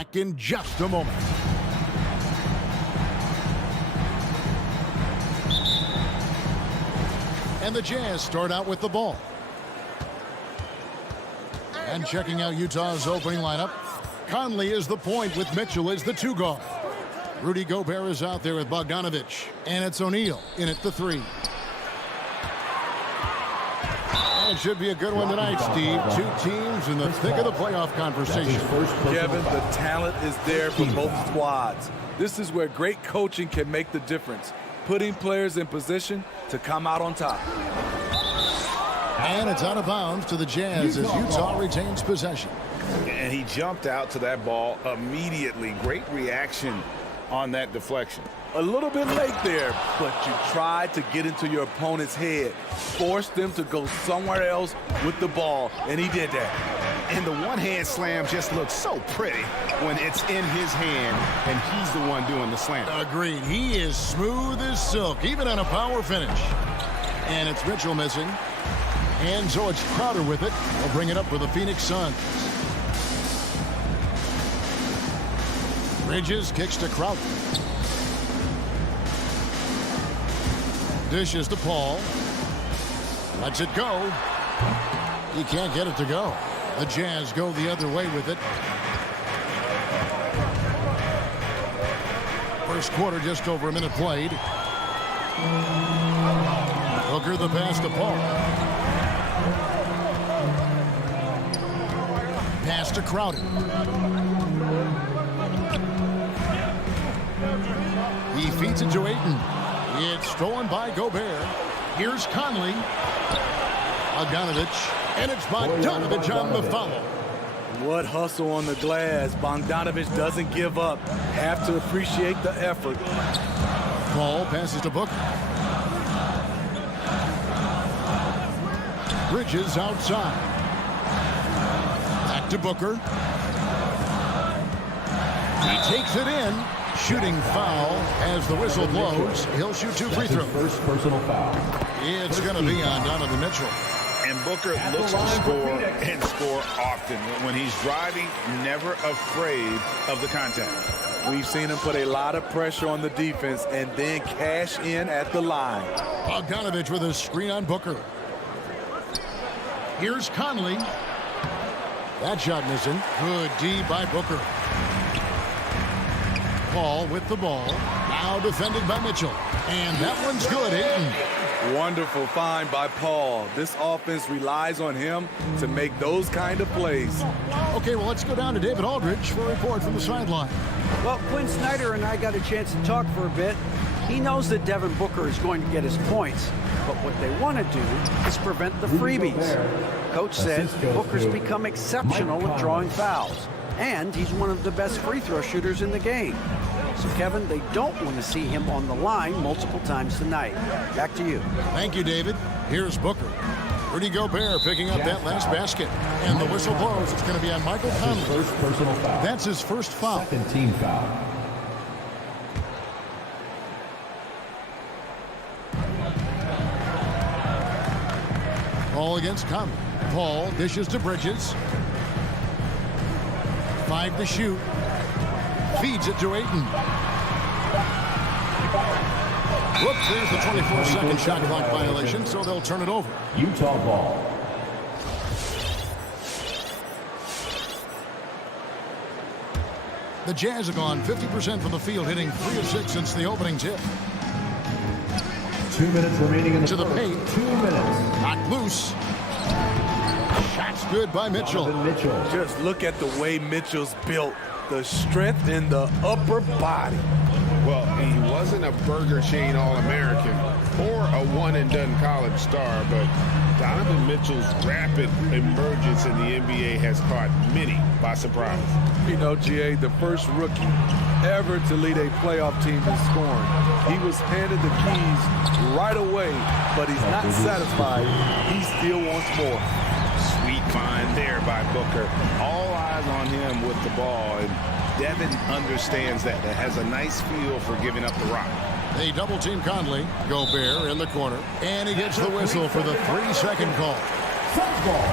back in just a moment. And the Jazz start out with the ball. And checking out Utah's opening lineup, Conley is the point with Mitchell as the 2 guard. Rudy Gobert is out there with Bogdanovic. And it's O'Neal in at the 3. It should be a good one tonight, Steve. 2 teams in the thick of the playoff conversation. Kevin, the talent is there for both squads. This is where great coaching can make the difference, putting players in position to come out on top. And it's out of bounds to the Jazz as Utah retains possession. And he jumped out to that ball immediately. Great reaction on that deflection. A little bit late there, but you tried to get into your opponent's head, force them to go somewhere else with the ball, and he did that. And the one-hand slam just looks so pretty when it's in his hand and he's the one doing the slam. Agreed. He is smooth as silk, even on a power finish. And it's Mitchell missing. And so it's Crowder with it. We'll bring it up for the Phoenix Suns. Bridges kicks to Crowder. Dishes to Paul. Lets it go. He can't get it to go. The Jazz go the other way with it. First quarter, just over a minute played. Booker the pass to Paul. Pass to Crowder. He feeds it to Ayton. It's stolen by Gobert. Here's Conley. Bogdanovic. And it's Bogdanovic on the follow. What hustle on the glass. Bogdanovic doesn't give up. Have to appreciate the effort. Paul passes to Booker. Bridges outside. Back to Booker. He takes it in. Shooting foul as the whistle blows. He'll shoot 2 free throws. First personal foul. It's going to be on Donovan Mitchell. And Booker looks to score and score often. When he's driving, never afraid of the contact. We've seen him put a lot of pressure on the defense and then cash in at the line. Bogdanovic with a screen on Booker. Here's Conley. That shot missing. Good D by Booker. Paul with the ball. Now defended by Mitchell. And that one's good. Ayton. Wonderful find by Paul. This offense relies on him to make those kind of plays. Okay, well, let's go down to David Aldridge for a report from the sideline. Well, Quinn Snyder and I got a chance to talk for a bit. He knows that Devin Booker is going to get his points, but what they want to do is prevent the freebies. Coach says Booker's become exceptional at drawing fouls, and he's one of the best free throw shooters in the game. So, Kevin, they don't want to see him on the line multiple times tonight. Back to you. Thank you, David. Here's Booker. Rudy Gobert picking up that last basket. And the whistle blows. It's going to be on Michael Conley. First personal foul. That's his first foul. Second team foul. Ball against Conley. Paul dishes to Bridges. 5 to shoot. Feeds it to Ayton. Whoops, there's the 24-second shot clock violation, so they'll turn it over. Utah ball. The Jazz have gone 50% from the field, hitting 3 of 6 since the opening tip. 2 minutes remaining in the To the first. paint. 2 minutes. Knocked loose. Shot's good by Mitchell. Donovan Mitchell. Just look at the way Mitchell's built. The strength in the upper body. Well, he wasn't a Burger Chain All-American or a one-and-done college star, but Donovan Mitchell's rapid emergence in the NBA has caught many by surprise. You know, GA, the first rookie ever to lead a playoff team in scoring. He was handed the keys right away, but he's not satisfied. He still wants more. Sweet find there by Booker. All eyes on him with the ball, and Devin understands that. That has a nice feel for giving up the rock. They double-team Conley. Gobert in the corner. And he gets the whistle for the 3-second call. Suns ball.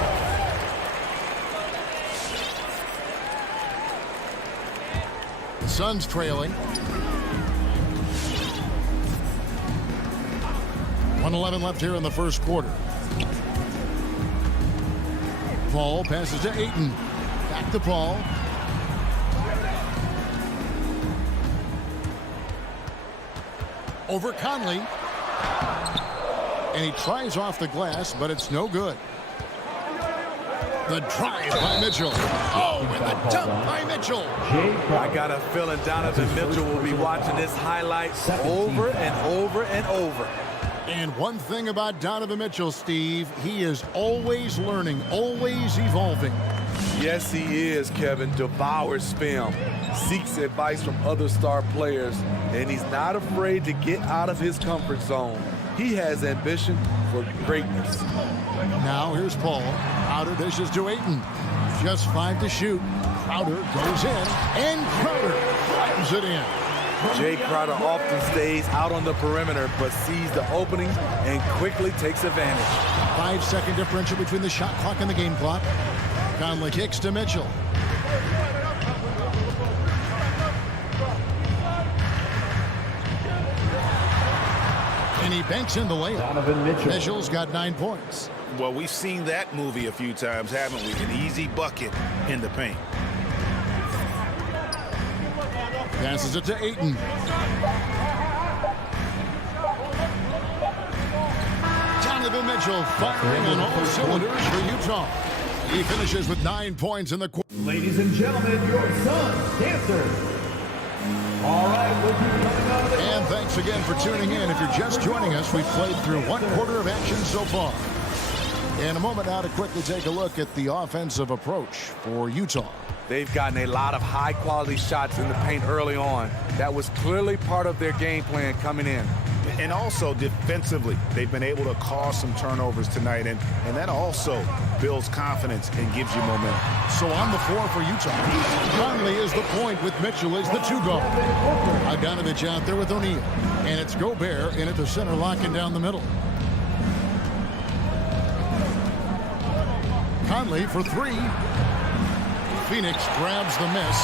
The Suns trailing. 1:11 left here in the first quarter. Paul passes to Ayton. Back to Paul. Over Conley. And he tries off the glass, but it's no good. The drive by Mitchell. Oh, and the dunk by Mitchell. I got a feeling Donovan Mitchell will be watching this highlight over and over and over. And one thing about Donovan Mitchell, Steve, he is always learning, always evolving. Yes, he is, Kevin. Devours film, seeks advice from other star players, and he's not afraid to get out of his comfort zone. He has ambition for greatness. Now here's Paul. Crowder dishes to Ayton. Just 5 to shoot. Crowder goes in, and Crowder slams it in. Jay Crowder often stays out on the perimeter, but sees the opening and quickly takes advantage. 5-second differential between the shot clock and the game clock. Conley kicks to Mitchell. And he banks in the layup. Donovan Mitchell. Mitchell's got 9 points. Well, we've seen that movie a few times, haven't we? An easy bucket in the paint. Passes it to Ayton. Donovan Mitchell firing on all cylinders for Utah. He finishes with 9 points in the quarter. Ladies and gentlemen, your Suns dancers. All right, we'll be coming out of the... And thanks again for tuning in. If you're just joining us, we've played through 1/4 of action so far. In a moment now to quickly take a look at the offensive approach for Utah. They've gotten a lot of high-quality shots in the paint early on. That was clearly part of their game plan coming in. And also defensively, they've been able to cause some turnovers tonight, and that also builds confidence and gives you momentum. So on the floor for Utah, Conley is the point with Mitchell as the 2 guard. Bogdanovich out there with O'Neal. And it's Gobert in at the center, locking down the middle. Conley for 3. Phoenix grabs the miss.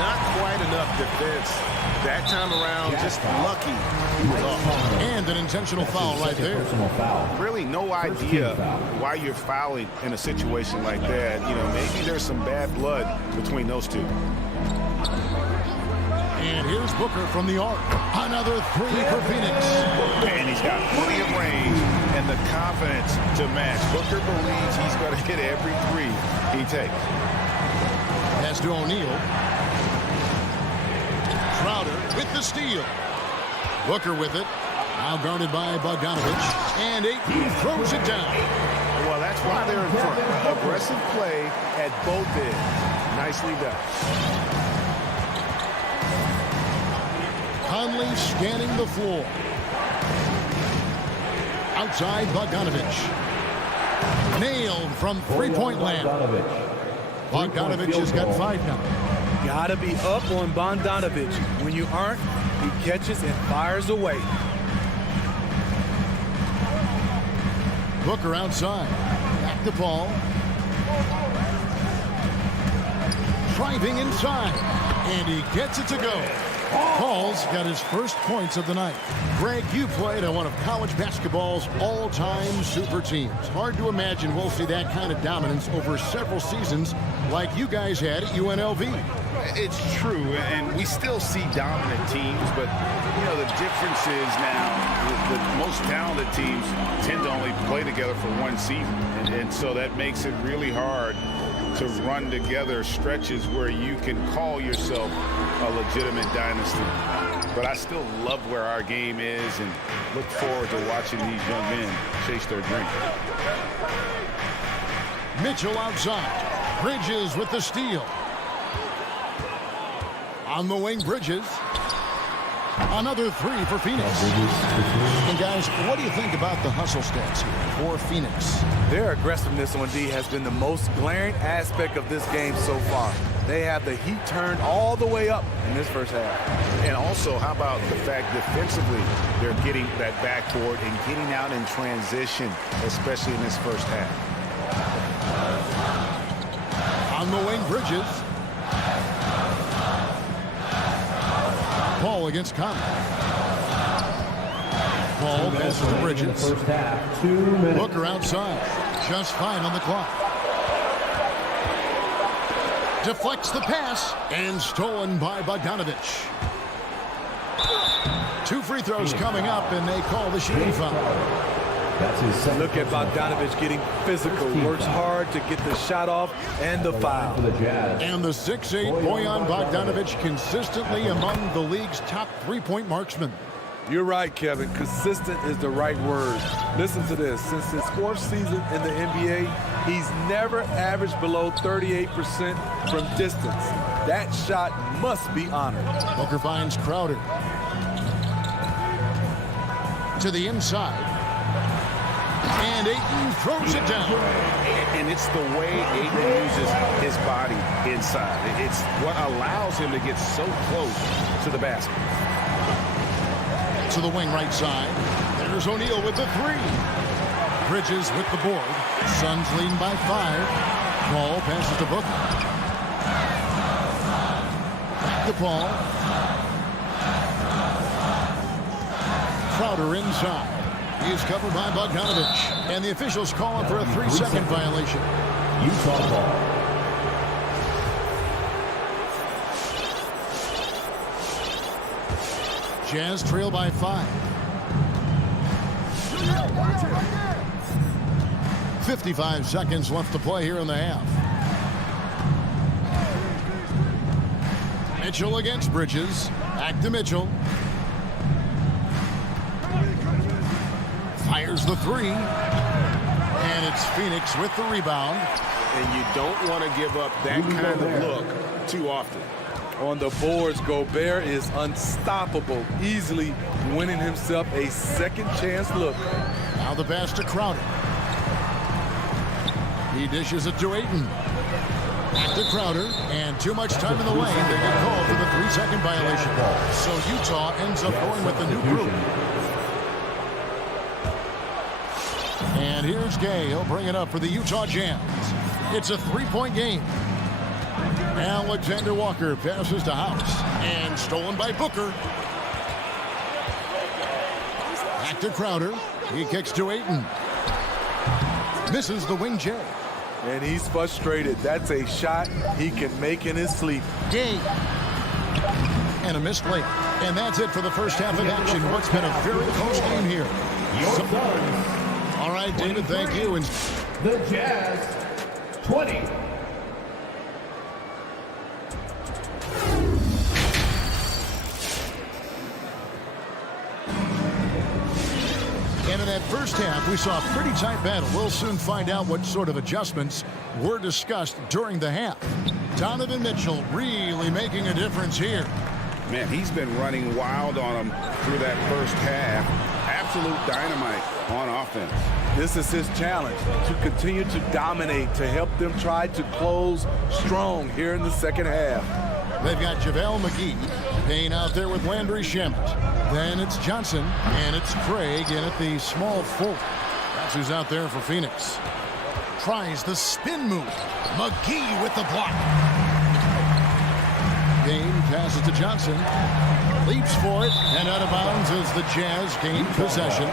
Not quite enough defense. That time around, just lucky. And an intentional foul right there. Really no idea why you're fouling in a situation like that. You know, maybe there's some bad blood between those two. And here's Booker from the arc. Another 3 for Phoenix. And he's got plenty of range and the confidence to match. Booker believes he's going to hit every 3 he takes. Pass to O'Neal. Crowder with the steal. Booker with it. Now guarded by Bogdanovich. And Ayton throws it down. Well, that's why they're in front. Aggressive play at both ends. Nicely done. Conley scanning the floor. Outside Bogdanovich. Nailed from three-point land. Bogdanovich has got 5 now. Gotta be up on Bogdanovich. When you aren't, he catches and fires away. Booker outside. Back to Paul. Driving inside. And he gets it to go. Paul's got his first points of the night. Greg, you played on one of college basketball's all-time super teams. Hard to imagine we'll see that kind of dominance over several seasons like you guys had at UNLV. It's true, and we still see dominant teams, but, you know, the difference is now the most talented teams tend to only play together for one season, and so that makes it really hard to run together stretches where you can call yourself a legitimate dynasty. But I still love where our game is and look forward to watching these young men chase their dream. Mitchell outside. Bridges with the steal. On the wing, Bridges. Another 3 for Phoenix. And guys, what do you think about the hustle stats here for Phoenix? Their aggressiveness on D has been the most glaring aspect of this game so far. They have the heat turned all the way up in this first half. And also, how about the fact defensively they're getting that backboard and getting out in transition, especially in this first half. On the wing, Bridges. against Conley. Ball passes to Bridges. First half, 2 minutes. Booker outside. Just 5 on the clock. Deflects the pass and stolen by Bogdanovich. 2 free throws coming up, and they call the shooting foul. That's his second. Look at Bogdanovich getting physical. Works hard to get the shot off and the foul. For the Jazz. And the 6'8" Bojan Bogdanovich consistently among the league's top three-point marksmen. You're right, Kevin. Consistent is the right word. Listen to this. Since his 4th season in the NBA, he's never averaged below 38% from distance. That shot must be honored. Booker finds Crowder. To the inside. And Ayton throws it down. And it's the way Ayton uses his body inside. It's what allows him to get so close to the basket. To the wing right side. There's O'Neal with the 3. Bridges with the board. Suns leading by 5. Ball passes to Booker. Back to Paul. Crowder inside. He is covered by Bogdanovich. And the officials call him for a 3-second violation. Utah ball. Jazz trail by 5. 55 seconds left to play here in the half. Mitchell against Bridges. Back to Mitchell. Fires the 3. And it's Phoenix with the rebound. And you don't want to give up that kind of look too often. On the boards, Gobert is unstoppable, easily winning himself a second chance look. Now the pass to Crowder. He dishes it to Ayton. Back to Crowder, and too much time in the lane. They get called for the 3-second violation. So Utah ends up going with the new group. And here's Gay. He'll bring it up for the Utah Jazz. It's a 3-point game. Alexander Walker passes to House. And stolen by Booker. Back to Crowder. He kicks to Ayton. Misses the wing J. And he's frustrated. That's a shot he can make in his sleep. Gay. And a missed late. And that's it for the first half of action. What's been a very close game here. All right, David, thank you. And the Jazz, 20. And in that first half, we saw a pretty tight battle. We'll soon find out what sort of adjustments were discussed during the half. Donovan Mitchell really making a difference here. Man, he's been running wild on him through that first half. Absolute dynamite on offense. This is his challenge, to continue to dominate, to help them try to close strong here in the second half. They've got JaVale McGee. Payne out there with Landry Shamet. Then it's Johnson, and it's Craig in at the small forward. That's who's out there for Phoenix. Tries the spin move. McGee with the block. Payne passes to Johnson. Leaps for it, and out of bounds as the Jazz gain possession.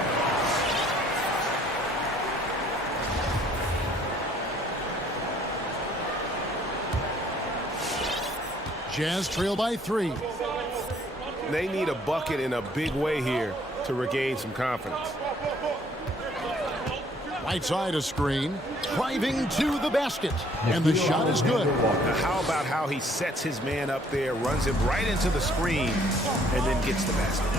Jazz trail by 3. They need a bucket in a big way here to regain some confidence. Right side a screen. Driving to the basket. And the shot is good. Now, how about how he sets his man up there, runs him right into the screen, and then gets the basket.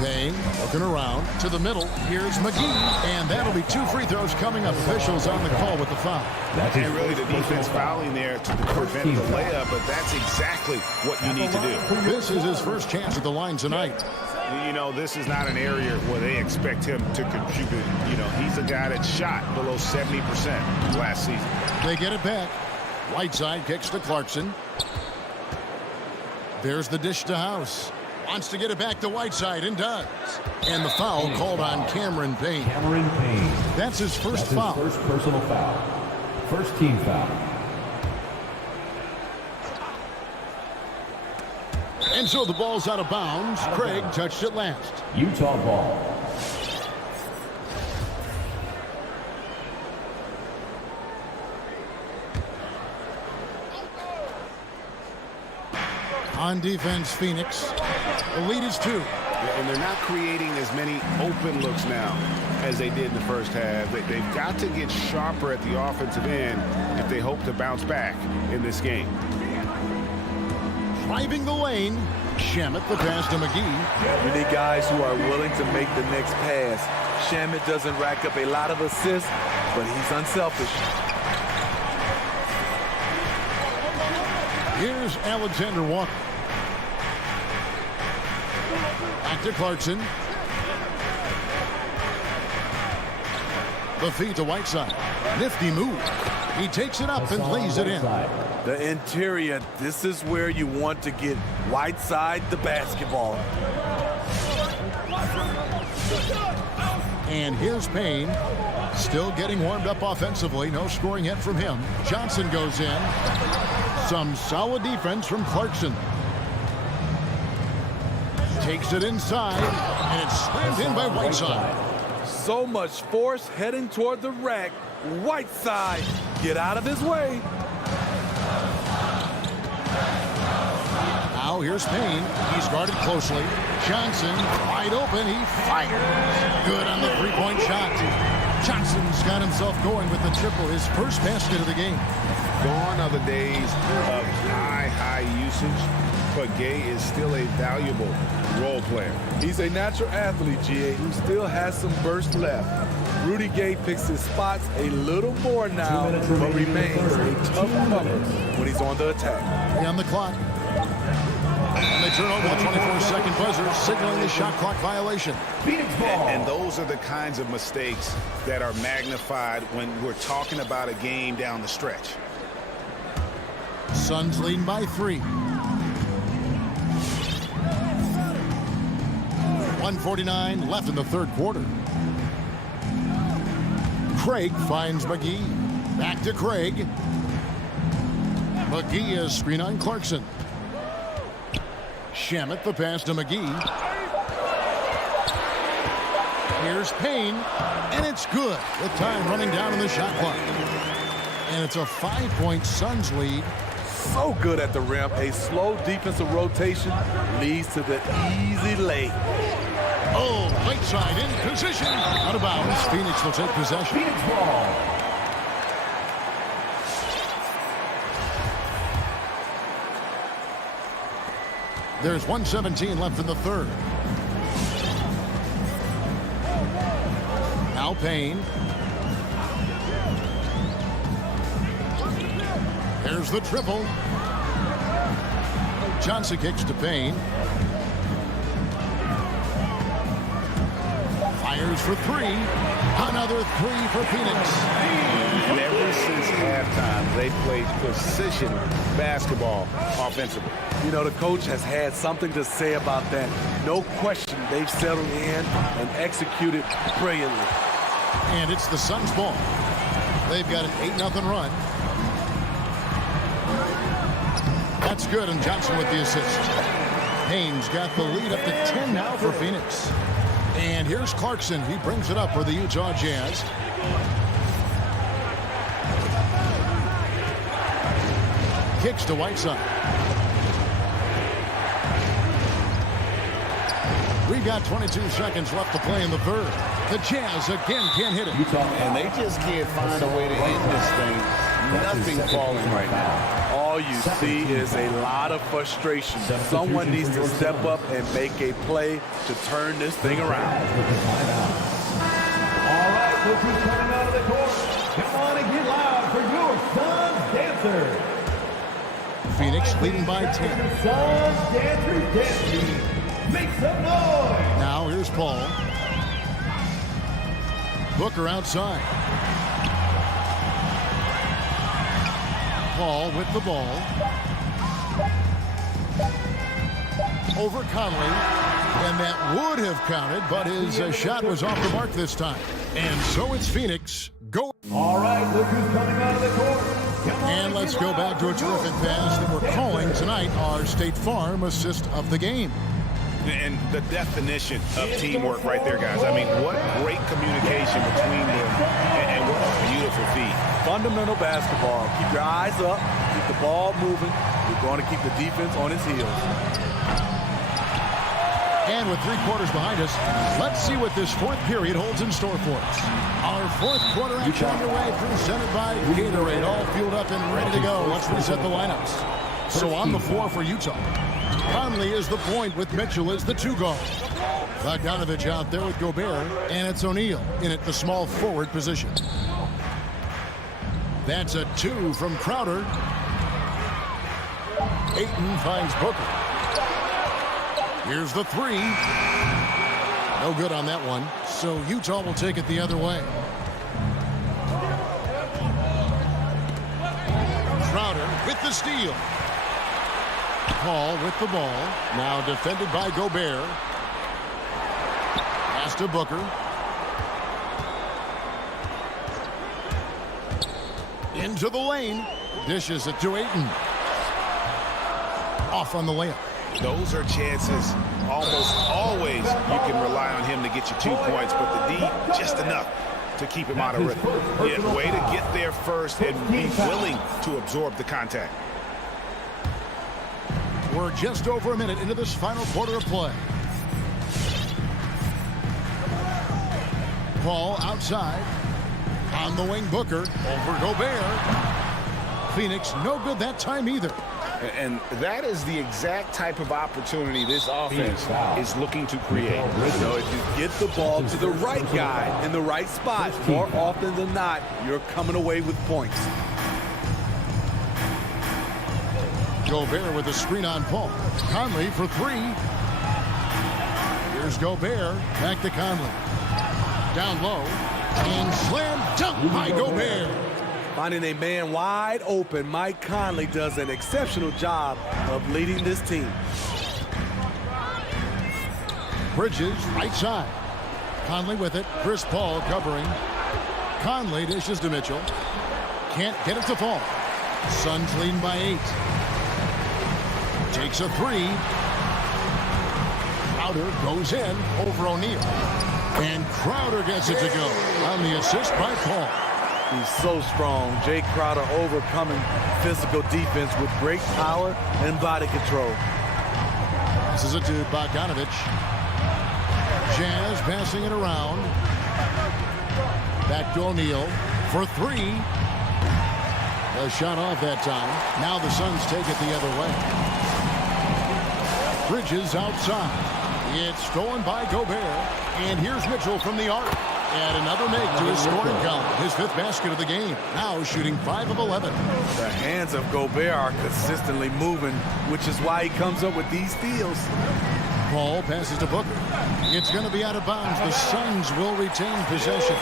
Payne looking around to the middle. Here's McGee. And that'll be 2 free throws coming up. Officials on the call with the foul. And really the defense fouling there to prevent the layup, but that's exactly what you need to do. This is his first chance at the line tonight. You know, this is not an area where they expect him to contribute. You know, he's a guy that shot below 70% last season. They get it back. Whiteside kicks to Clarkson. There's the dish to House. Wants to get it back to Whiteside and does. And the foul called on Cameron Payne. Cameron Payne. That's his first foul. First personal foul. First team foul. And so the ball's out of bounds. Craig touched it last. Utah ball. On defense, Phoenix. The lead is 2. And they're not creating as many open looks now as they did in the first half. They've got to get sharper at the offensive end if they hope to bounce back in this game. Driving the lane. Shamet the pass to McGee. You need guys who are willing to make the next pass. Shamet doesn't rack up a lot of assists, but he's unselfish. Here's Alexander Walker. Back to Clarkson. The feed to Whiteside. Nifty move. He takes it up and lays it in. The interior, this is where you want to get Whiteside the basketball. And here's Payne. Still getting warmed up offensively. No scoring yet from him. Johnson goes in. Some solid defense from Clarkson. Takes it inside, and it's slammed in by Whiteside. So much force heading toward the rack. Whiteside, get out of his way. Now here's Payne. He's guarded closely. Johnson wide open. He fires. Good on the three-point shot. Johnson's got himself going with the triple, his first basket of the game. Gone are the days of high usage, but Gay is still a valuable role player. He's a natural athlete, GA, who still has some burst left. Rudy Gay picks his spots a little more now, but remains a tough cover when he's on the attack. On the clock. And they turn over the 24-second buzzer, signaling the shot clock violation. And those are the kinds of mistakes that are magnified when we're talking about a game down the stretch. Suns leading by 3. 1:49 left in the third quarter. Craig finds McGee. Back to Craig. McGee is screen on Clarkson. Shamet the pass to McGee. Here's Payne, and it's good with time running down on the shot clock. And it's a 5-point Suns lead. So good at the rim. A slow defensive rotation leads to the easy lay. Oh, late side in position. Out of bounds. Phoenix will take possession. Phoenix ball. There's 1:17 left in the third. Now Payne. There's the triple. Johnson kicks to Payne. Fires for 3. Another 3 for Phoenix. And ever since halftime, they played precision basketball offensively. You know, the coach has had something to say about that. No question, they've settled in and executed brilliantly. And it's the Suns' ball. They've got an 8-0 run. That's good, and Johnson with the assist. Payne's got the lead up to 10 now for Phoenix. And here's Clarkson. He brings it up for the Utah Jazz. Kicks to Whiteside. We've got 22 seconds left to play in the third. The Jazz again can't hit it. And they just can't find a way to end this thing. Nothing falling right now. All you see is a lot of frustration. Someone needs to step up and make a play to turn this thing around. All right, look who's coming out of the court. Come on and get loud for your Suns Dancer. Phoenix leading by 10. Suns Dancer dancing. Make some noise. Now here's Paul. Booker outside. Paul with the ball. Over Conley. And that would have counted, but his shot was off the mark this time. And so it's Phoenix. Go. All right, look who's coming out of the court. And let's go back to a terrific pass that we're calling tonight our State Farm assist of the game. And the definition of teamwork right there, guys. I mean, what great communication between them, and what a beautiful feed. Fundamental basketball. Keep your eyes up. Keep the ball moving. You're going to keep the defense on its heels. And with 3 quarters behind us, let's see what this fourth period holds in store for us. Our fourth quarter action underway, presented by Gatorade, all fueled up and ready to go. Let's reset the lineups. So on the floor for Utah, Conley is the point with Mitchell as the 2 guard. Bogdanovich out there with Gobert, and it's O'Neal in at the small forward position. That's a 2 from Crowder. Ayton finds Booker. Here's the 3. No good on that one. So Utah will take it the other way. Crowder with the steal. Paul with the ball. Now defended by Gobert. Pass to Booker. Into the lane. Dishes it to Ayton. Off on the layup. Those are chances almost always you can rely on him to get you 2 points, but the D just enough to keep him out of rhythm. Yeah, way to get there first and be willing to absorb the contact. We're just over a minute into this final quarter of play. Paul outside. On the wing, Booker over Gobert. Phoenix no good that time either. And that is the exact type of opportunity this offense is looking to create. So if you get the ball to the right guy in the right spot, more often than not, you're coming away with points. Gobert with a screen on Paul. Conley for 3. Here's Gobert. Back to Conley. Down low. And slam dunk by Gobert. Finding a man wide open, Mike Conley does an exceptional job of leading this team. Bridges, right side. Conley with it. Chris Paul covering. Conley dishes to Mitchell. Can't get it to fall. Suns leading by 8. Takes a 3. Crowder goes in over O'Neal. And Crowder gets it to go on the assist by Paul. He's so strong. Jay Crowder overcoming physical defense with great power and body control. This is it to Bogdanovich. Jazz passing it around. Back to O'Neal for 3. A shot off that time. Now the Suns take it the other way. Bridges outside. It's stolen by Gobert. And here's Mitchell from the arc. And another make to his scoring column. His 5th basket of the game. Now shooting 5 of 11. The hands of Gobert are consistently moving, which is why he comes up with these steals. Paul passes to Booker. It's going to be out of bounds. The Suns will retain possession.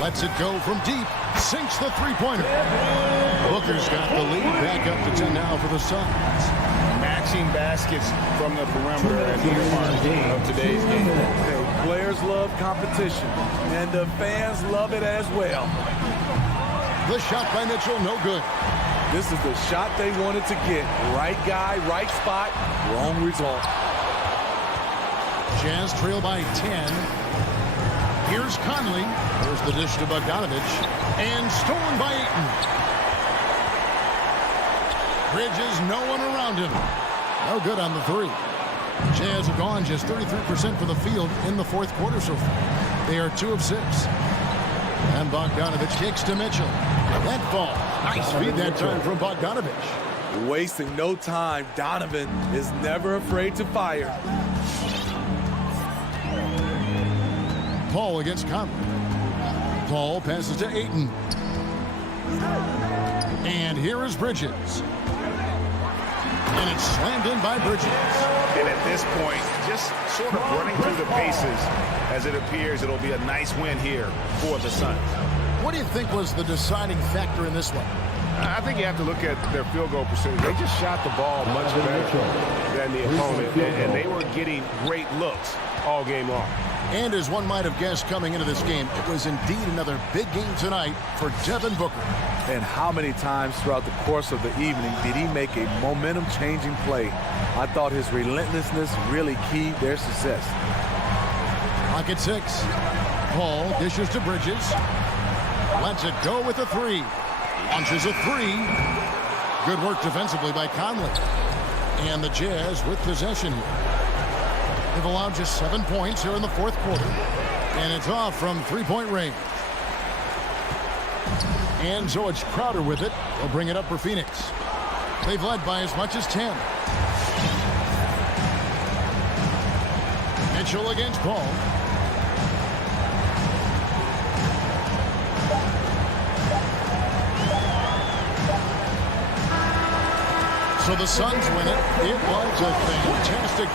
Lets it go from deep. Sinks the 3-pointer. Booker's got the lead. Back up to 10 now for the Suns. Matching baskets from the perimeter at the mark of today's game. Okay, players love competition, and the fans love it as well. The shot by Mitchell, no good. This is the shot they wanted to get. Right guy, right spot, wrong result. Jazz trail by 10. Here's Conley. There's the dish to Bogdanovich. And stolen by Ayton. Bridges, no one around him. No good on the 3. Jazz have gone just 33% for the field in the 4th quarter so far. They are 2 of 6. And Bogdanovich kicks to Mitchell. That ball. Nice feed that time from Bogdanovich. Wasting no time. Donovan is never afraid to fire. Paul against Conley. Paul passes to Ayton. And here is Bridges. And it's slammed in by Bridges. And at this point, just sort of running through the paces as it appears it'll be a nice win here for the Suns. What do you think was the deciding factor in this one? I think you have to look at their field goal percentage. They just shot the ball much better than the opponent, and they were getting great looks all game long. And as one might have guessed coming into this game, it was indeed another big game tonight for Devin Booker. And how many times throughout the course of the evening did he make a momentum-changing play? I thought his relentlessness really keyed their success. Clock at 6. Paul dishes to Bridges. Lets it go with a 3. Launches a 3. Good work defensively by Conley. And the Jazz with possession here. They've allowed just 7 points here in the fourth quarter. And it's off from three-point range. And so it's Crowder with it. They'll bring it up for Phoenix. They've led by as much as 10. Mitchell against Paul. So the Suns win it. It was a fantastic.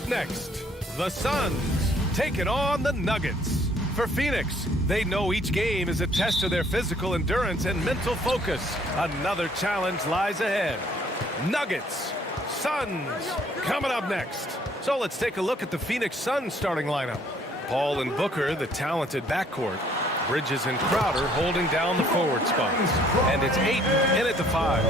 Up next, the Suns taking on the Nuggets. For Phoenix, they know each game is a test of their physical endurance and mental focus. Another challenge lies ahead. Nuggets, Suns, coming up next. So let's take a look at the Phoenix Suns starting lineup. Paul and Booker, the talented backcourt. Bridges and Crowder holding down the forward spots. And it's Ayton in at the 5.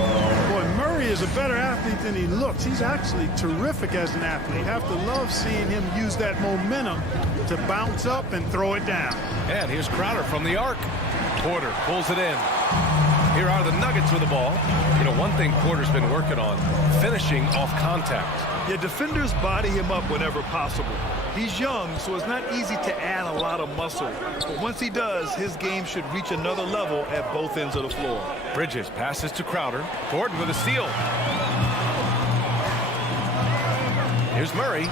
Boy, Murray is a better athlete than he looks. He's actually terrific as an athlete. You have to love seeing him use that momentum to bounce up and throw it down. And here's Crowder from the arc. Porter pulls it in. Here are the Nuggets with the ball. You know, one thing Porter's been working on, finishing off contact. Yeah, defenders body him up whenever possible. He's young, so it's not easy to add a lot of muscle. But once he does, his game should reach another level at both ends of the floor. Bridges passes to Crowder. Gordon with a steal. Here's Murray.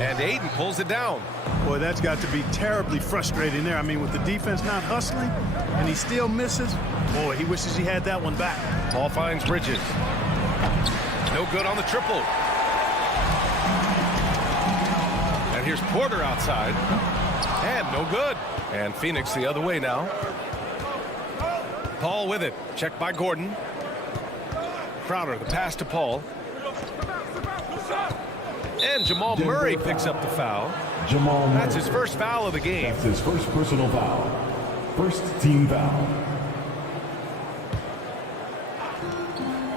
And Ayton pulls it down. Boy, that's got to be terribly frustrating there. I mean, with the defense not hustling and he still misses, boy, he wishes he had that one back. Paul finds Bridges. No good on the triple. And here's Porter outside. And no good. And Phoenix the other way now. Paul with it. Checked by Gordon. Crowder, the pass to Paul. And Jamal Murray picks up the foul. Jamal Murray. That's his first foul of the game. That's his first personal foul. First team foul.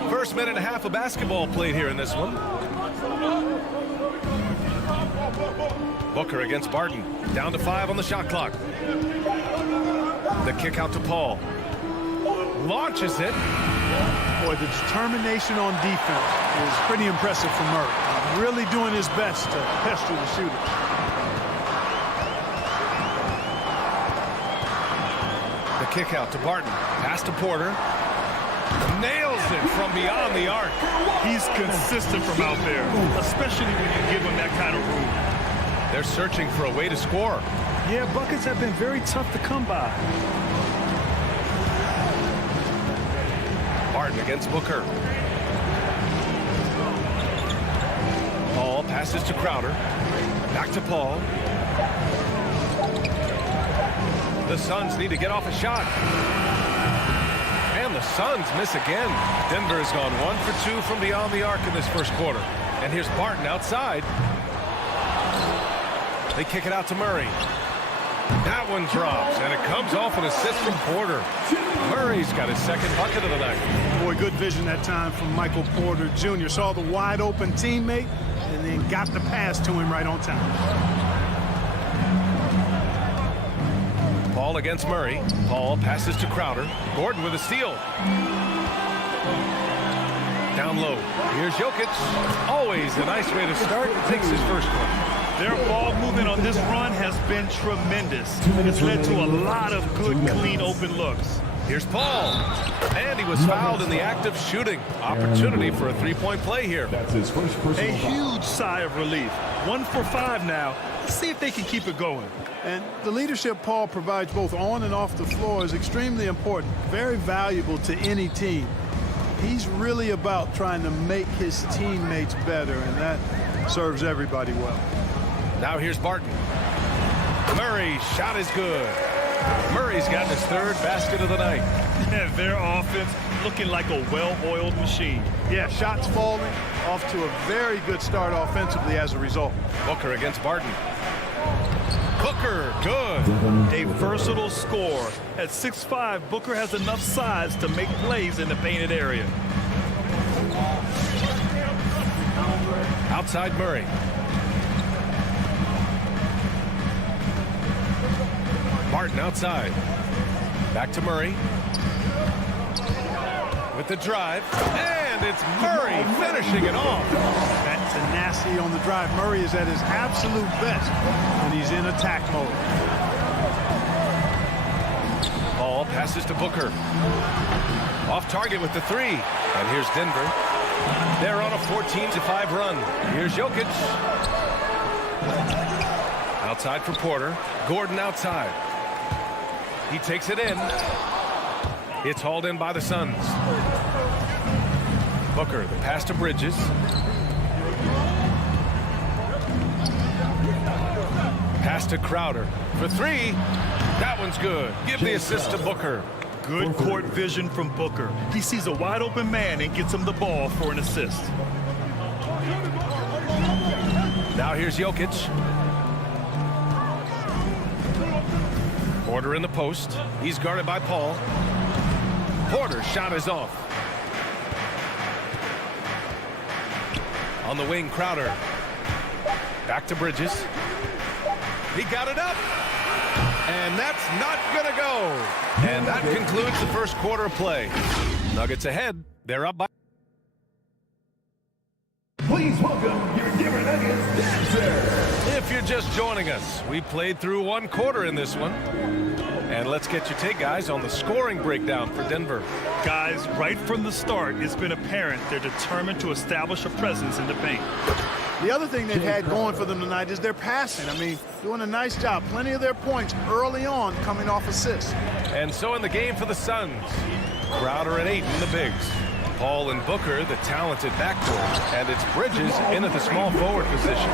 First minute and a half of basketball played here in this one. Booker against Barton. Down to 5 on the shot clock. The kick out to Paul. Launches it. Boy, the determination on defense is pretty impressive from Murray. Really doing his best to pester the shooter. The kick out to Barton. Pass to Porter. Nails it from beyond the arc. He's consistent from out there, especially when you give him that kind of room. They're searching for a way to score. Yeah, buckets have been very tough to come by. Barton against Booker. Paul passes to Crowder. Back to Paul. The Suns need to get off a shot. And the Suns miss again. Denver's gone 1 for 2 from beyond the arc in this first quarter. And here's Barton outside. They kick it out to Murray. That one drops, and it comes off an assist from Porter. Murray's got his second bucket of the night. Boy, good vision that time from Michael Porter Jr. Saw the wide open teammate and then got the pass to him right on time. Paul against Murray. Paul passes to Crowder. Gordon with a steal. Down low. Here's Jokic. Always a nice way to start. Takes his first one. Their ball movement on this run has been tremendous. It's led to a lot of good, clean, open looks. Here's Paul. And he was fouled in the act of shooting. Opportunity for a three-point play here. That's his first personal foul. Huge sigh of relief. 1 for 5 now. Let's see if they can keep it going. And the leadership Paul provides both on and off the floor is extremely important. Very valuable to any team. He's really about trying to make his teammates better, and that serves everybody well. Now here's Barton. Murray's shot is good. Murray's gotten his third basket of the night. Yeah, their offense looking like a well-oiled machine. Yeah, shots falling, off to a very good start offensively as a result. Booker against Barton. Booker, good. A versatile scorer. At 6'5", Booker has enough size to make plays in the painted area. Outside Murray. Barton outside. Back to Murray. With the drive. And it's Murray finishing it off. That tenacity on the drive. Murray is at his absolute best when he's in attack mode. Paul passes to Booker. Off target with the 3. And here's Denver. They're on a 14-5 run. Here's Jokic. Outside for Porter. Gordon outside. He takes it in. It's hauled in by the Suns. Booker, the pass to Bridges. Pass to Crowder for three. That one's good. Give the assist to Booker. Good court vision from Booker. He sees a wide open man and gets him the ball for an assist. Now here's Jokic. Porter in the post. He's guarded by Paul. Porter's shot is off. On the wing, Crowder. Back to Bridges. He got it up. And that's not going to go. And that concludes the first quarter of play. Nuggets ahead. They're up by. Please welcome your Denver Nuggets dancer. If you're just joining us, we played through one quarter in this one. And let's get your take, guys, on the scoring breakdown for Denver. Guys, right from the start, it's been apparent they're determined to establish a presence in the paint. The other thing they've had going for them tonight is their passing. I mean, doing a nice job. Plenty of their points early on coming off assists. And so in the game for the Suns, Crowder and Ayton, the bigs. Paul and Booker, the talented backcourt. And it's Bridges in at the small forward position.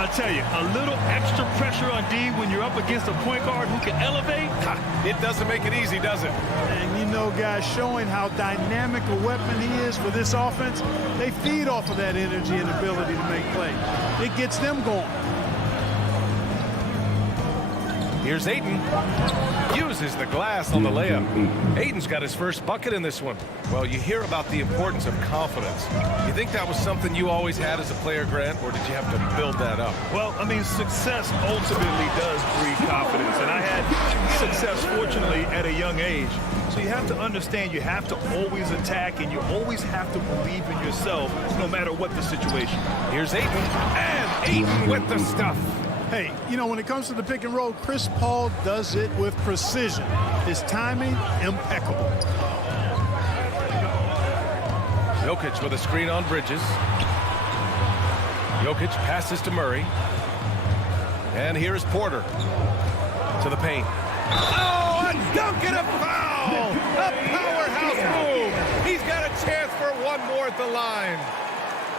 I tell you, a little extra pressure on D when you're up against a point guard who can elevate. It doesn't make it easy, does it? And you know, guys, showing how dynamic a weapon he is for this offense, they feed off of that energy and ability to make plays. It gets them going. Here's Ayton. Uses the glass on the layup. Ayton's got his first bucket in this one. Well, you hear about the importance of confidence. You think that was something you always had as a player, Grant, or did you have to build that up? Well, I mean, success ultimately does breed confidence. And I had success, fortunately, at a young age. So you have to understand you have to always attack and you always have to believe in yourself no matter what the situation. Here's Ayton. And Ayton with the stuff. Hey, you know, when it comes to the pick and roll, Chris Paul does it with precision. His timing, impeccable. Jokic with a screen on Bridges. Jokic passes to Murray. And here's Porter to the paint. Oh, a dunk and a foul! A powerhouse move! He's got a chance for one more at the line.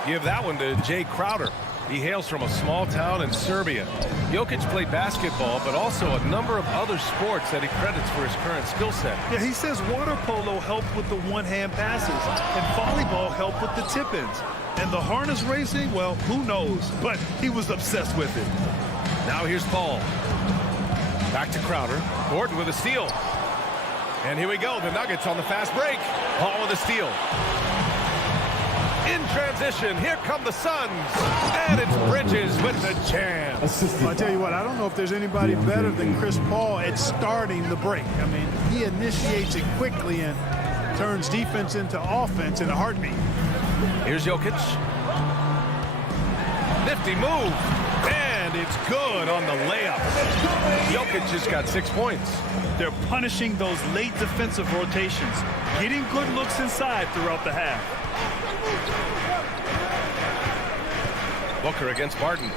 Give that one to Jay Crowder. He hails from a small town in Serbia. Jokic played basketball, but also a number of other sports that he credits for his current skill set. Yeah, he says water polo helped with the one-hand passes, and volleyball helped with the tip-ins. And the harness racing, well, who knows? But he was obsessed with it. Now here's Paul. Back to Crowder. Gordon with a steal. And here we go, the Nuggets on the fast break. Paul with a steal. In transition, here come the Suns. And it's Bridges with the jam. Well, I tell you what, I don't know if there's anybody better than Chris Paul at starting the break. I mean, he initiates it quickly and turns defense into offense in a heartbeat. Here's Jokic. Nifty move. And it's good on the layup. Jokic just got 6 points. They're punishing those late defensive rotations, getting good looks inside throughout the half. Booker against Barton.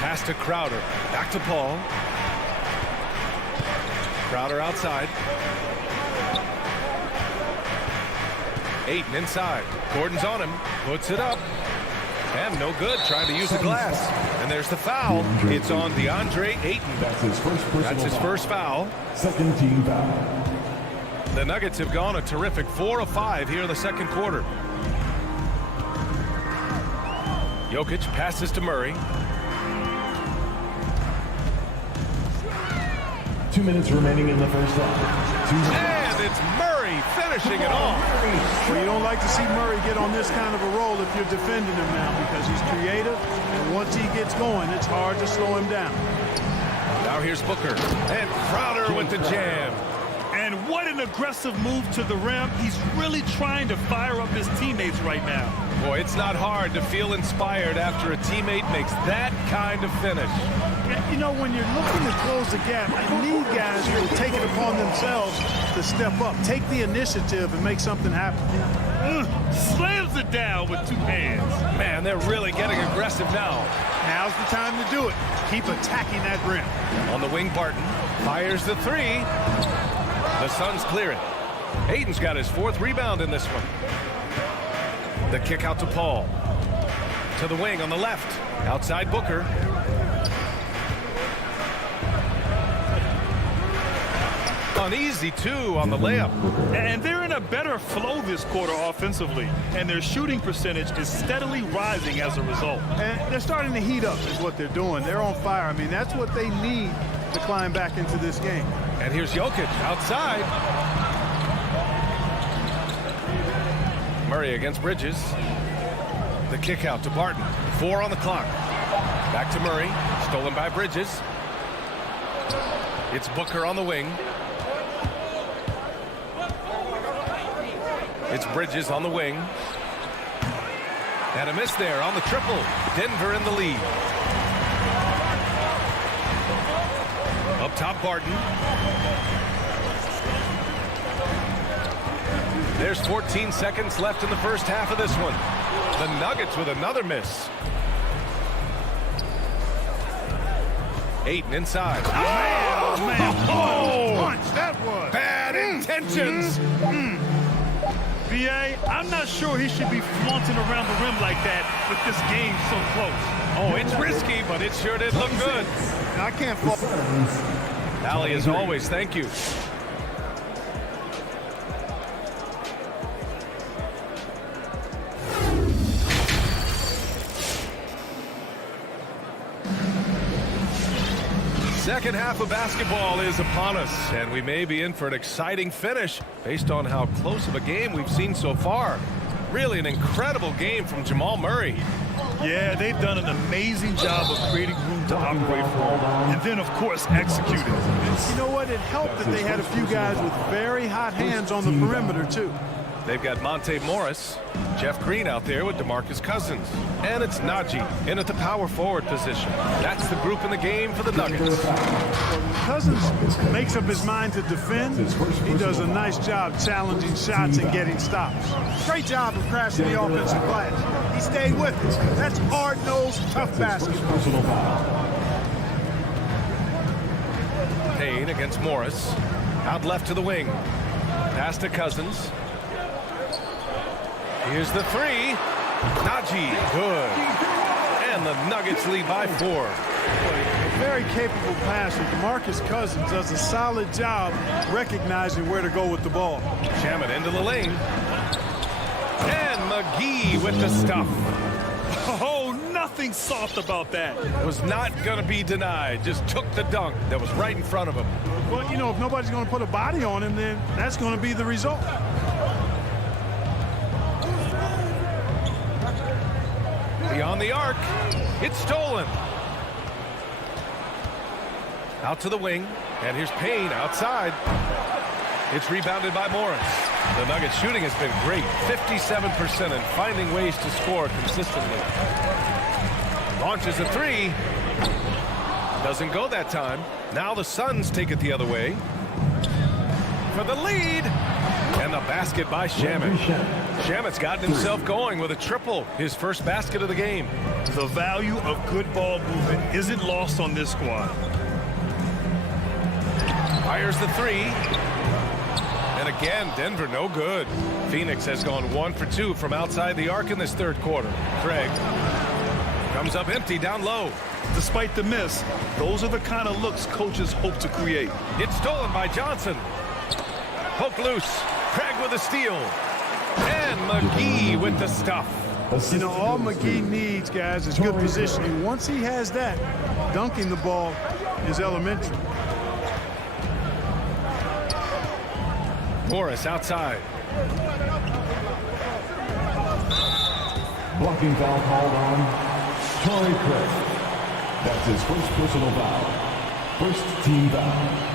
Pass to Crowder. Back to Paul. Crowder outside. Ayton inside. Gordon's on him. Puts it up. And no good. Trying to use the glass. And there's the foul. It's on DeAndre Ayton. That's his first foul. Second team foul. The Nuggets have gone a terrific 4 of 5 here in the second quarter. Jokic passes to Murray. 2 minutes remaining in the first half. And it's Murray finishing it off. Well, you don't like to see Murray get on this kind of a roll if you're defending him now because he's creative, and once he gets going, it's hard to slow him down. Now here's Booker. And Crowder with the jam. And what an aggressive move to the rim. He's really trying to fire up his teammates right now. Boy, it's not hard to feel inspired after a teammate makes that kind of finish. You know, when you're looking to close the gap, you need guys who will take it upon themselves to step up, take the initiative, and make something happen. Slams it down with 2 hands. Man, they're really getting aggressive now. Now's the time to do it. Keep attacking that rim. On the wing, Barton fires the 3. The Suns clear it. Ayton's got his 4th rebound in this one. The kick out to Paul. To the wing on the left. Outside Booker. An easy 2 on the layup. And they're in a better flow this quarter offensively, and their shooting percentage is steadily rising as a result. And they're starting to heat up is what they're doing. They're on fire. I mean, that's what they need to climb back into this game. And here's Jokic outside. Murray against Bridges. The kick out to Barton. 4 on the clock. Back to Murray. Stolen by Bridges. It's Booker on the wing. It's Bridges on the wing. And a miss there on the triple. Denver in the lead. Up top, Barton. There's 14 seconds left in the first half of this one. The Nuggets with another miss. Ayton inside. Oh, man. Oh, punch that was. Bad intentions. B.A., I'm not sure he should be flaunting around the rim like that with this game so close. Oh, it's risky, but it sure did look good. I can't fall. Allie, as always, thank you. Second half of basketball is upon us, and we may be in for an exciting finish based on how close of a game we've seen so far. Really an incredible game from Jamal Murray. Yeah, they've done an amazing job of creating room to operate from, and then, of course, executing. You know what? It helped that they had a few guys with very hot hands on the perimeter, too. They've got Monte Morris, Jeff Green out there with DeMarcus Cousins. And it's Najee in at the power forward position. That's the group in the game for the Nuggets. When Cousins makes up his mind to defend, he does a nice job challenging shots and getting stops. Great job of crashing the offensive glass. He stayed with it. That's hard-nosed, tough basketball. Payne against Morris. Out left to the wing. Pass to Cousins. Here's the 3. Najee, good. And the Nuggets lead by 4. A very capable passer. DeMarcus Cousins does a solid job recognizing where to go with the ball. Shaman into the lane. And McGee with the stuff. Oh, nothing soft about that. Was not going to be denied. Just took the dunk that was right in front of him. Well, you know, if nobody's going to put a body on him, then that's going to be the result. Beyond the arc. It's stolen. Out to the wing. And here's Payne outside. It's rebounded by Morris. The Nuggets shooting has been great. 57% and finding ways to score consistently. Launches a 3. Doesn't go that time. Now the Suns take it the other way. For the lead. And the basket by Shaman. Shaman's gotten himself going with a triple. His first basket of the game. The value of good ball movement isn't lost on this squad. Fires the 3. And again, Denver no good. Phoenix has gone 1 for 2 from outside the arc in this third quarter. Craig comes up empty down low. Despite the miss, those are the kind of looks coaches hope to create. It's stolen by Johnson. Poke loose. Craig with a steal. And McGee with the stuff. You know, all McGee needs, guys, is good positioning. Once he has that, dunking the ball is elementary. Morris outside. Blocking foul called on Torrey Craig. That's his first personal foul. First team foul.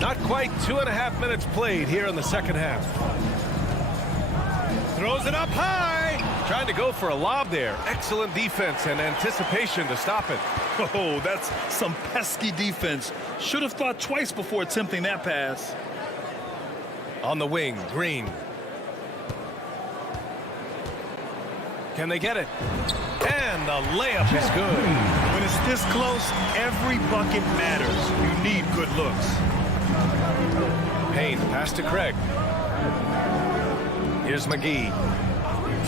Not quite 2.5 minutes played here in the second half. Throws it up high. Trying to go for a lob there. Excellent defense and anticipation to stop it. Oh, that's some pesky defense. Should have thought twice before attempting that pass. On the wing, Green. Can they get it? And the layup is good. When it's this close, every bucket matters. You need good looks. Payne, pass to Craig. Here's McGee.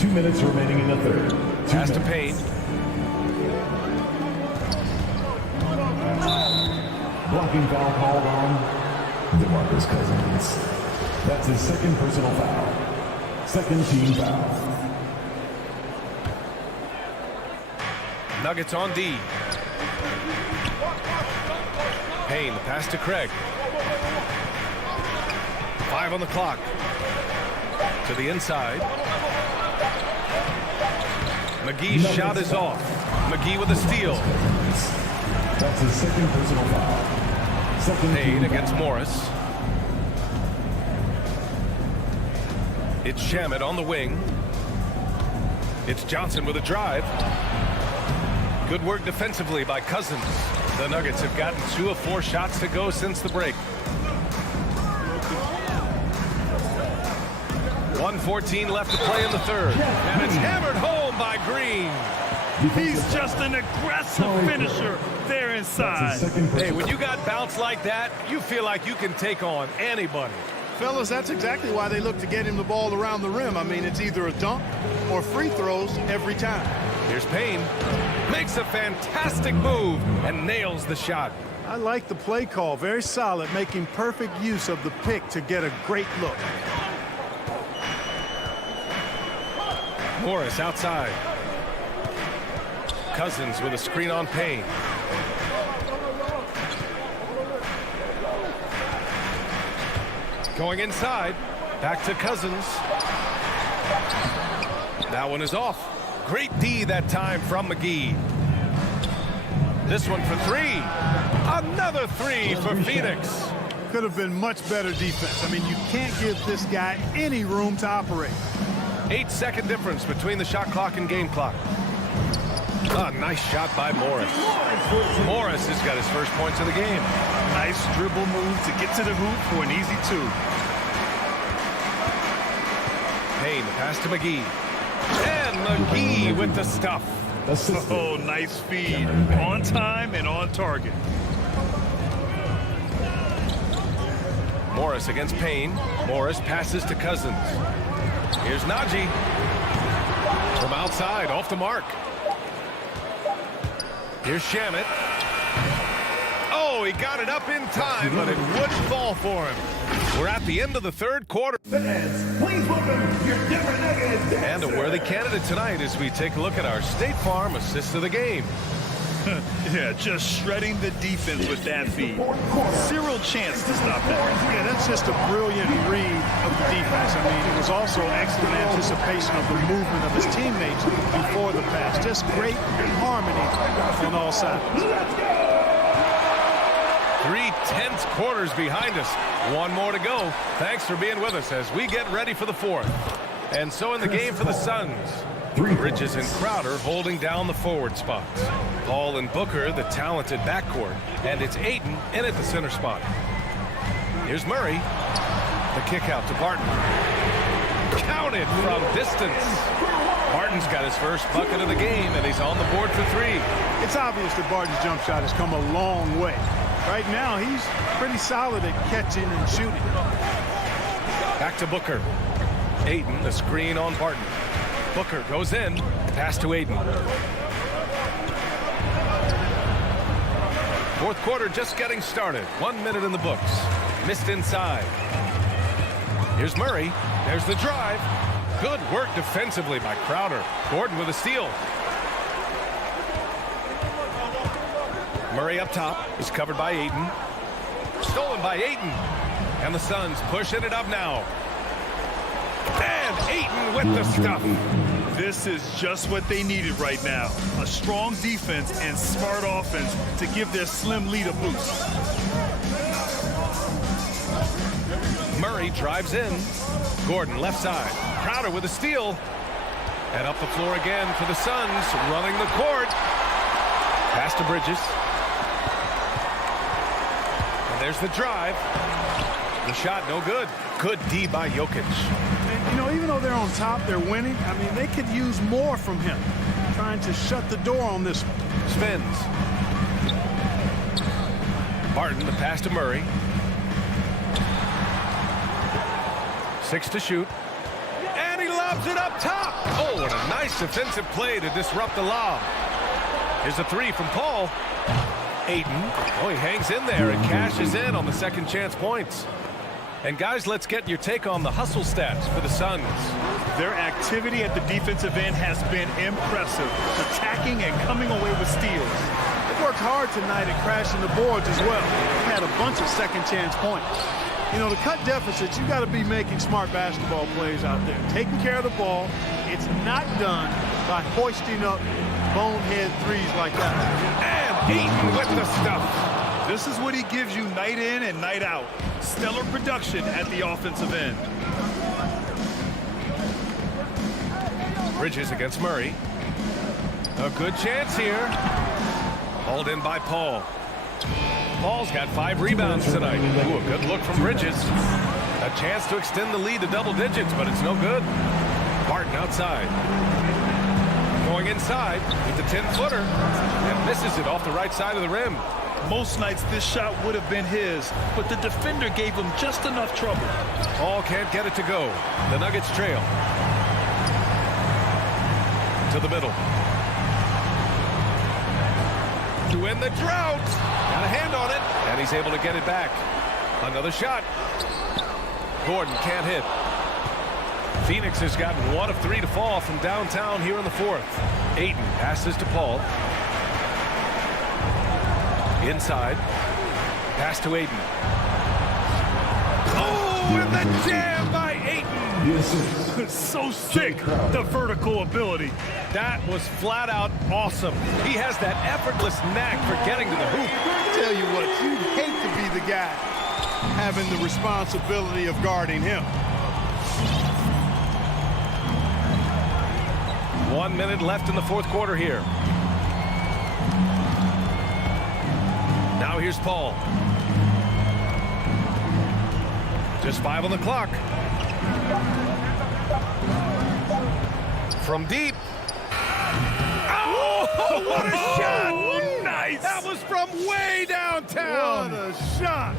2 minutes remaining in the third. Pass to Payne. Blocking foul called on DeMarcus Cousins. That's his second personal foul. Second team foul. Nuggets on D. Payne, the pass to Craig. 5 on the clock. To the inside. McGee's shot is off. McGee with a steal. That's his second personal foul. Second Payne against Morris. It's Shamet on the wing. It's Johnson with a drive. Good work defensively by Cousins. The Nuggets have gotten 2 of 4 shots to go since the break. 1:14 left to play in the third. And it's hammered home by Green. He's just an aggressive finisher there inside. Hey, when you got bounce like that, you feel like you can take on anybody. Fellas, that's exactly why they look to get him the ball around the rim. I mean, it's either a dunk or free throws every time. Here's Payne. Makes a fantastic move and nails the shot. I like the play call. Very solid, making perfect use of the pick to get a great look. Morris outside. Cousins with a screen on Payne. Going inside. Back to Cousins. That one is off. Great D that time from McGee. This one for 3. Another 3 for Phoenix. Could have been much better defense. I mean, you can't give this guy any room to operate. 8-second difference between the shot clock and game clock. A nice shot by Morris. Morris has got his first points of the game. Nice dribble move to get to the hoop for an easy 2. Payne, the pass to McGee. And McGee with the stuff. Oh, nice feed. On time and on target. Morris against Payne. Morris passes to Cousins. Here's Najee. From outside, off the mark. Here's Shamet. Oh, he got it up in time, but it wouldn't fall for him. We're at the end of the third quarter. Please welcome your Denver Nuggets. And a worthy candidate tonight as we take a look at our State Farm assist of the game. Yeah, just shredding the defense with that feed. Zero chance to stop that. Yeah, that's just a brilliant read of the defense. I mean, it was also excellent anticipation of the movement of his teammates before the pass. Just great harmony on all sides. 3/10 quarters behind us. One more to go. Thanks for being with us as we get ready for the fourth. And so in the game for the Suns, Bridges and Crowder holding down the forward spots. Paul and Booker, the talented backcourt. And it's Ayton in at the center spot. Here's Murray. The kick out to Barton. Counted from distance. Barton's got his first bucket of the game, and he's on the board for 3. It's obvious that Barton's jump shot has come a long way. Right now, he's pretty solid at catching and shooting. Back to Booker. Ayton, the screen on Barton. Booker goes in. Pass to Ayton. Fourth quarter just getting started. 1 minute in the books. Missed inside. Here's Murray. There's the drive. Good work defensively by Crowder. Gordon with a steal. Murray up top is covered by Ayton. Stolen by Ayton. And the Suns pushing it up now. And Ayton with the stuff. This is just what they needed right now. A strong defense and smart offense to give their slim lead a boost. Murray drives in. Gordon left side. Crowder with a steal. And up the floor again for the Suns, running the court. Pass to Bridges. And there's the drive. The shot no good. Good D by Jokic. And, you know, even though they're on top, they're winning. I mean, they could use more from him. Trying to shut the door on this. Spins. Barton, the pass to Murray. 6 to shoot. And he lobs it up top. Oh, what a nice defensive play to disrupt the lob. Here's a 3 from Paul. Ayton. Oh, he hangs in there and cashes in on the second chance points. And guys, let's get your take on the hustle stats for the Suns. Their activity at the defensive end has been impressive, attacking and coming away with steals. They worked hard tonight at crashing the boards as well. They had a bunch of second chance points. You know, to cut deficits, you got to be making smart basketball plays out there. Taking care of the ball. It's not done by hoisting up bonehead threes like that. And Ayton with the stuff. This is what he gives you night in and night out. Stellar production at the offensive end. Bridges against Murray. A good chance here. Hauled in by Paul. Paul's got 5 rebounds tonight. Ooh, a good look from Bridges. A chance to extend the lead to double digits, but it's no good. Barton outside. Going inside with the 10-footer. And misses it off the right side of the rim. Most nights this shot would have been his, but the defender gave him just enough trouble. Paul can't get it to go. The Nuggets trail. To the middle. To end the drought. Got a hand on it, and he's able to get it back. Another shot. Gordon can't hit. Phoenix has gotten 1 of 3 to fall from downtown here in the 4th. Ayton passes to Paul. Inside. Pass to Ayton. Oh, and the jam by Ayton. So sick, the vertical ability. That was flat out awesome. He has that effortless knack for getting to the hoop. I tell you what, you'd hate to be the guy having the responsibility of guarding him. 1 minute left in the 4th quarter here. Now here's Paul. Just 5 on the clock. From deep. Oh, what a shot! Nice! That was from way downtown. What a shot!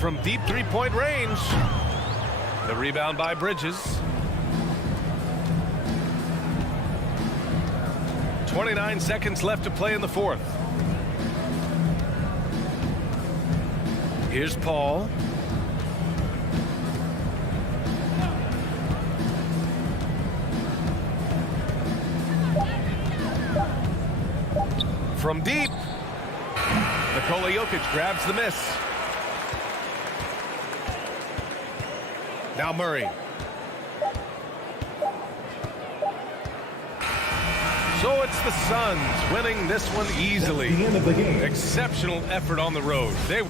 From deep 3-point range. The rebound by Bridges. 29 seconds left to play in the 4th. Here's Paul. From deep. Nikola Jokic grabs the miss. Now Murray. So it's the Suns winning this one easily. That's the end of the game. Exceptional effort on the road. They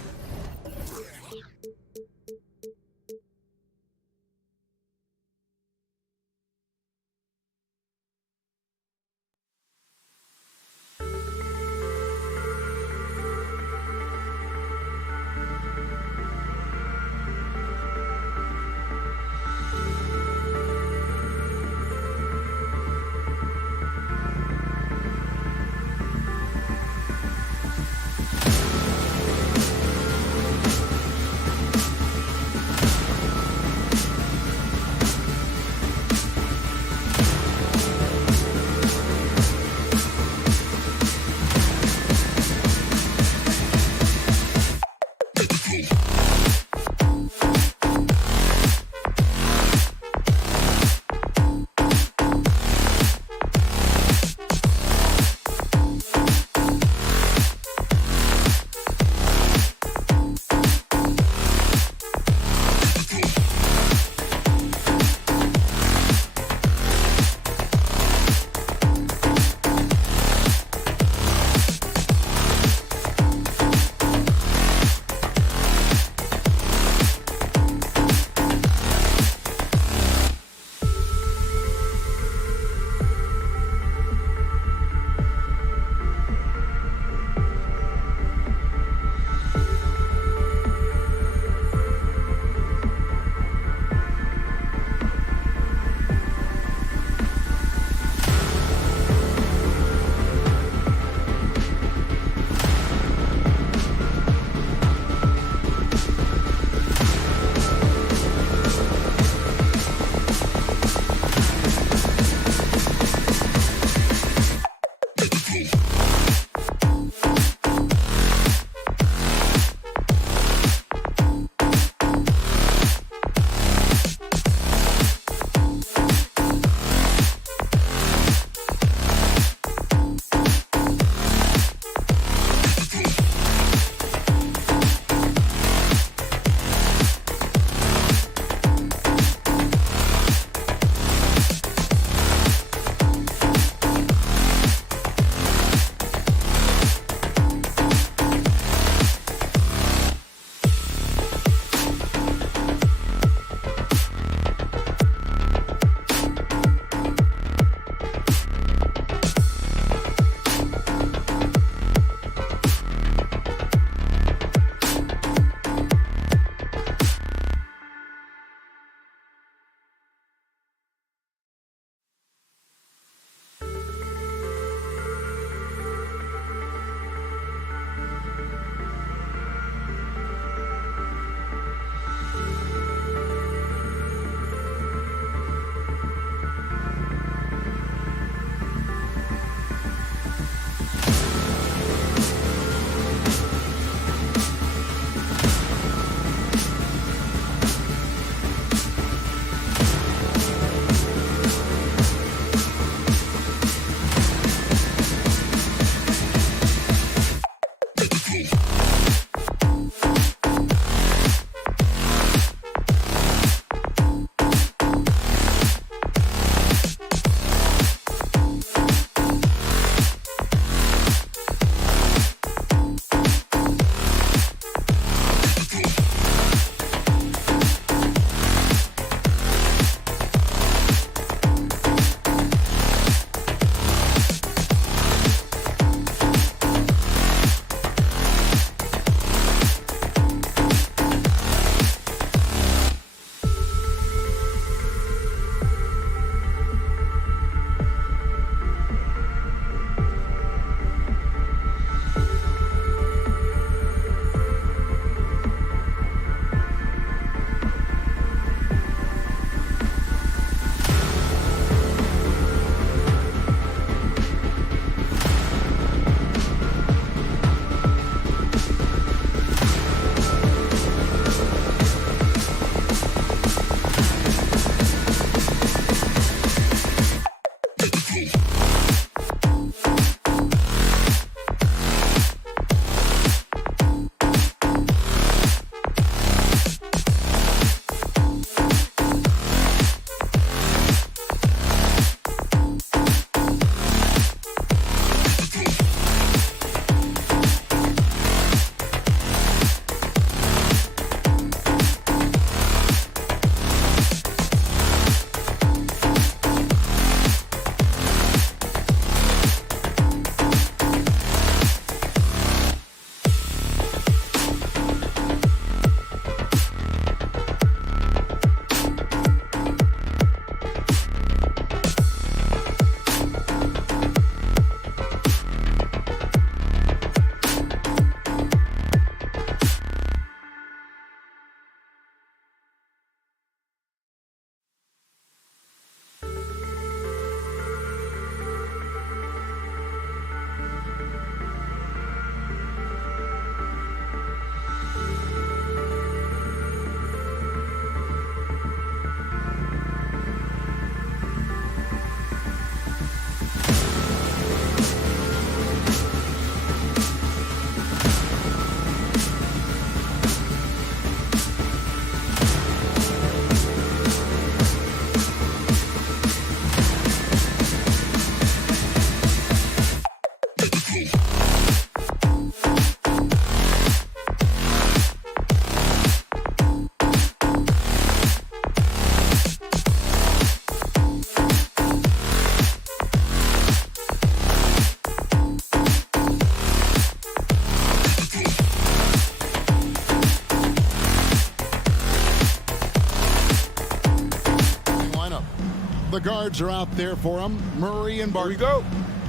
The guards are out there for him. Murray and Barton. Here we go.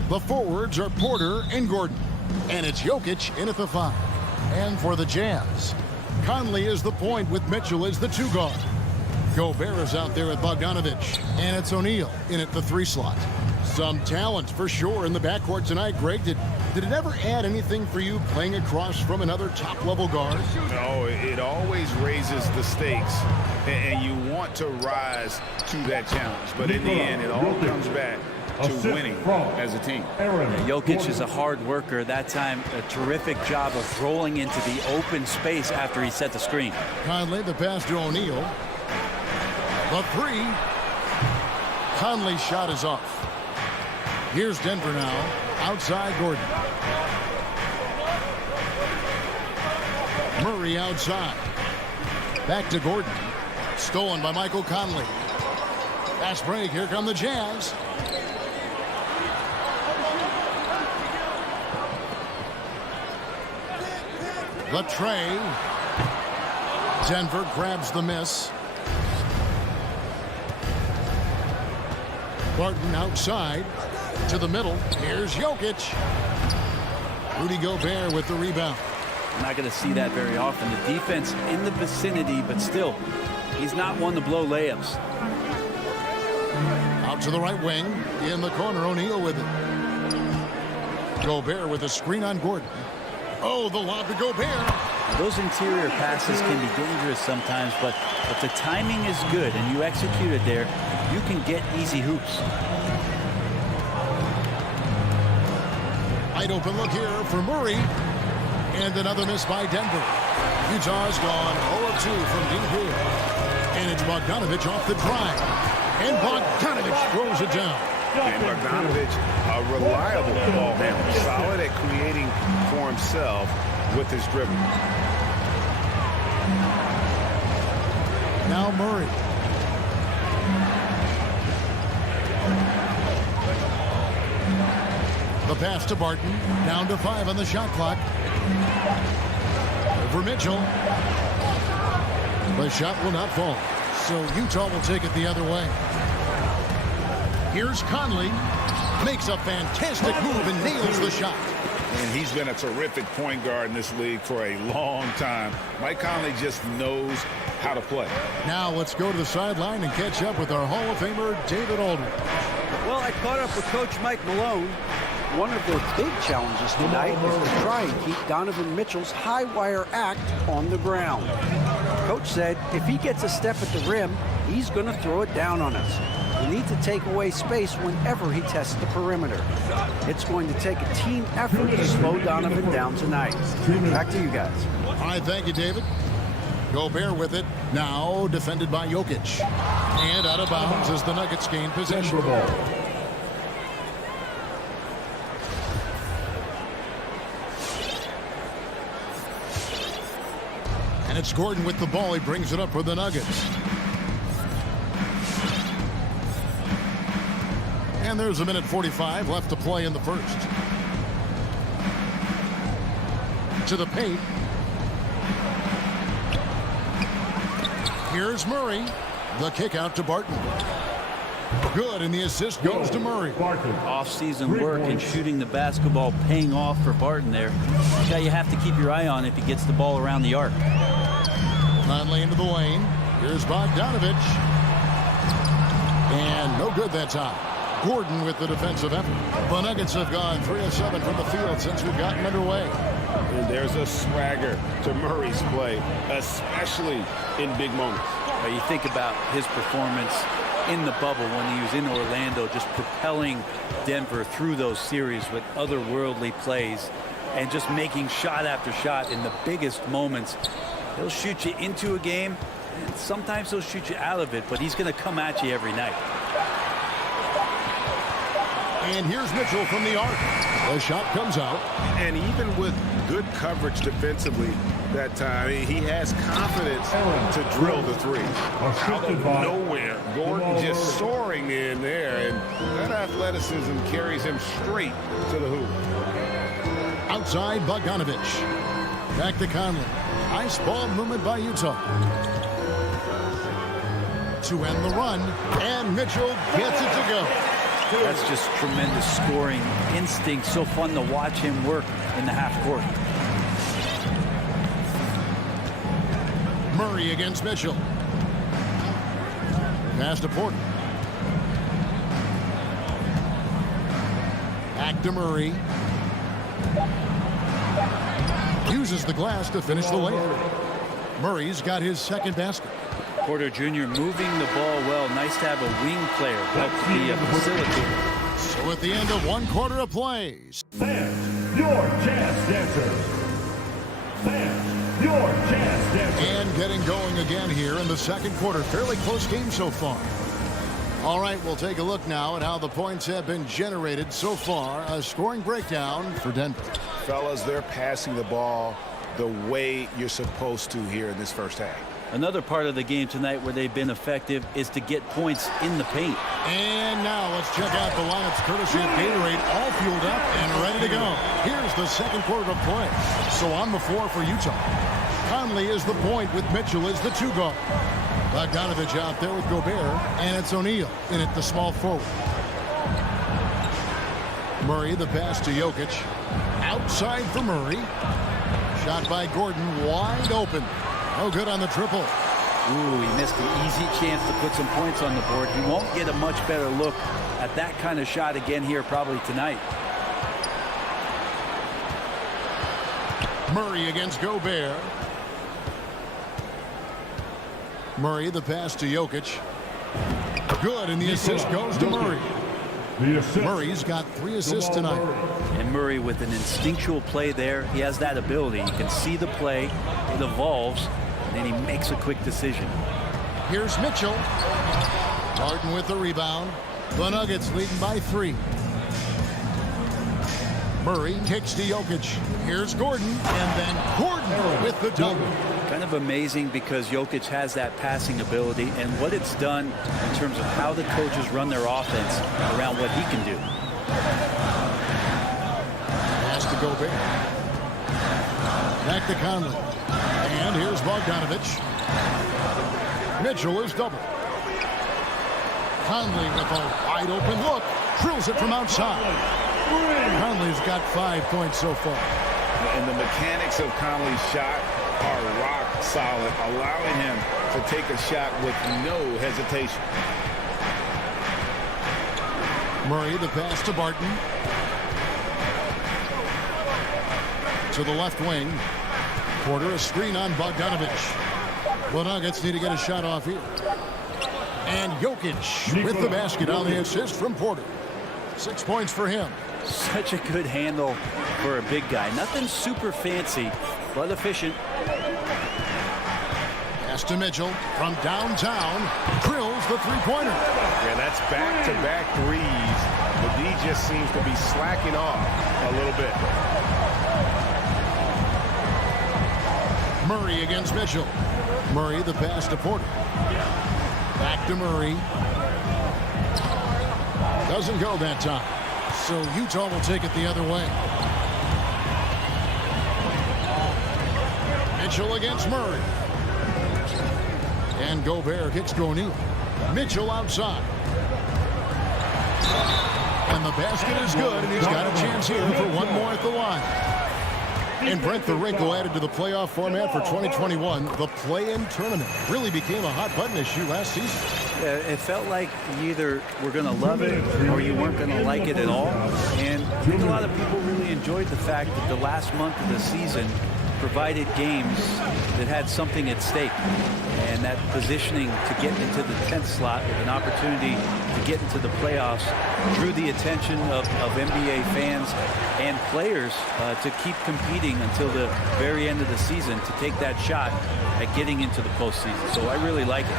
The forwards are Porter and Gordon. And it's Jokic in at the 5. And for the Jazz, Conley is the point with Mitchell as the 2 guard. Gobert is out there with Bogdanovich. And it's O'Neal in at the 3 slot. Some talent for sure in the backcourt tonight. Greg, did it ever add anything for you playing across from another top-level guard? No, it always raises the stakes, and you want to rise to that challenge. But in the end, it all comes back to winning as a team. Jokic is a hard worker. That time, a terrific job of rolling into the open space after he set the screen. Conley, the pass to O'Neal. The 3. Conley's shot is off. Here's Denver now. Outside Gordon. Murray outside. Back to Gordon. Stolen by Michael Conley. Fast break. Here come the Jazz. The tray. Denver grabs the miss. Barton outside to the middle. Here's Jokic. Rudy Gobert with the rebound. I'm not going to see that very often. The defense in the vicinity, but still, he's not one to blow layups. Out to the right wing. In the corner, O'Neal with it. Gobert with a screen on Gordon. Oh, the lob to Gobert. Those interior passes can be dangerous sometimes, but if the timing is good and you execute it there, you can get easy hoops. Wide open look here for Murray. And another miss by Denver. Utah's gone 0-2 from deep here. And it's Bogdanovich off the drive. And Bogdanovich throws it down. And Bogdanovich, a reliable ball handler, solid at creating for himself with his dribble. Now Murray. The pass to Barton. Down to 5 on the shot clock. Over Mitchell. The shot will not fall. So Utah will take it the other way. Here's Conley. Makes a fantastic move and nails the shot. And he's been a terrific point guard in this league for a long time. Mike Conley just knows how to play. Now let's go to the sideline and catch up with our Hall of Famer, David Aldridge. Well, I caught up with Coach Mike Malone. One of their big challenges tonight is to try and keep Donovan Mitchell's high wire act on the ground. Coach said if he gets a step at the rim, he's going to throw it down on us. We need to take away space whenever he tests the perimeter. It's going to take a team effort to slow Donovan down tonight. Back to you guys. All right, thank you, David. Gobert with it. Now defended by Jokic. And out of bounds as the Nuggets gain possession. And it's Gordon with the ball. He brings it up for the Nuggets. And there's 1:45 left to play in the first. To the paint. Here's Murray. The kick out to Barton. Good, and the assist goes to Murray. Off-season work and shooting the basketball paying off for Barton there. Now you have to keep your eye on if he gets the ball around the arc. Conley into the lane. Here's Bogdanovich. And no good that time. Gordon with the defensive effort. The Nuggets have gone 3 of 7 from the field since we've gotten underway. And there's a swagger to Murray's play, especially in big moments. You think about his performance in the bubble when he was in Orlando, just propelling Denver through those series with otherworldly plays and just making shot after shot in the biggest moments. He'll shoot you into a game, and sometimes he'll shoot you out of it, but he's going to come at you every night. And here's Mitchell from the arc. The shot comes out. And even with good coverage defensively that time, he has confidence to drill the three. Out of nowhere, Gordon just soaring in there, and that athleticism carries him straight to the hoop. Outside, Bogdanovich. Back to Conley. Nice ball movement by Utah. to end the run, and Mitchell gets it to go. That's just tremendous scoring instinct. So fun to watch him work in the half court. Murray against Mitchell. Pass to Porter. Back to Murray. Uses the glass to finish the layup. Murray's got his second basket. Porter Jr. moving the ball well. Nice to have a wing player help be a facilitator. So at the end of one quarter of plays. Fans, your chance dancers. Fans, your chance dancers. And getting going again here in the second quarter. Fairly close game so far. All right, we'll take a look now at how the points have been generated so far. A scoring breakdown for Denver. Fellas, they're passing the ball the way you're supposed to here in this first half. Another part of the game tonight where they've been effective is to get points in the paint. And now let's check out the lineups courtesy of Gatorade, all fueled up and ready to go. Here's the second quarter of play. So on the floor for Utah. Conley is the point with Mitchell as the two guard. Bogdanovich out there with Gobert, and it's O'Neal in at the small forward. Murray, the pass to Jokic. Outside for Murray. Shot by Gordon, wide open. No good on the triple. Ooh, he missed an easy chance to put some points on the board. He won't get a much better look at that kind of shot again here probably tonight. Murray against Gobert. Murray, the pass to Jokic. Good, and the assist goes to Murray. Murray's got 3 assists tonight. And Murray with an instinctual play there. He has that ability. You can see the play. It evolves, and he makes a quick decision. Here's Mitchell. Harden with the rebound. The Nuggets leading by 3. Murray kicks to Jokic. Here's Gordon, and then Gordon with the dunk. Kind of amazing because Jokic has that passing ability and what it's done in terms of how the coaches run their offense around what he can do. Pass to Gobert. Back to Conley. And here's Bogdanovich. Mitchell is double. Conley with a wide open look. Drills it from outside. Conley's got 5 points so far. And the mechanics of Conley's shot are rock solid, allowing him to take a shot with no hesitation. Murray, the pass to Barton. To the left wing. Porter, a screen on Bogdanovich. The Nuggets need to get a shot off here. And Jokic with the basket on the assist from Porter. 6 points for him. Such a good handle for a big guy. Nothing super fancy, but efficient. Pass to Mitchell from downtown. Drills the three-pointer. Yeah, that's back-to-back threes. But he just seems to be slacking off a little bit. Murray against Mitchell. Murray, the pass to Porter. Back to Murray. Doesn't go that time. So Utah will take it the other way. Mitchell against Murray. And Gobert kicks to O'Neal. Mitchell outside. And the basket is good, and he's got a chance here for one more at the line. And Brent, the wrinkle added to the playoff format for 2021, the play-in tournament really became a hot-button issue last season. It felt like you either were going to love it or you weren't going to like it at all. And I think a lot of people really enjoyed the fact that the last month of the season provided games that had something at stake. And that positioning to get into the 10th slot with an opportunity to get into the playoffs drew the attention of NBA fans and players to keep competing until the very end of the season to take that shot at getting into the postseason. So I really like it.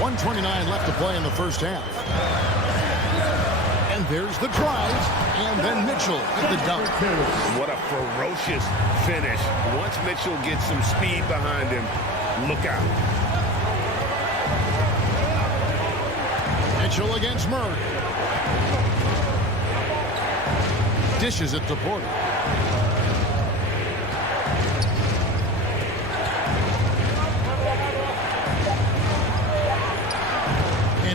1:29 left to play in the first half. And there's the drive, and then Mitchell at the dunk. What a ferocious finish. Once Mitchell gets some speed behind him, look out. Mitchell against Murray. Dishes it to Porter.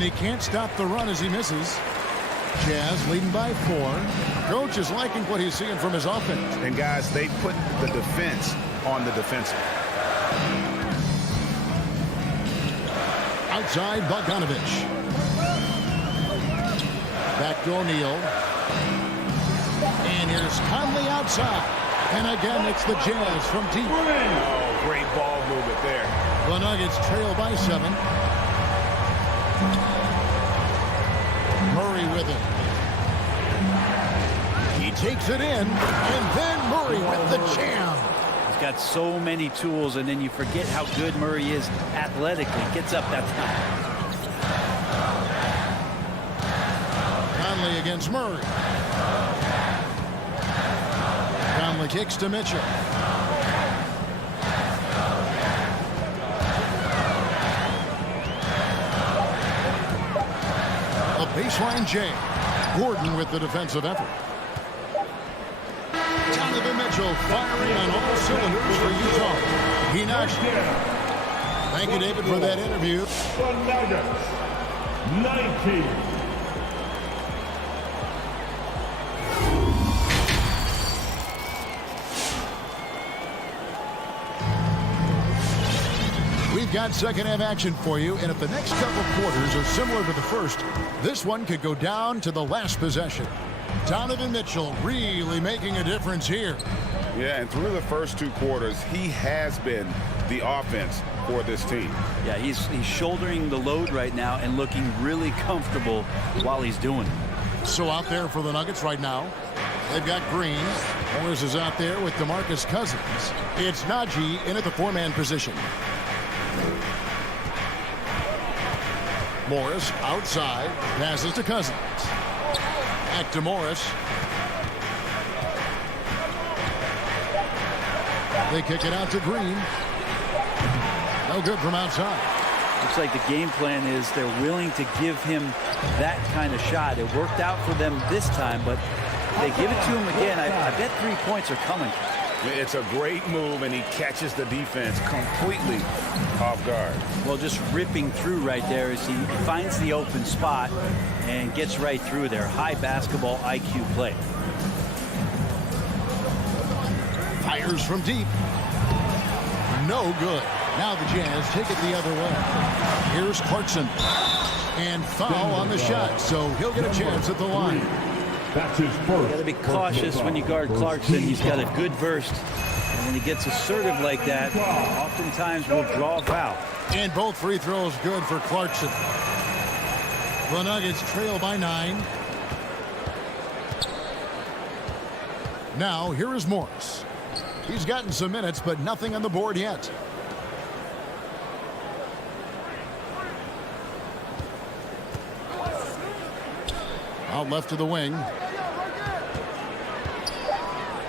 he can't stop the run as he misses. Jazz leading by 4. Coach is liking what he's seeing from his offense. And guys, they put the defense on the defensive. Outside, Bogdanovich. Back to O'Neal. And here's Conley outside. And again, it's the Jazz from deep. Oh, great ball movement there. The Nuggets trail by 7. Murray with it. He takes it in, and then Murray with the jam. He's got so many tools, and then you forget how good Murray is athletically. Gets up that time. Conley against Murray. Conley kicks to Mitchell. A baseline J. Gordon with the defensive effort. Donovan Mitchell firing on all cylinders for Utah. He knocks it. Thank you, David, for that interview. The Nuggets, 19. We've got second half action for you, and if the next couple quarters are similar to the first, this one could go down to the last possession. Donovan Mitchell really making a difference here. Yeah, and through the first 2 quarters, he has been the offense for this team. Yeah, he's shouldering the load right now and looking really comfortable while he's doing it. So out there for the Nuggets right now, they've got Green. Morris is out there with DeMarcus Cousins. It's Najee in at the 4-man position. Morris outside, passes to Cousins. Back to Morris. They kick it out to Green. No good from outside. Looks like the game plan is they're willing to give him that kind of shot. It worked out for them this time, but they give it to him again. I bet 3 points are coming. It's a great move, and he catches the defense completely off guard. Well, just ripping through right there as he finds the open spot and gets right through there. High basketball IQ play. Fires from deep. No good. Now the Jazz take it the other way. Here's Clarkson. And foul on the shot, so he'll get a chance at the line. That's his first. Got to be cautious when you guard Clarkson. He's got a good burst. And when he gets assertive like that, oftentimes will draw a foul. And both free throws good for Clarkson. The Nuggets trail by 9. Now, here is Morris. He's gotten some minutes, but nothing on the board yet. Out left to the wing.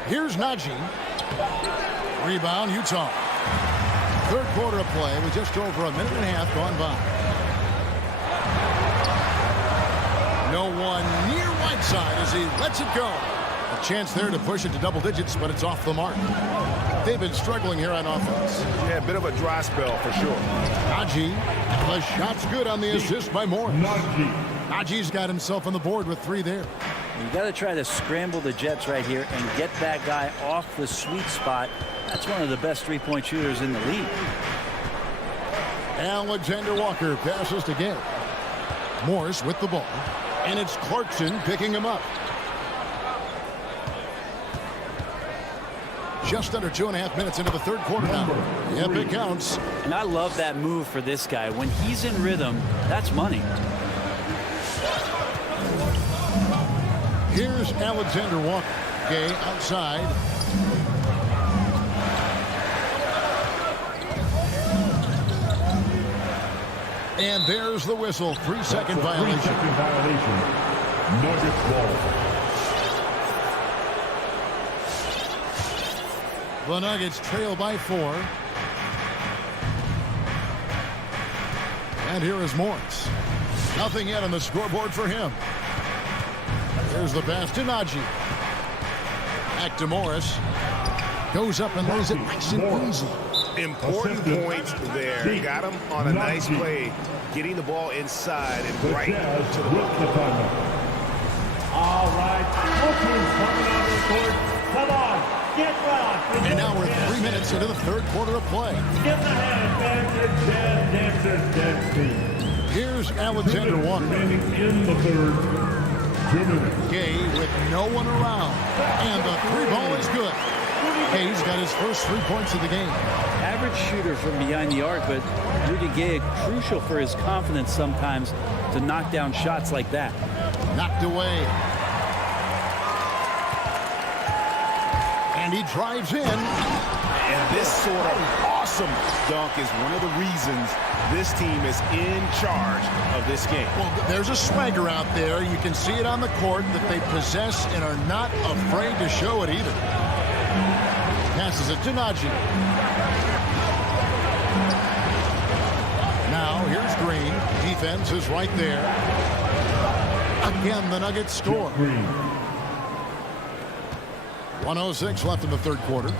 Here's Najee. Rebound, Utah. Third quarter of play with just over a minute and a half gone by. No one near right side as he lets it go. A chance there to push it to double digits, but it's off the mark. They've been struggling here on offense. Yeah, a bit of a dry spell for sure. Najee, the shot's good on the assist by Morris. Najee's got himself on the board with 3 there. You got to try to scramble the Jets right here and get that guy off the sweet spot. That's one of the best three-point shooters in the league. Alexander Walker passes to Gay. Morris with the ball. And it's Clarkson picking him up. Just under 2.5 minutes into the third quarter now. Yep, it counts. And I love that move for this guy. When he's in rhythm, that's money. Here's Alexander Walker. Gay outside. And there's the whistle. 3-second violation. 3-second violation. Nuggets ball. The Nuggets trail by 4. And here is Morris. Nothing yet on the scoreboard for him. There's the pass to Najee. Back to Morris. Goes up and lays it nice and easy. Important points there. Got him on a nice play, getting the ball inside and right to the ball. All right, Bookers coming on the court. Come on, get back. And now we're 3 minutes into the third quarter of play. Get the hand back to Jazz Dancers. Here's Alexander Walker. In the third, 2 minutes. Gay with no one around. And the three ball is good. Gay's got his first 3 points of the game. Average shooter from behind the arc, but Rudy Gay crucial for his confidence sometimes to knock down shots like that. Knocked away. And he drives in. And this sort of awesome dunk is one of the reasons this team is in charge of this game. Well, there's a swagger out there. You can see it on the court that they possess and are not afraid to show it either. Passes it to Najee. Now, here's Green. Defense is right there. Again, the Nuggets score. 1:06 left in the third quarter.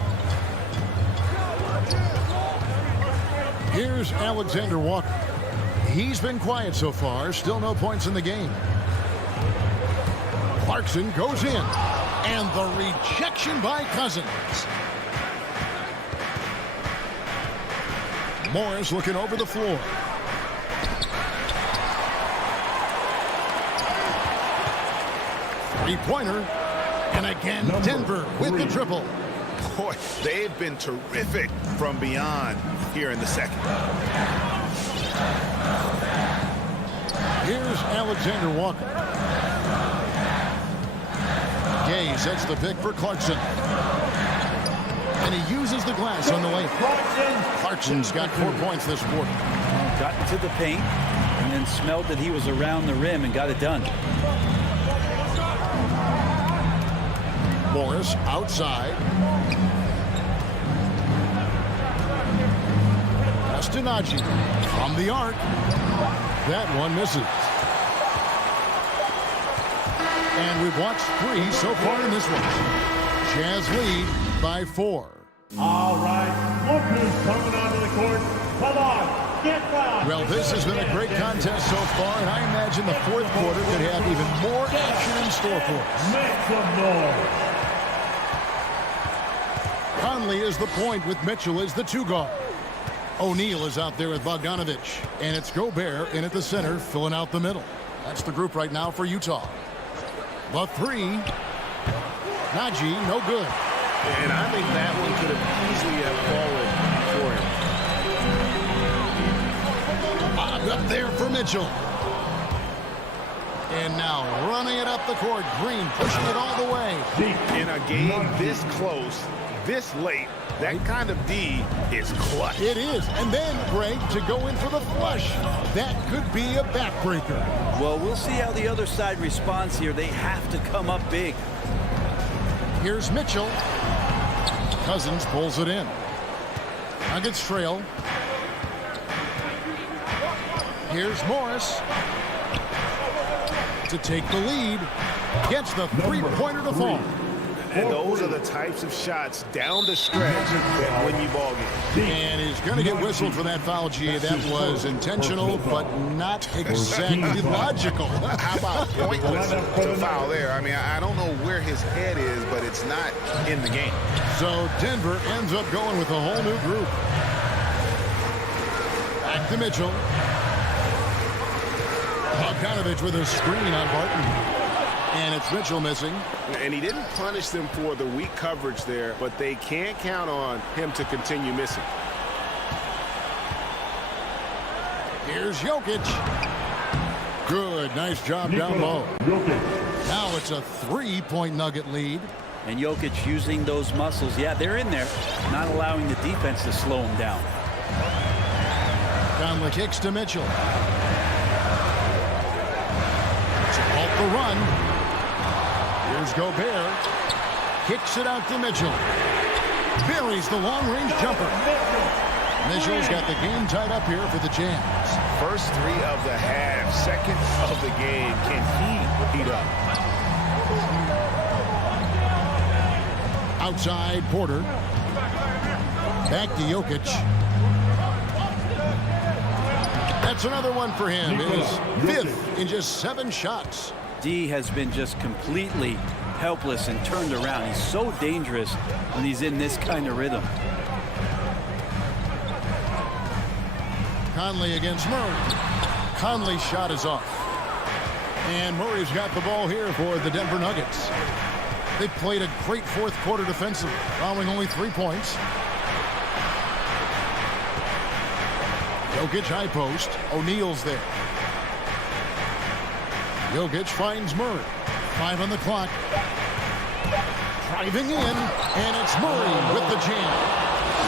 Here's Alexander Walker. He's been quiet so far. Still no points in the game. Clarkson goes in. And the rejection by Cousins. Morris looking over the floor. Three-pointer. And again, Denver with the triple. Boy, they've been terrific from beyond here in the second. Here's Alexander Walker. Gay sets the pick for Clarkson. And he uses the glass on the way. Clarkson's got 4 points this quarter. Got into the paint and then smelled that he was around the rim and got it done. Morris outside. Pass to Najee from the arc. That one misses. And we've watched 3 so far in this one. Jazz lead by 4. All right, Bookers coming onto the court. Come on, get back. Well, this has been a great contest so far, and I imagine the fourth quarter could have even more action in store for us. Make some noise. Conley is the point with Mitchell as the 2 guard. O'Neal is out there with Bogdanovich, and it's Gobert in at the center, filling out the middle. That's the group right now for Utah. The 3. Najee, no good. And I think that one could have easily fallen for him. Up there for Mitchell. And now running it up the court. Green pushing it all the way. In a game this close, this late, that kind of D is clutch. It is. And then, Greg, to go in for the flush. That could be a backbreaker. Well, we'll see how the other side responds here. They have to come up big. Here's Mitchell. Cousins pulls it in. Nuggets trail. Here's Morris to take the lead. Gets the three-pointer to fall. And those are the types of shots down the stretch that win you ball games. And he's going to get whistled for that foul, G. That was intentional, but not exactly logical. How about pointless to foul there? I mean, I don't know where his head is, but it's not in the game. So Denver ends up going with a whole new group. Back to Mitchell. Bogdanovich with a screen on Barton. And it's Mitchell missing. And he didn't punish them for the weak coverage there, but they can't count on him to continue missing. Here's Jokic. Good, nice job down low. Now it's a 3-point Nugget lead. And Jokic using those muscles. Yeah, they're in there, not allowing the defense to slow him down. Conley kicks to Mitchell. To halt the run. Here's Gobert. Kicks it out to Mitchell. Buries the long-range jumper. Mitchell's got the game tied up here for the Jazz. First 3 of the half, second of the game. Can he heat up? Outside Porter. Back to Jokic. That's another one for him. It is 5th in just 7 shots. D has been just completely helpless and turned around. He's so dangerous when he's in this kind of rhythm. Conley against Murray. Conley's shot is off. And Murray's got the ball here for the Denver Nuggets. They played a great 4th quarter defensively, allowing only 3 points. Jokic high post. O'Neal's there. Jokic finds Murray. 5 on the clock. Driving in, and it's Murray with the jam.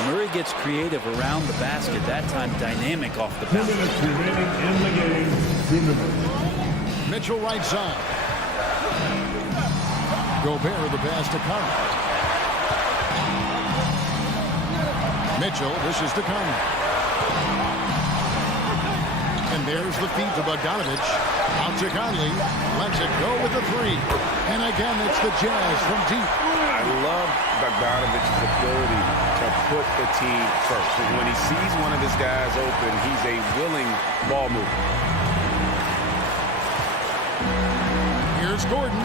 Murray gets creative around the basket. That time, dynamic off the 2 bounce. minutes remaining in the game. 2 minutes. Mitchell right side. Gobert the pass to Conley. Mitchell dishes to Conley. And there's the feed to Bogdanovich. Out to Conley. Lets it go with the 3. And again, it's the Jazz from deep. I love Bogdanovich's ability to put the team first. When he sees one of his guys open, he's a willing ball mover. Here's Gordon.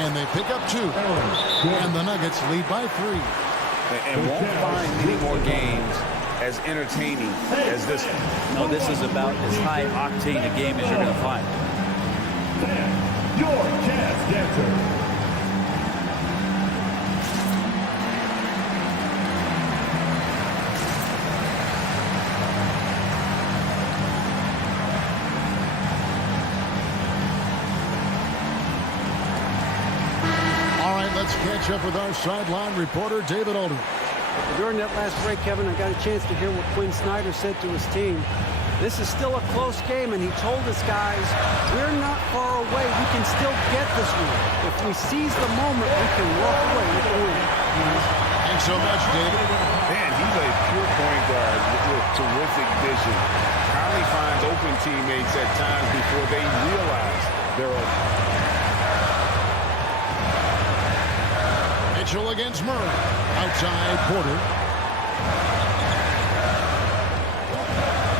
And they pick up 2. And the Nuggets lead by 3. And won't find many more games as entertaining as this one. No, this is about as high octane a game as you're going to find. Your Jazz Dancer. Let's catch up with our sideline reporter, David Aldridge. During that last break, Kevin, I got a chance to hear what Quinn Snyder said to his team. This is still a close game, and he told his guys, we're not far away. We can still get this one. If we seize the moment, we can walk away with the win. Thanks so much, David. Man, he's a pure point guard with terrific vision. Conley finds open teammates at times before they realize they're open. Mitchell against Murray. Outside Porter.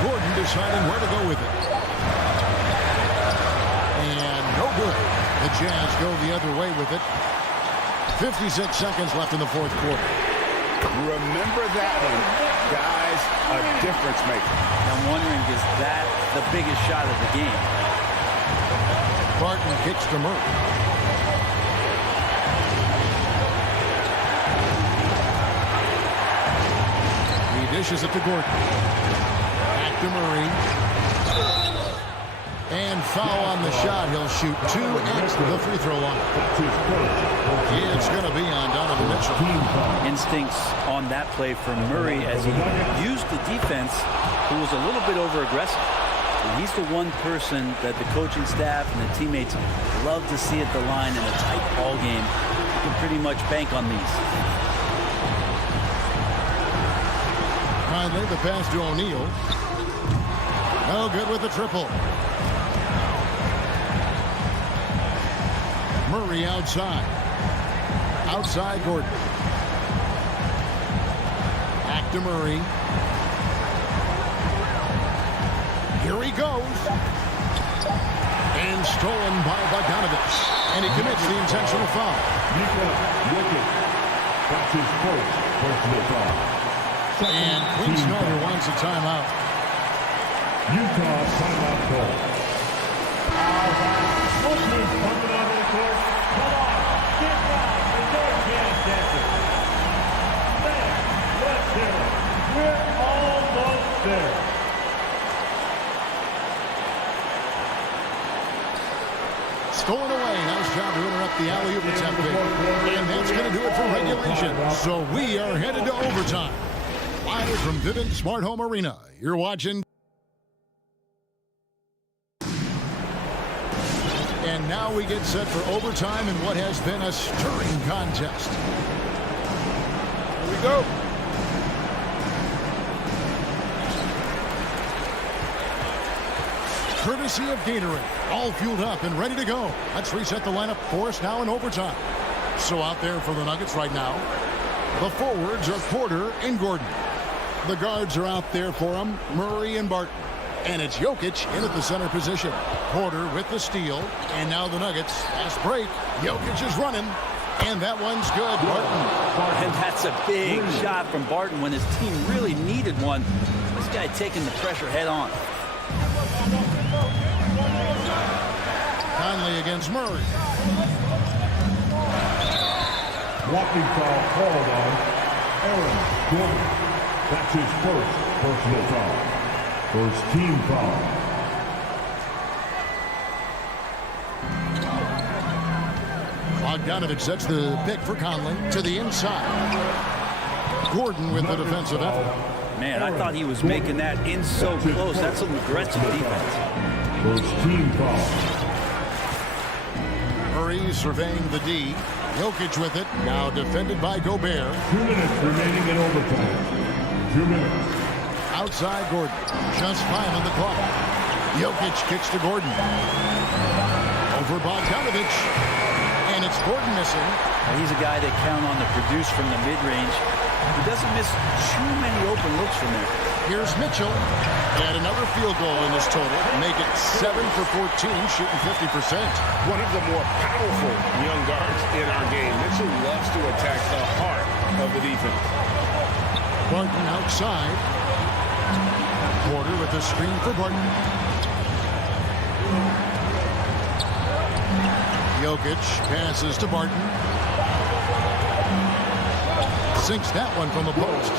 Gordon deciding where to go with it. And no good. The Jazz go the other way with it. 56 seconds left in the 4th quarter. Remember that one, guys, a difference maker. I'm wondering, is that the biggest shot of the game? Barton kicks to Murray. Dishes it to Gordon. Back to Murray. And foul on the shot. He'll shoot 2 at the free throw line. It's going to be on Donovan Mitchell. Instincts on that play from Murray as he used the defense, who was a little bit over-aggressive. And he's the one person that the coaching staff and the teammates love to see at the line in a tight ball game. You can pretty much bank on these. Finally, the pass to O'Neal. No good with the triple. Murray outside. Outside Gordon. Back to Murray. Here he goes. And stolen by Bogdanovich. And he commits the intentional foul. That's his first personal foul. And Quinn Snyder wants a timeout. Utah timeout call. Both teams coming onto the court. Come on, get down for your Jazz Dancer. Man, let's hear it. We're almost there. Stolen away. Nice job to interrupt the alley-oop attempt. And that's going to do it for regulation. So we are headed to overtime. Live from Vivint Smart Home Arena. You're watching. And now we get set for overtime in what has been a stirring contest. Here we go. Courtesy of Gatorade. All fueled up and ready to go. Let's reset the lineup for us now in overtime. So out there for the Nuggets right now. The forwards are Porter and Gordon. The guards are out there for them, Murray and Barton. And it's Jokic in at the center position. Porter with the steal. And now the Nuggets. Fast break. Jokic is running. And that one's good. Barton. And that's a big shot from Barton when his team really needed one. This guy taking the pressure head on. Conley against Murray. Walking foul called on Aaron Gordon. That's his first personal foul. First team foul. Bogdanovich sets the pick for Conley to the inside. Gordon with the defensive effort. Man, I thought he was making that in so close. That's some aggressive defense. First team foul. Murray surveying the D. Jokic with it. Now defended by Gobert. 2 minutes remaining in overtime. 2 minutes. Outside Gordon. Just 5 on the clock. Jokic kicks to Gordon. Over Bogdanovich. And it's Gordon missing. He's a guy they count on to produce from the mid-range. He doesn't miss too many open looks from there. Here's Mitchell. And another field goal in this total. Make it 7 for 14, shooting 50%. One of the more powerful young guards in our game. Mitchell loves to attack the heart of the defense. Barton outside. Porter with the screen for Barton. Jokic passes to Barton. Sinks that one from the post.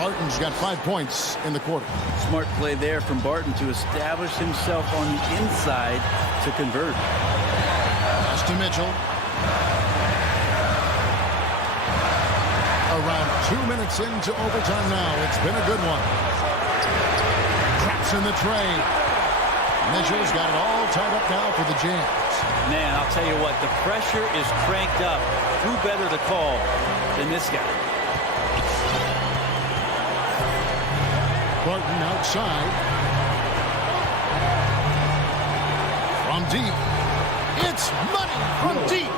Barton's got 5 points in the quarter. Smart play there from Barton to establish himself on the inside to convert. Pass to Mitchell. Around 2 minutes into overtime now. It's been a good one. Traps in the tray. Mitchell's got it all tied up now for the Jams. Man, I'll tell you what, the pressure is cranked up. Who better to call than this guy? Barton outside. From deep. It's money from deep.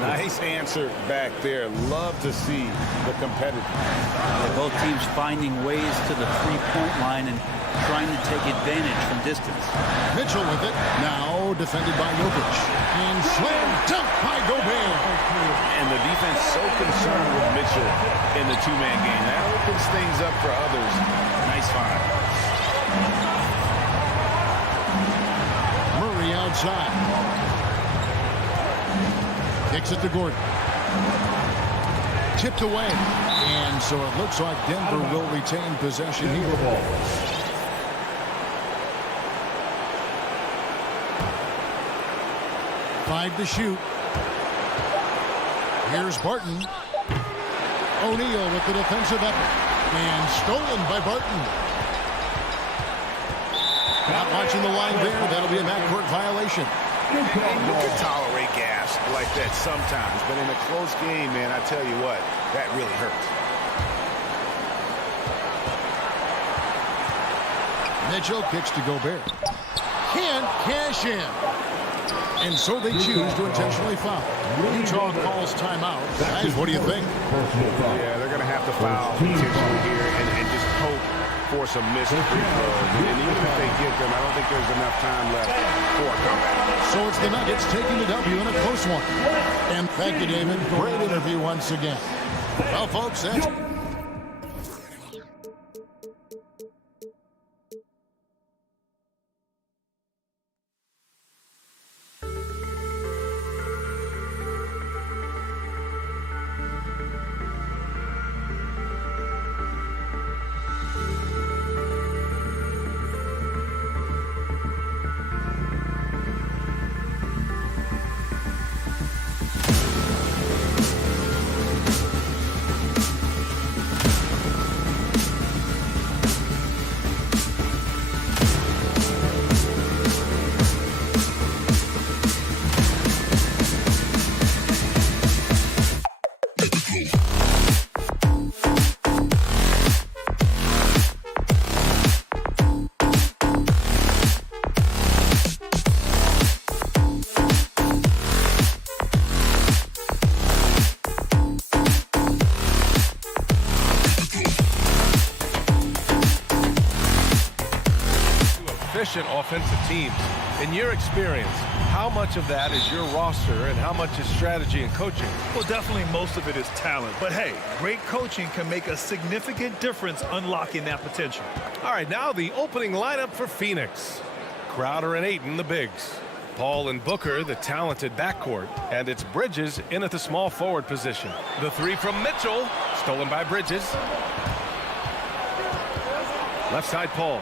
Nice answer back there. Love to see the competitive. Both teams finding ways to the three-point line and trying to take advantage from distance. Mitchell with it. Now defended by Jokic. And slam dunk by Gobert. And the defense so concerned with Mitchell in the two-man game. That opens things up for others. Nice find. Murray outside. Kicks it to Gordon. Tipped away. And so it looks like Denver will retain possession here. 5 to shoot. Here's Barton. O'Neal with the defensive effort. And stolen by Barton. Not watching the line there. That'll be a backcourt violation. You can tolerate gas like that sometimes, but in a close game, man, I tell you what, that really hurts. Mitchell kicks to Gobert. Can't cash in. And so they choose to intentionally foul. Utah calls timeout. Guys, what do you think? Yeah, they're going to have to foul intentionally here and just hope for some missed free throws. And even if they get them, I don't think there's enough time left for a comeback. So it's the Nuggets taking the W in a close one. And thank you, David. Great interview once again. Well, folks, that's... efficient offensive teams. In your experience, how much of that is your roster and how much is strategy and coaching? Well, definitely most of it is talent. But hey, great coaching can make a significant difference unlocking that potential. All right, now the opening lineup for Phoenix. Crowder and Ayton, the bigs. Paul and Booker, the talented backcourt. And it's Bridges in at the small forward position. The three from Mitchell, stolen by Bridges. Left side, Paul.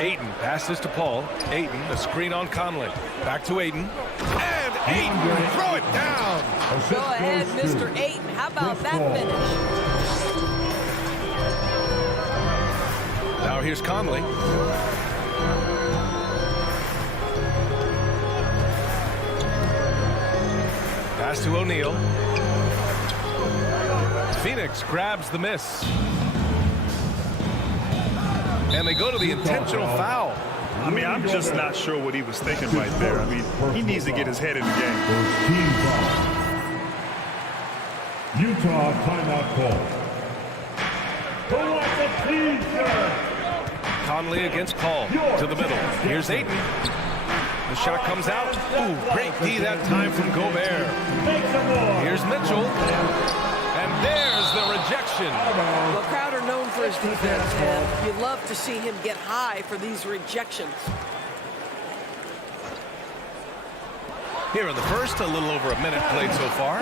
Ayton passes to Paul. Ayton, a screen on Conley. Back to Ayton. And Ayton, throw it down. Go ahead, Mr. Ayton. How about that finish? Now here's Conley. Pass to O'Neal. Phoenix grabs the miss. And they go to the intentional foul. I mean, I'm just not sure what he was thinking right there. I mean, he needs to get his head in the game. Team foul. Utah timeout call. Who wants a team, sir? Conley against Paul to the middle. Here's Ayton. The shot comes out. Ooh, great D that time from Gobert. Here's Mitchell. And there's the rejection. Well, Crowder known for his defense, and you love to see him get high for these rejections. Here in the first, a little over a minute played so far.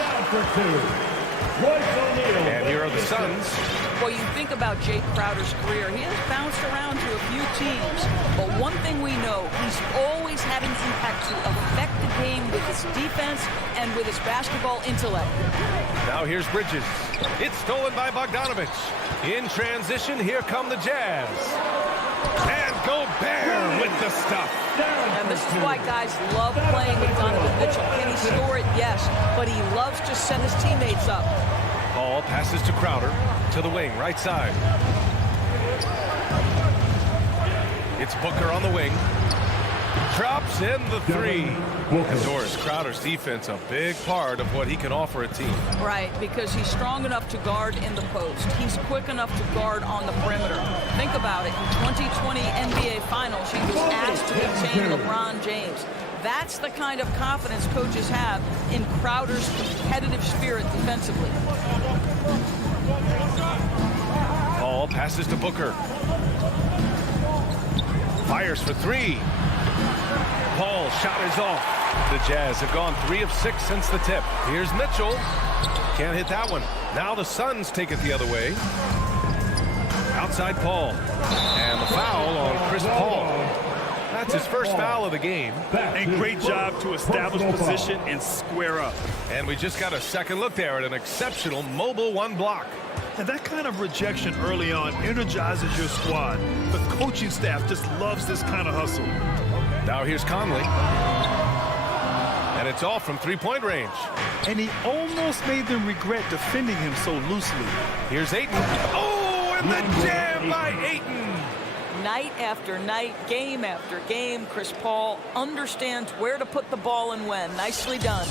And here are the Suns. Well, you think about Jake Crowder's career, he has bounced around to a few teams, but one thing we know, he's always had an impact to affect the game with his defense and with his basketball intellect. Now here's Bridges. It's stolen by Bogdanovich. In transition, here come the Jazz. And Gobert with the stuff. And this is why guys love playing with Donovan Mitchell. Can he score it? Yes, but he loves to set his teammates up. Ball passes to Crowder, to the wing, right side. It's Booker on the wing. Drops in the three. And Doris, Crowder's defense, a big part of what he can offer a team. Right, because he's strong enough to guard in the post. He's quick enough to guard on the perimeter. Think about it. In 2020 NBA Finals, he was asked to contain LeBron James. That's the kind of confidence coaches have in Crowder's competitive spirit defensively. Paul passes to Booker. Fires for three. Paul, shot is off. The Jazz have gone 3 of 6 since the tip. Here's Mitchell. Can't hit that one. Now the Suns take it the other way. Outside Paul. And the foul on Chris Paul. That's his first foul of the game. And great job to establish position and square up. And we just got a second look there at an exceptional mobile one block. And that kind of rejection early on energizes your squad. The coaching staff just loves this kind of hustle. Now here's Conley. And it's off from three-point range. And he almost made them regret defending him so loosely. Here's Ayton. Oh, and the jam by Ayton. Night after night, game after game, Chris Paul understands where to put the ball and when. Nicely done.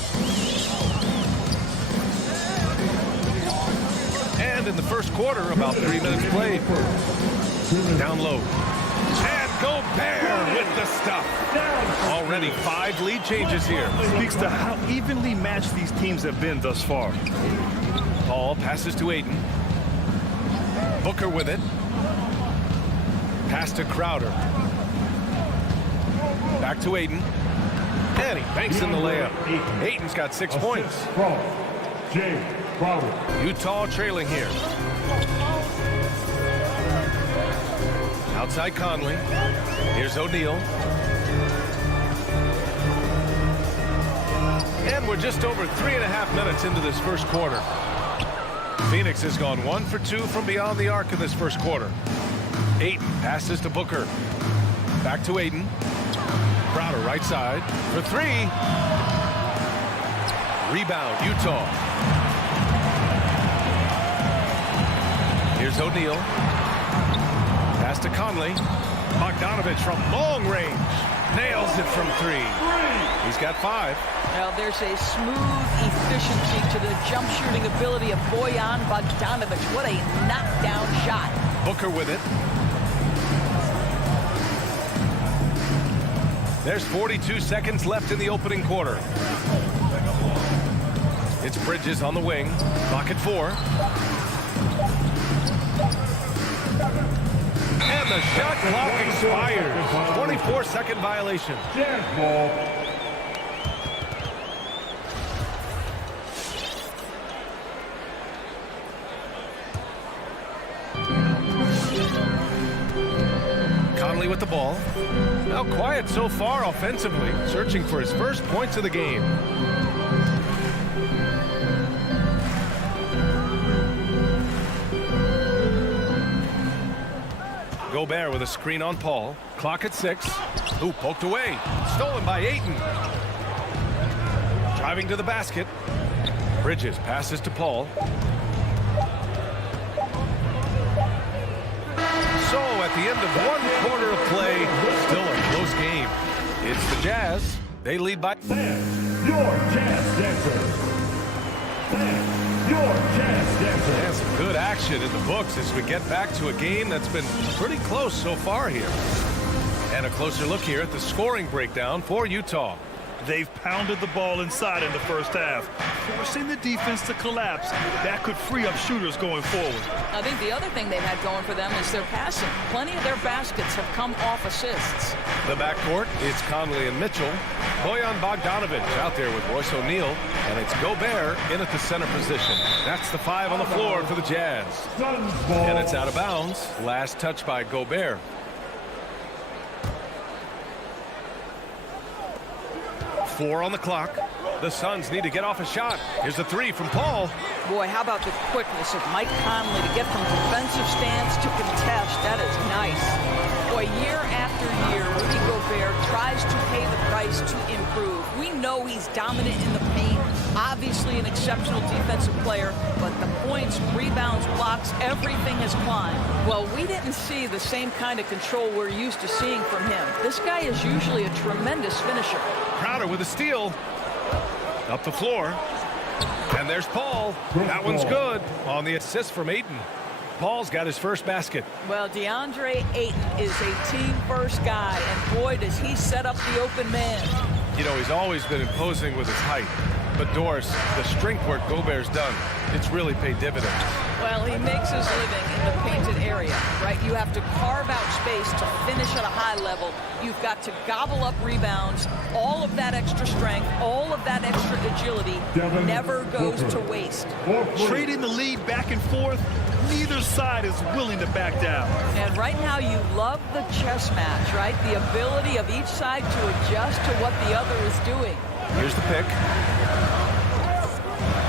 And in the first quarter, about 3 minutes played. Down low. And Gobert with the stuff. Already 5 lead changes here. Speaks to how evenly matched these teams have been thus far. Paul passes to Ayton. Booker with it. Pass to Crowder. Back to Ayton. And he banks in the layup. Ayton's got 6 points. Utah trailing here. Outside Conley. Here's O'Neal. And we're just over 3.5 minutes into this first quarter. Phoenix has gone 1 for 2 from beyond the arc in this first quarter. Ayton passes to Booker. Back to Ayton. Crowder right side for 3. Rebound, Utah. Here's O'Neal. Pass to Conley. Bogdanovich from long range. Nails it from 3. He's got 5. Now there's a smooth efficiency to the jump shooting ability of Bojan Bogdanovich. What a knockdown shot. Booker with it. There's 42 seconds left in the opening quarter. It's Bridges on the wing. Clock at 4. And the shot clock expires. 24-second violation. Jazz ball. Conley with the ball. Now quiet so far offensively, searching for his first points of the game. Gobert with a screen on Paul. Clock at 6. Ooh, poked away. Stolen by Ayton. Driving to the basket. Bridges passes to Paul. So at the end of 1 quarter of play, still a close game. It's the Jazz. They lead by... Your Jazz Dancers. Your Jazz Dancers. And some good action in the books as we get back to a game that's been pretty close so far here. And a closer look here at the scoring breakdown for Utah. They've pounded the ball inside in the first half, forcing the defense to collapse. That could free up shooters going forward. I think the other thing they've had going for them is their passing. Plenty of their baskets have come off assists. The backcourt, it's Conley and Mitchell. Bojan Bogdanovic out there with Royce O'Neal. And it's Gobert in at the center position. That's the 5 on the floor for the Jazz. And it's out of bounds. Last touch by Gobert. Four on the clock. The Suns need to get off a shot. Here's the 3 from Paul. Boy, how about the quickness of Mike Conley to get from defensive stance to contest. That is nice. Boy, year after year, Rudy Gobert tries to pay the price to improve. We know he's dominant in the paint, obviously an exceptional defensive player, but the points, rebounds, blocks, everything has climbed. Well, we didn't see the same kind of control we're used to seeing from him. This guy is usually a tremendous finisher. Crowder with a steal. Up the floor. And there's Paul. That one's good on the assist from Ayton. Paul's got his first basket. Well, DeAndre Ayton is a team-first guy, and boy, does he set up the open man. You know, he's always been imposing with his height. But Doris, the strength work Gobert's done, it's really paid dividends. Well, he makes his living in the painted area, right? You have to carve out space to finish at a high level. You've got to gobble up rebounds. All of that extra strength, all of that extra agility never goes to waste. Trading the lead back and forth, neither side is willing to back down. And right now you love the chess match, right? The ability of each side to adjust to what the other is doing. Here's the pick.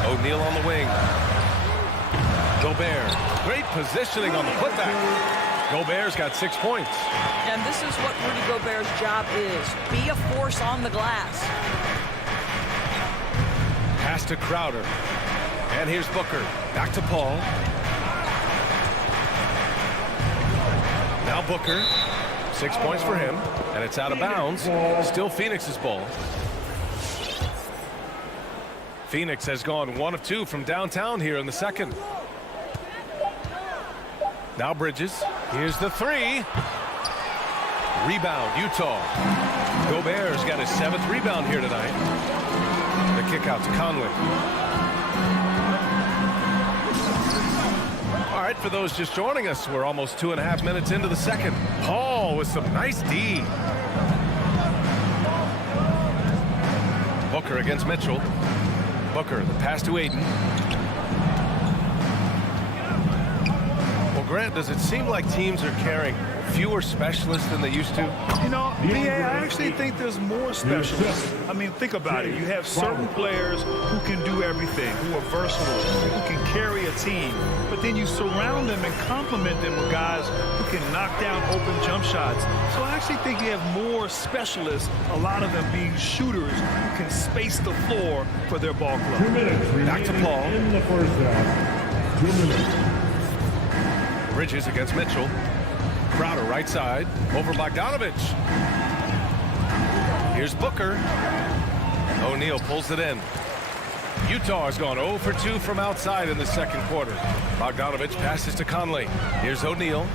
O'Neal on the wing. Gobert. Great positioning on the putback. Gobert's got 6 points. And this is what Rudy Gobert's job is. Be a force on the glass. Pass to Crowder. And here's Booker. Back to Paul. Now Booker. 6 points for him. And it's out of bounds. Still Phoenix's ball. Phoenix has gone 1 of 2 from downtown here in the second. Now Bridges. Here's the 3. Rebound, Utah. Gobert's got his 7th rebound here tonight. The kick out to Conley. All right, for those just joining us, we're almost 2.5 minutes into the second. Paul with some nice D. Booker against Mitchell. Booker, the pass to Ayton. Well, Grant, does it seem like teams are carrying fewer specialists than they used to? You know, I actually think there's more specialists. I mean, think about it. You have certain players who can do everything, who are versatile, who can carry a team. But then you surround them and complement them with guys who can knock down open jump shots. So I actually think you have more specialists, a lot of them being shooters who can space the floor for their ball club. 2 minutes Back to Paul. in the first half. 2 minutes. Bridges against Mitchell. Crowder right side. Over Bogdanovic. Here's Booker. O'Neal pulls it in. Utah has gone 0 for 2 from outside in the second quarter. Bogdanovic passes to Conley. Here's O'Neal.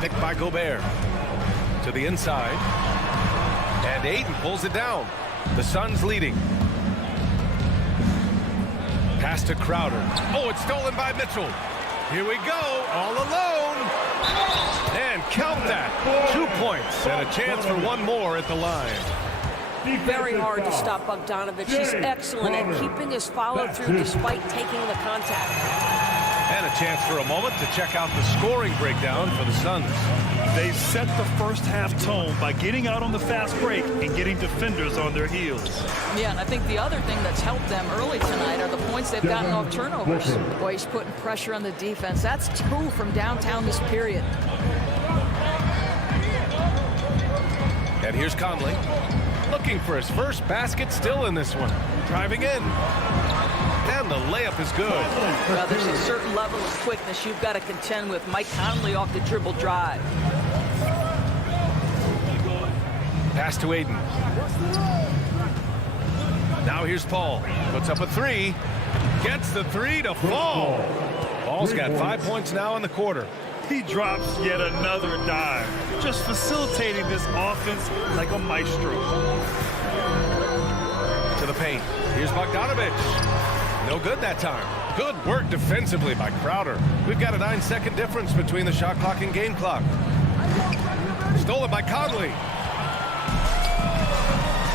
Picked by Gobert. To the inside. And Ayton pulls it down. The Suns leading. Pass to Crowder. Oh, it's stolen by Mitchell. Here we go, all alone. And count that. 2 points and a chance for one more at the line. Very hard to stop Bogdanovich. He's excellent at keeping his follow-through despite taking the contact. And a chance for a moment to check out the scoring breakdown for the Suns. They set the first half tone by getting out on the fast break and getting defenders on their heels. Yeah, and I think the other thing that's helped them early tonight are the points they've gotten off turnovers. Boy, he's putting pressure on the defense. That's 2 from downtown this period. And here's Conley. Looking for his first basket, still in this one. Driving in. And the layup is good. Well, there's a certain level of quickness you've got to contend with. Mike Conley off the dribble drive. Pass to Ayton. Now here's Paul. Puts up a 3. Gets the 3 to fall. Paul's got 5 points now in the quarter. He drops yet another dime, just facilitating this offense like a maestro. To the paint. Here's Bogdanovich. No good that time. Good work defensively by Crowder. We've got a 9-second difference between the shot clock and game clock. Stolen by Conley.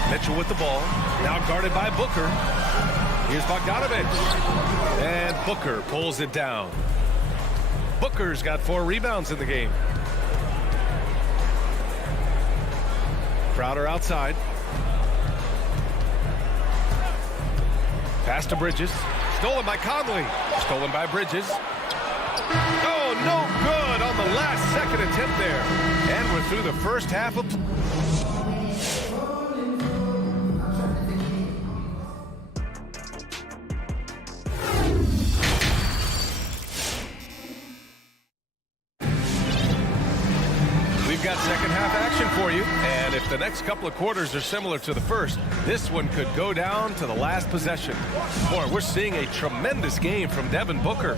Mitchell with the ball. Now guarded by Booker. Here's Bogdanovich. And Booker pulls it down. Booker's got 4 rebounds in the game. Crowder outside. Pass to Bridges. Stolen by Conley. Stolen by Bridges. Oh, no good on the last second attempt there. And we're through the first half of... We've got second half action for you, and if the next couple of quarters are similar to the first, this one could go down to the last possession. Boy, we're seeing a tremendous game from Devin Booker.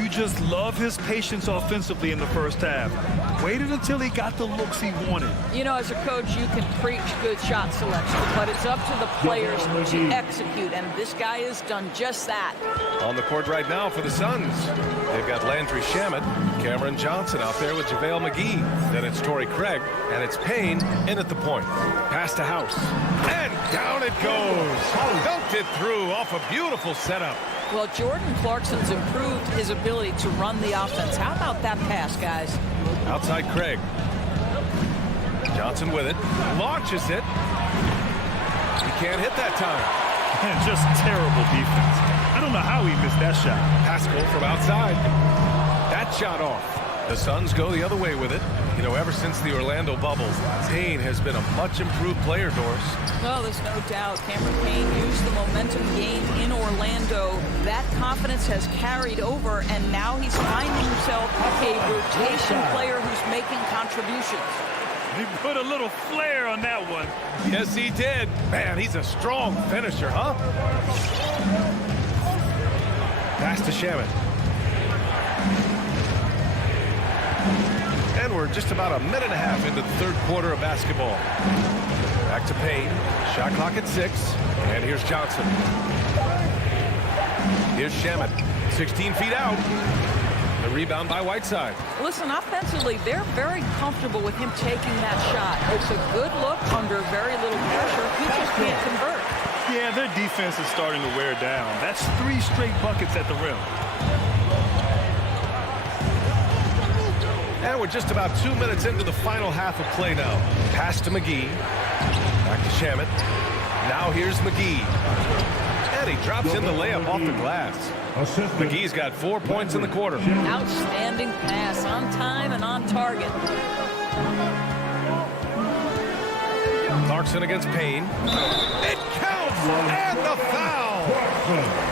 You just love his patience offensively in the first half. Waited until he got the looks he wanted. You know, as a coach, you can preach good shot selection, but it's up to the players to execute, and this guy has done just that. On the court right now for the Suns, they've got Landry Shamet, Cameron Johnson out there with JaVale McGee. Then it's Torrey Craig, and it's Payne in at the point. Pass to House, and down it goes. Dunked it through off a beautiful setup. Well, Jordan Clarkson's improved his ability to run the offense. How about that pass, guys? Outside Craig. Johnson with it. Launches it. He can't hit that time. And just terrible defense. I don't know how he missed that shot. Pascal from outside. That shot off. The Suns go the other way with it. You know, ever since the Orlando bubble, Payne has been a much improved player, Doris. Well, there's no doubt. Cameron Payne used the momentum gained in Orlando. That confidence has carried over, and now he's finding himself a rotation player who's making contributions. He put a little flair on that one. Yes, he did. Man, he's a strong finisher, huh? Pass to Shamet. And we're just about a minute and a half into the third quarter of basketball. Back to Payne. Shot clock at 6. And here's Johnson. Here's Shamet. 16 feet out. The rebound by Whiteside. Listen, offensively, they're very comfortable with him taking that shot. It's a good look under very little pressure. He just can't convert. Yeah, their defense is starting to wear down. That's 3 straight buckets at the rim. And we're just about 2 minutes into the final half of play now. Pass to McGee. Back to Shamet. Now here's McGee. And he drops in the layup off the glass. McGee's got 4 points in the quarter. Outstanding pass, on time and on target. Clarkson against Payne. It counts! And the foul!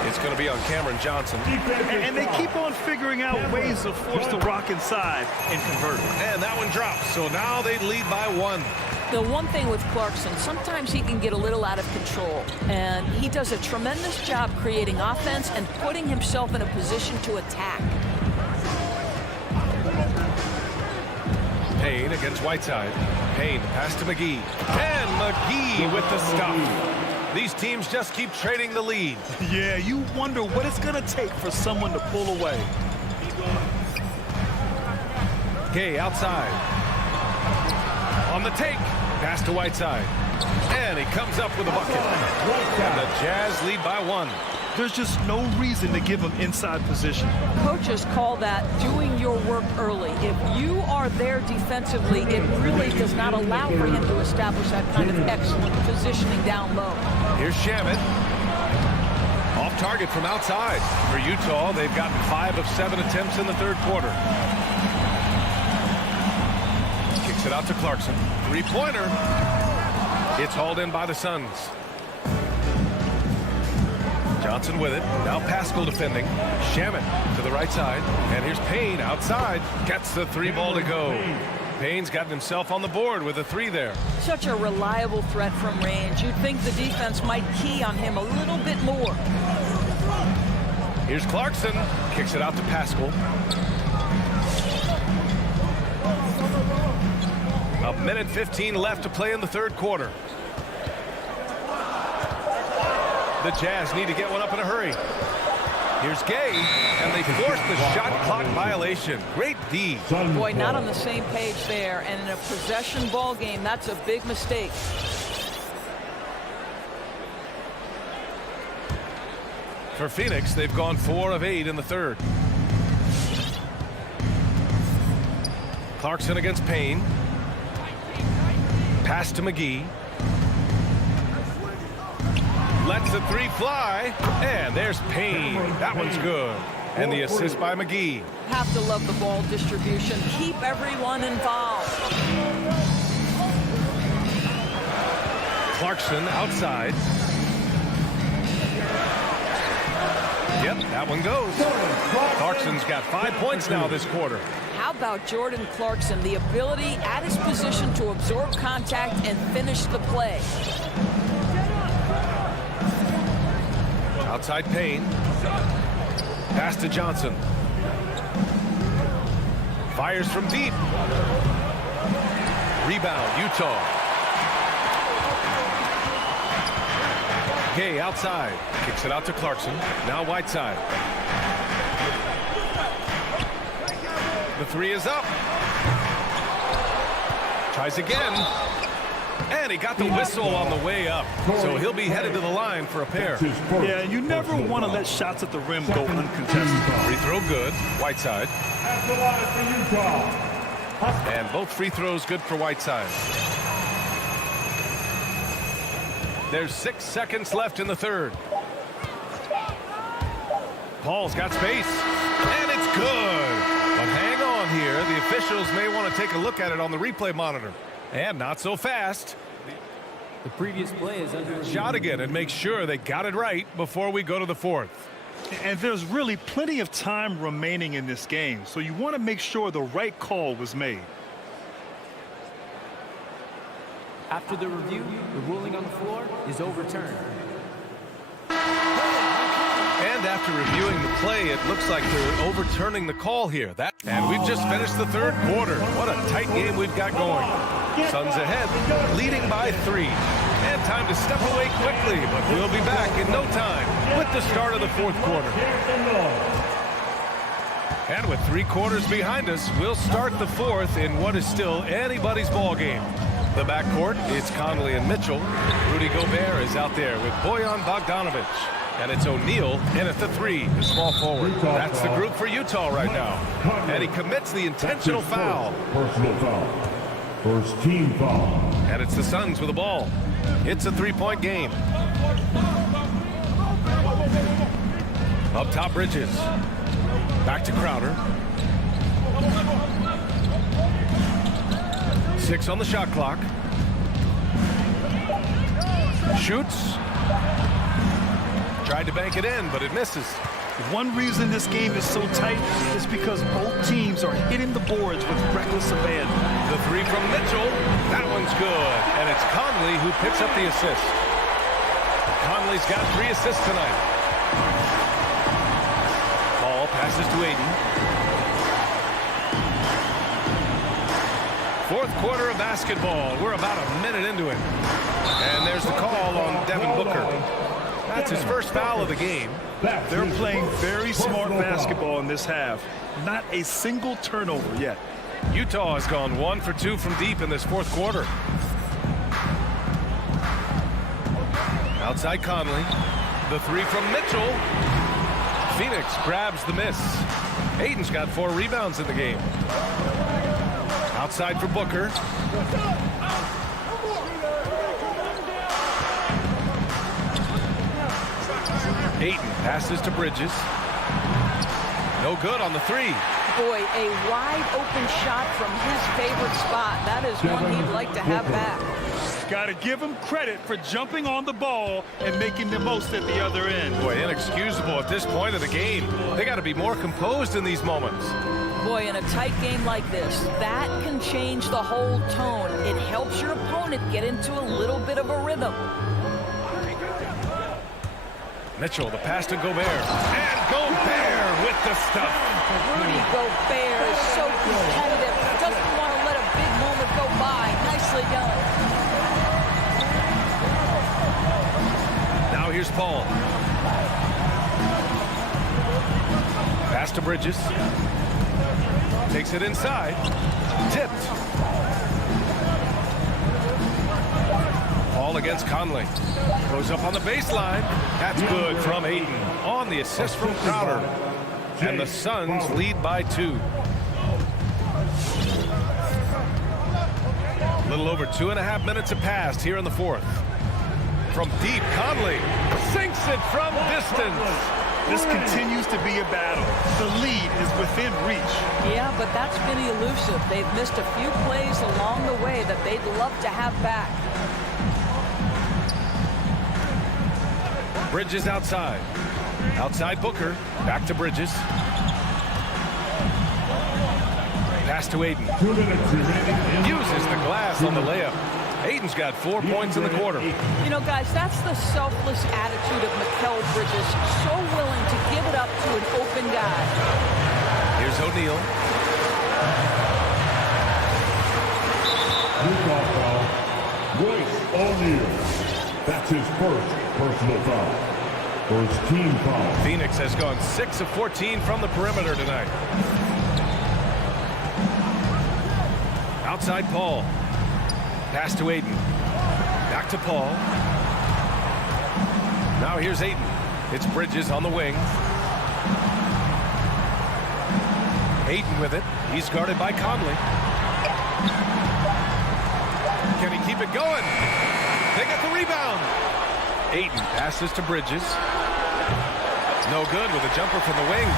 It's going to be on Cameron Johnson. And they keep on figuring out ways to force the rock inside and convert. And that one drops. So now they lead by 1. The one thing with Clarkson, sometimes he can get a little out of control. And he does a tremendous job creating offense and putting himself in a position to attack. Payne against Whiteside. Payne, pass to McGee. And McGee with the stop. These teams just keep trading the lead. Yeah, you wonder what it's going to take for someone to pull away. Gay outside. On the take. Pass to Whiteside. And he comes up with a bucket. And the Jazz lead by 1. There's just no reason to give him inside position. Coaches call that doing your work early. If you are there defensively, it really does not allow for him to establish that kind of excellent positioning down low. Here's Shamet. Off target from outside. For Utah, they've gotten 5 of 7 attempts in the third quarter. Kicks it out to Clarkson. Three-pointer. It's hauled in by the Suns. Johnson with it. Now Pascal defending. Shamet to the right side. And here's Payne outside. Gets the 3 ball to go. Payne's gotten himself on the board with a 3 there. Such a reliable threat from range. You'd think the defense might key on him a little bit more. Here's Clarkson. Kicks it out to Pascal. A minute 15 left to play in the third quarter. The Jazz need to get one up in a hurry. Here's Gay, and they force the shot clock violation. Great D. Boy, not on the same page there. And in a possession ball game, that's a big mistake. For Phoenix, they've gone 4 of 8 in the third. Clarkson against Payne. Pass to McGee. Lets the 3 fly. And there's Payne. That one's good. And the assist by McGee. Have to love the ball distribution. Keep everyone involved. Clarkson outside. Yep, that one goes. Clarkson's got 5 points now this quarter. How about Jordan Clarkson? The ability at his position to absorb contact and finish the play. Outside Payne. Pass to Johnson. Fires from deep. Rebound, Utah. Gay outside. Kicks it out to Clarkson. Now Whiteside. The 3 is up. Tries again. And he got the whistle on the way up. So he'll be headed to the line for a pair. Yeah, you never want to let shots at the rim go uncontested. Free throw good. Whiteside. And both free throws good for Whiteside. There's 6 seconds left in the third. Paul's got space. And it's good. But hang on here. The officials may want to take a look at it on the replay monitor. And not so fast. The previous play is under shot again and make sure they got it right before we go to the fourth. And there's really plenty of time remaining in this game, so you want to make sure the right call was made. After the review, the ruling on the floor is overturned. And after reviewing the play, it looks like they're overturning the call here. And we've just finished the third quarter. What a tight game we've got going. Suns ahead, leading by 3. And time to step away quickly, but we'll be back in no time with the start of the fourth quarter. And with 3 quarters behind us, we'll start the fourth in what is still anybody's ball game. The backcourt, it's Conley and Mitchell. Rudy Gobert is out there with Bojan Bogdanovic. And it's O'Neal in at the 3, the small forward. That's the group for Utah right now. And he commits the intentional foul. Personal foul. First team foul. And it's the Suns with the ball. It's a 3-point game. Up top, Bridges. Back to Crowder. 6 on the shot clock. Shoots. Tried to bank it in, but it misses. One reason this game is so tight is because both teams are hitting the boards with reckless abandon. The 3 from Mitchell. That one's good. And it's Conley who picks up the assist. Conley's got 3 assists tonight. Ball passes to Aiden. Fourth quarter of basketball. We're about a minute into it. And there's the call on Devin Booker. That's his first foul of the game. They're playing very smart basketball in this half. Not a single turnover yet. Utah has gone 1 for 2 from deep in this fourth quarter. Outside Conley. The three from Mitchell. Phoenix grabs the miss. Ayton's got 4 rebounds in the game. Outside for Booker. Ayton passes to Bridges. No good on the three. Boy, a wide open shot from his favorite spot. That is one he'd like to have back. Got to give him credit for jumping on the ball and making the most at the other end. Boy, inexcusable at this point of the game. They got to be more composed in these moments. Boy, in a tight game like this, that can change the whole tone. It helps your opponent get into a little bit of a rhythm. Mitchell, the pass to Gobert. And Gobert with the stuff. Rudy Gobert is so competitive. Doesn't want to let a big moment go by. Nicely done. Now here's Paul. Pass to Bridges. Takes it inside. Tipped. Paul against Conley. Goes up on the baseline. That's good from Ayton. On the assist from Crowder. And the Suns lead by 2. A little over 2.5 minutes have passed here in the fourth. From deep, Conley sinks it from distance. This continues to be a battle. The lead is within reach. Yeah, but that's been elusive. They've missed a few plays along the way that they'd love to have back. Bridges outside. Outside Booker. Back to Bridges. Pass to Ayton. Uses the glass on the layup. Ayton's got 4 points in the quarter. You know, guys, that's the selfless attitude of Mikal Bridges. So willing to give it up to an open guy. Here's O'Neal. Utah foul. Royce O'Neal. That's his first personal foul. First team foul. Phoenix has gone 6 of 14 from the perimeter tonight. Outside Paul. Pass to Ayton. Back to Paul. Now here's Ayton. It's Bridges on the wing. Ayton with it. He's guarded by Conley. Can he keep it going? They got the rebound. Ayton passes to Bridges. No good with a jumper from the wing.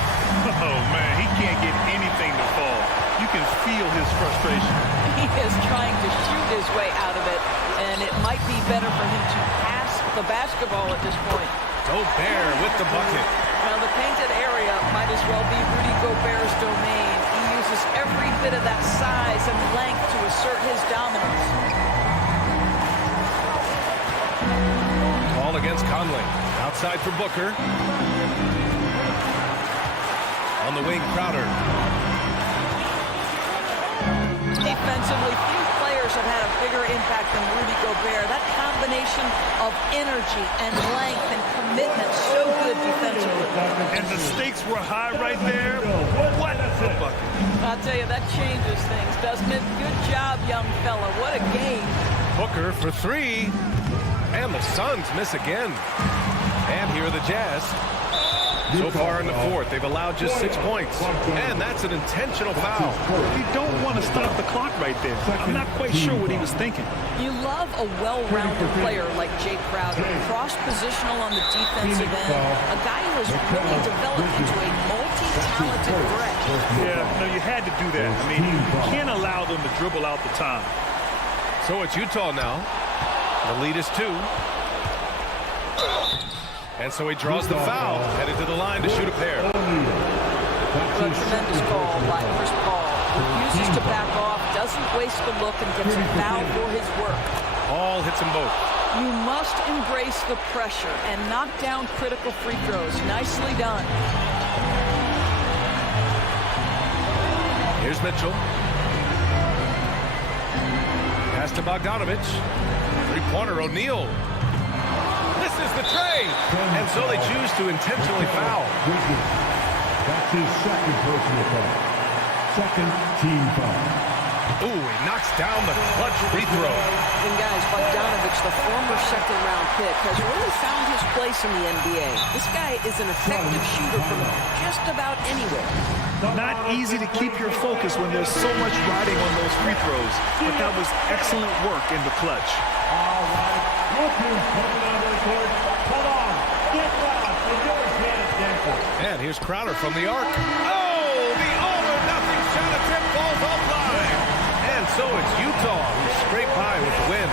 Oh, man, he can't get anything to fall. You can feel his frustration. He is trying to shoot his way out of it, and it might be better for him to pass the basketball at this point. Gobert with the bucket. Now, the painted area might as well be Rudy Gobert's domain. He uses every bit of that size and length to assert his dominance. Ball against Conley. Outside for Booker. On the wing, Crowder. Defensively, few players have had a bigger impact than Rudy Gobert. That combination of energy and length and commitment, so good defensively. And the stakes were high right there. What a bucket. I'll tell you, that changes things, doesn't it? Good job, young fella. What a game. Booker for 3. And the Suns miss again. And here are the Jazz. So far in the fourth, they've allowed just 6 points. And that's an intentional foul. You don't want to stop the clock right there. I'm not quite sure what he was thinking. You love a well-rounded player like Jay Crowder. Cross-positional on the defensive end. A guy who has really developed into a multi-talented threat. Yeah, no, you had to do that. I mean, you can't allow them to dribble out the time. So it's Utah now. The lead is 2. And so he draws the foul, headed to the line to shoot a pair. A tremendous call by Chris Paul. Refuses to back off, doesn't waste the look, and gets a foul for his work. Paul hits them both. You must embrace the pressure and knock down critical free throws. Nicely done. Here's Mitchell. to Bogdanovich. Three-pointer, O'Neal. This is the tray. And so they choose to intentionally foul. That's his second personal foul. Second team foul. Ooh, he knocks down the clutch free throw. And guys, Bogdanovich, the former second-round pick, has really found his place in the NBA. This guy is an effective shooter from just about anywhere. Not easy to keep your focus when there's so much riding on those free throws, but that was excellent work in the clutch. All right, Booker's coming onto the court. Come on, get down and don't pay attention. And here's Crowder from the arc. Oh, the all-or-nothing shot attempt falls offline. And so it's Utah who scrape by with the win.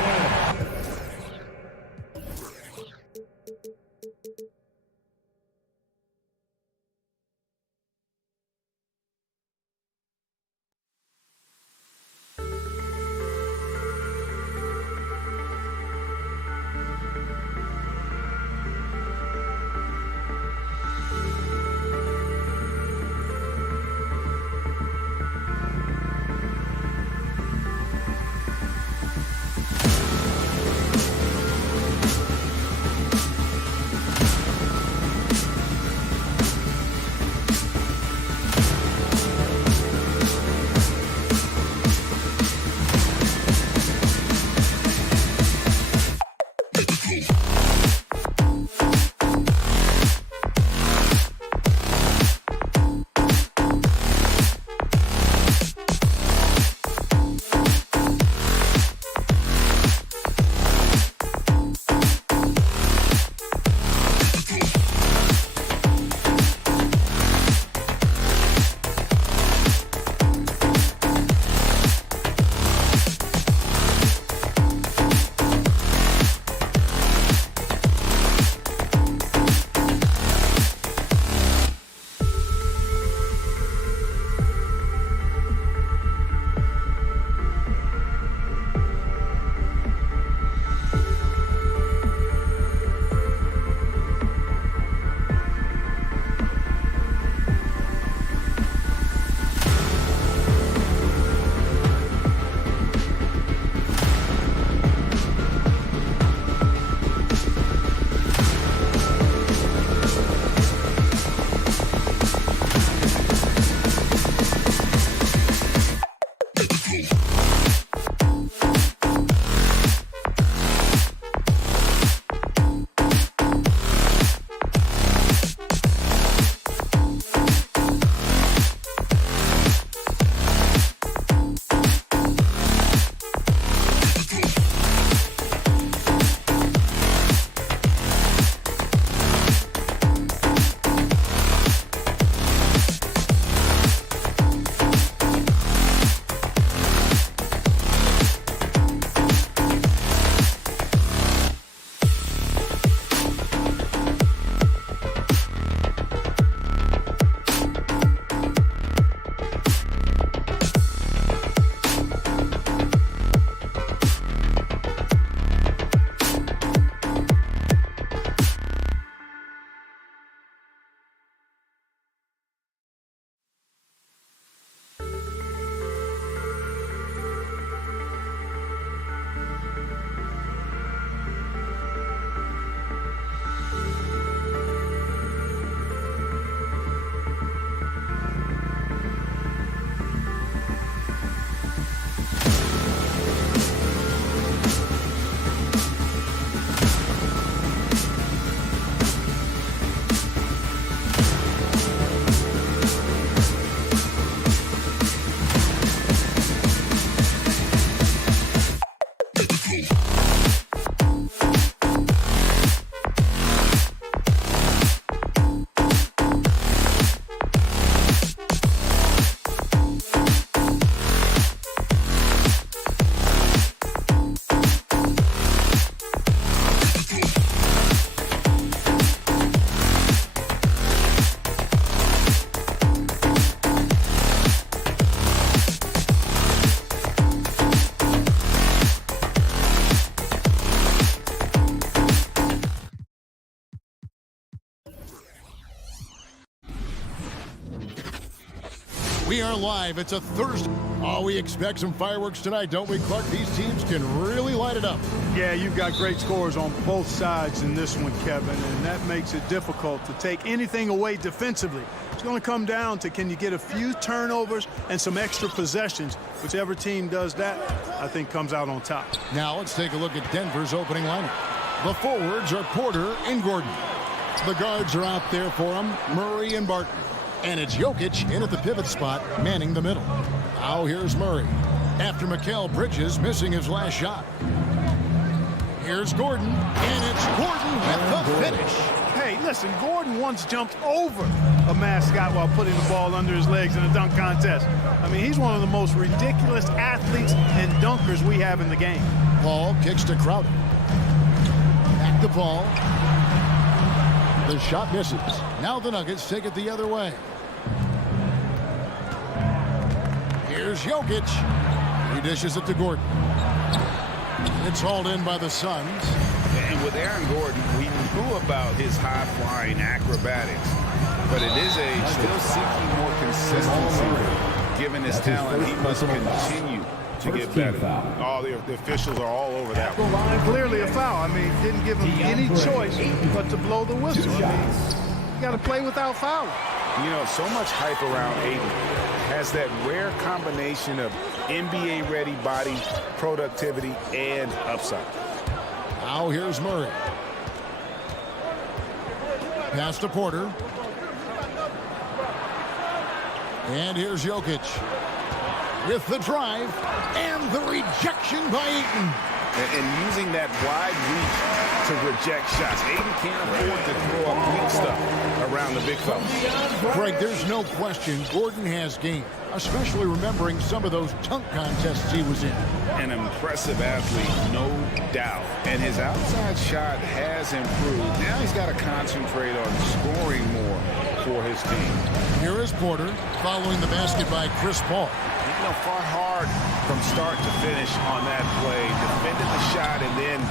We are live. It's a Thursday. Oh, we expect some fireworks tonight, don't we, Clark? These teams can really light it up. Yeah, you've got great scores on both sides in this one, Kevin, and that makes it difficult to take anything away defensively. It's going to come down to, can you get a few turnovers and some extra possessions? Whichever team does that, I think, comes out on top. Now let's take a look at Denver's opening lineup. The forwards are Porter and Gordon. The guards are out there for them, Murray and Barton. And it's Jokic in at the pivot spot, manning the middle. Now here's Murray. After Mikal Bridges missing his last shot. Here's Gordon, and it's Gordon with the finish. Hey, listen, Gordon once jumped over a mascot while putting the ball under his legs in a dunk contest. I mean, he's one of the most ridiculous athletes and dunkers we have in the game. Paul kicks to Crowder. Back to Paul. The shot misses. Now the Nuggets take it the other way. Here's Jokic. He dishes it to Gordon. It's hauled in by the Suns. And with Aaron Gordon, we knew about his high-flying acrobatics. But at his age, still seeking more consistency. Given his talent, he must continue to get better. Oh, the officials are all over that one. Clearly a foul. I mean, didn't give him any choice but to blow the whistle. I mean, you got to play without fouling. You know, so much hype around Aiden. Has that rare combination of NBA-ready body, productivity, and upside. Now here's Murray. Pass to Porter. And here's Jokic. With the drive and the rejection by Ayton. And using that wide reach to reject shots. Ayton can't afford to throw up weak stuff around the big fella. Greg, there's no question Gordon has game, especially remembering some of those dunk contests he was in. An impressive athlete, no doubt. And his outside shot has improved. Now he's got to concentrate on scoring more for his team. Here is Porter following the basket by Chris Paul. You know, fought hard from start to finish on that play. Defended the shot and then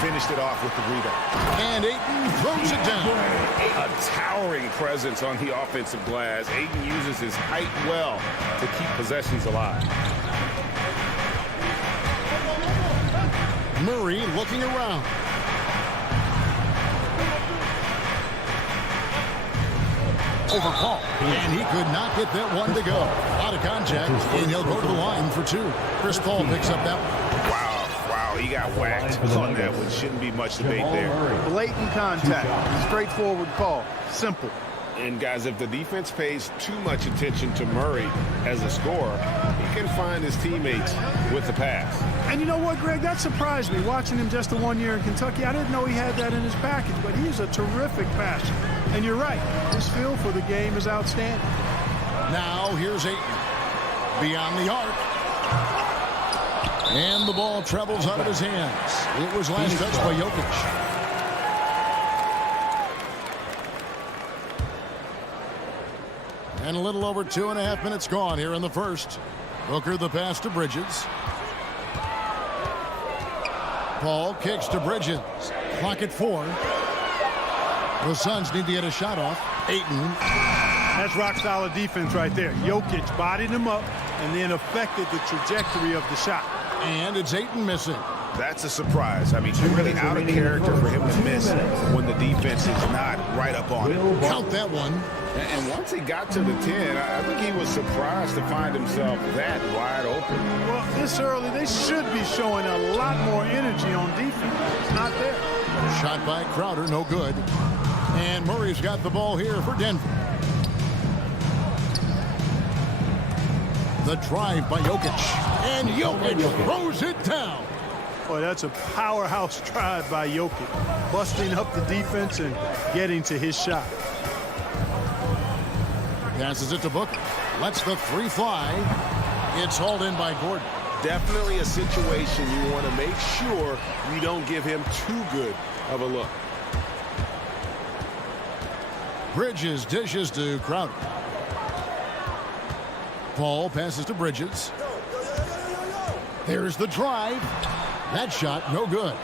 finished it off with the rebound. And Ayton throws it down. A towering presence on the offensive glass. Ayton uses his height well to keep possessions alive. Murray looking around. Over Paul, and he could not get that one to go. Out of contact, and he'll go to the line for two. Chris Paul picks up that one. Wow, he got whacked on that one. Shouldn't be much debate there. Blatant contact, straightforward call, simple. And guys, if the defense pays too much attention to Murray as a scorer, he can find his teammates with the pass. And you know what, Greg? That surprised me. Watching him just the 1 year in Kentucky, I didn't know he had that in his package, but he's a terrific passer. And you're right, his feel for the game is outstanding. Now here's Ayton. Beyond the arc. And the ball travels out of his hands. It was last touched by Jokic. And a little over 2.5 minutes gone here in the first. Booker the pass to Bridges. Paul kicks to Bridges. Clock at 4. The Suns need to get a shot off. Ayton. That's rock-solid defense right there. Jokic bodied him up and then affected the trajectory of the shot. And it's Ayton missing. That's a surprise. I mean, it's really out of character for him to miss when the defense is not right up on him. Count that one. And once he got to the 10, I think he was surprised to find himself that wide open. Well, this early, they should be showing a lot more energy on defense. It's not there. Shot by Crowder, no good. And Murray's got the ball here for Denver. The drive by Jokic. And Jokic throws it down. Boy, that's a powerhouse drive by Jokic. Busting up the defense and getting to his shot. Passes it to Booker. Lets the three fly. It's hauled in by Gordon. Definitely a situation you want to make sure you don't give him too good of a look. Bridges dishes to Crowder. Paul passes to Bridges. There's the drive. That shot, no good.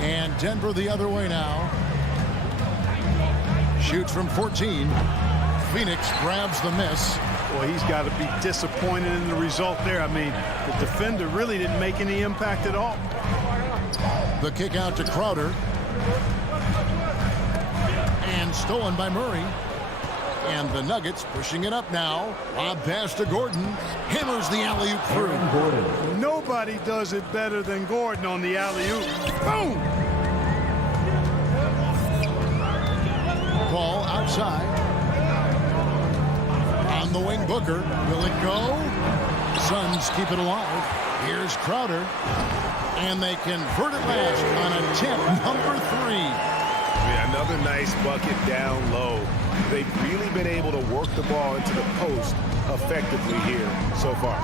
And Denver the other way now. Shoots from 14. Phoenix grabs the miss. Boy, he's got to be disappointed in the result there. I mean, the defender really didn't make any impact at all. The kick out to Crowder. And stolen by Murray. And the Nuggets pushing it up now. Lob pass to Gordon. Hammers the alley-oop through. Nobody does it better than Gordon on the alley-oop. Boom! Ball outside. On the wing, Booker. Will it go? Suns keep it alive. Here's Crowder. And they convert it last on attempt number 3. Yeah, another nice bucket down low. They've really been able to work the ball into the post effectively here so far.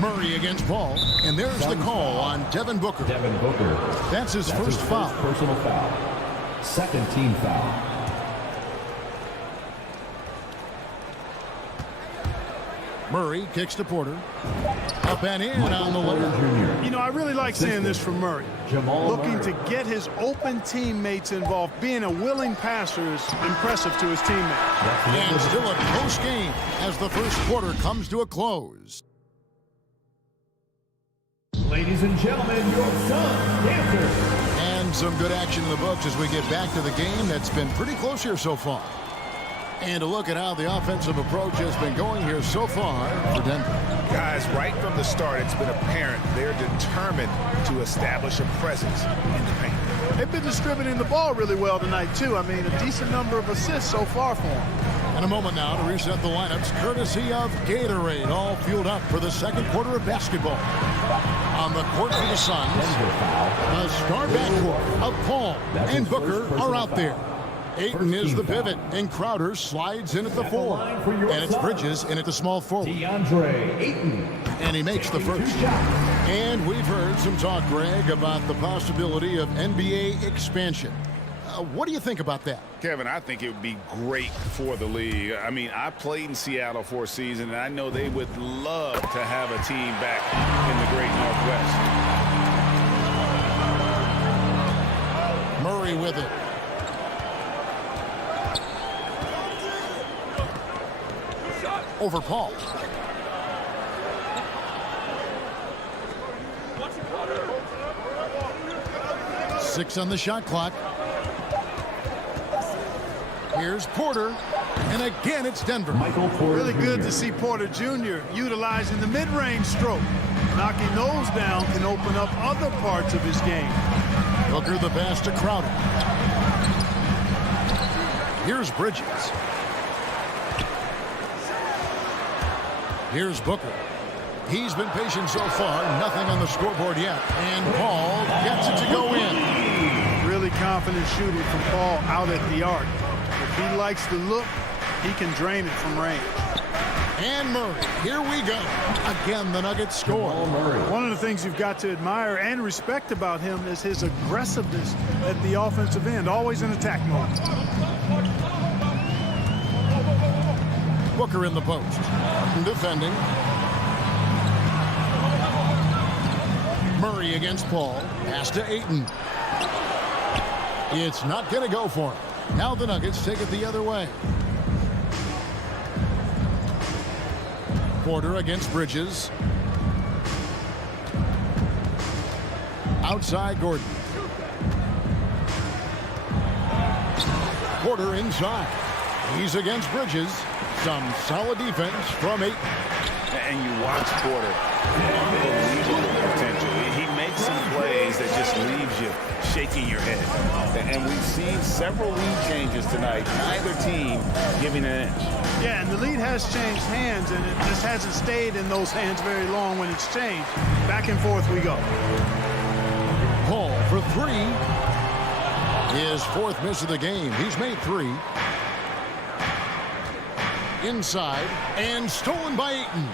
Murray against Paul, and there's the call on Devin Booker. Devin Booker. That's his first foul. Personal foul. Second team foul. Murray kicks to Porter. Up and in on the layup. You know, I really like seeing this from Murray. Jamal Looking Murray. to get his open teammates involved. Being a willing passer is impressive to his teammates. And still a close game as the first quarter comes to a close. Ladies and gentlemen, your Suns Dancers. And some good action in the books as we get back to the game that's been pretty close here so far. And a look at how the offensive approach has been going here so far for Denver. Guys, right from the start, it's been apparent they're determined to establish a presence in the paint. They've been distributing the ball really well tonight, too. I mean, a decent number of assists so far for them. In a moment now to reset the lineups, courtesy of Gatorade, all fueled up for the second quarter of basketball. On the court for the Suns, the star backcourt of Paul and Booker are out there. Ayton is the pivot, and Crowder slides in at the 4. And it's Bridges in at the small forward. DeAndre Ayton. And he makes the first. And we've heard some talk, Greg, about the possibility of NBA expansion. What do you think about that? Kevin, I think it would be great for the league. I mean, I played in Seattle for a season, and I know they would love to have a team back in the great Northwest. Murray with it. Over Paul. Six on the shot clock. Here's Porter. And again, it's Denver. Michael Porter Really good Jr. to see Porter Jr. utilizing the mid-range stroke. Knocking those down can open up other parts of his game. Booker the pass to Crowder. Here's Bridges. Here's Booker. He's been patient so far. Nothing on the scoreboard yet. And Paul gets it to go in. Really confident shooting from Paul out at the arc. If he likes the look, he can drain it from range. And Murray. Here we go. Again, the Nuggets score. One of the things you've got to admire and respect about him is his aggressiveness at the offensive end. Always in attack mode. Booker in the post. Defending. Murray against Paul. Pass to Ayton. It's not going to go for him. Now the Nuggets take it the other way. Porter against Bridges. Outside Gordon. Porter inside. He's against Bridges. Some solid defense from Ayton. And you watch Porter. Unbelievable potential. He makes some plays that just leaves you shaking your head. And we've seen several lead changes tonight. Neither team giving an inch. Yeah, and the lead has changed hands, and it just hasn't stayed in those hands very long when it's changed. Back and forth we go. Paul for 3. His 4th miss of the game. He's made 3. Inside, and stolen by Ayton.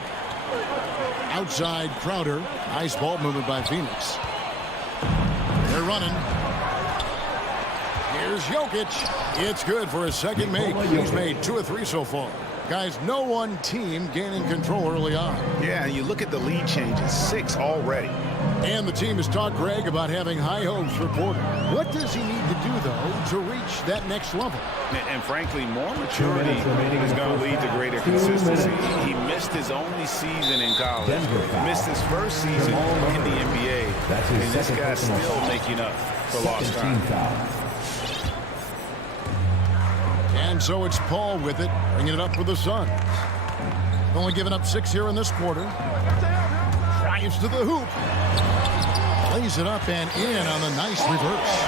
Outside Crowder. Nice ball movement by Phoenix. They're running. Here's Jokic. It's good for his second make. He's made 2 of 3 so far. Guys, no one team gaining control early on. Yeah, and you look at the lead changes, 6 already. And the team has talked Greg about having high hopes for Porter. What does he need to do, though, to reach that next level? And frankly, more maturity is going to lead to greater consistency. He missed his only season in college, missed his first season in the NBA, and this guy's still making up for lost time. And so it's Paul with it, bringing it up for the Suns. Only giving up 6 here in this quarter. Drives to the hoop. Lays it up and in on the nice reverse.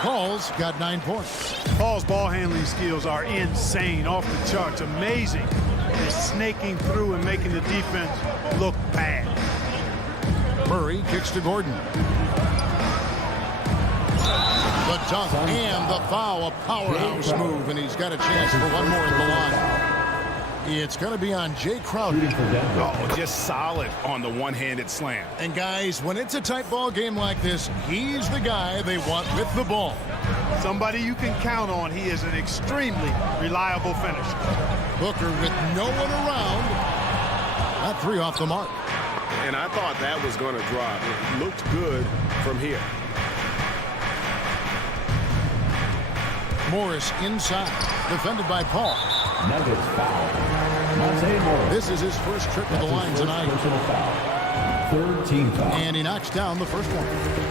Paul's got 9 points. Paul's ball handling skills are insane, off the charts, amazing. He's snaking through and making the defense look bad. Murray kicks to Gordon. The dunk and the foul, a powerhouse move, and he's got a chance for one more at the line. It's going to be on Jay Crowder. Oh, just solid on the one-handed slam. And guys, when it's a tight ball game like this, he's the guy they want with the ball. Somebody you can count on. He is an extremely reliable finisher. Booker with no one around. That 3 off the mark. And I thought that was going to drop. It looked good from here. Morris inside, defended by Paul. Nuggets foul. This is his first trip to the line tonight. Third team foul. And he knocks down the first one.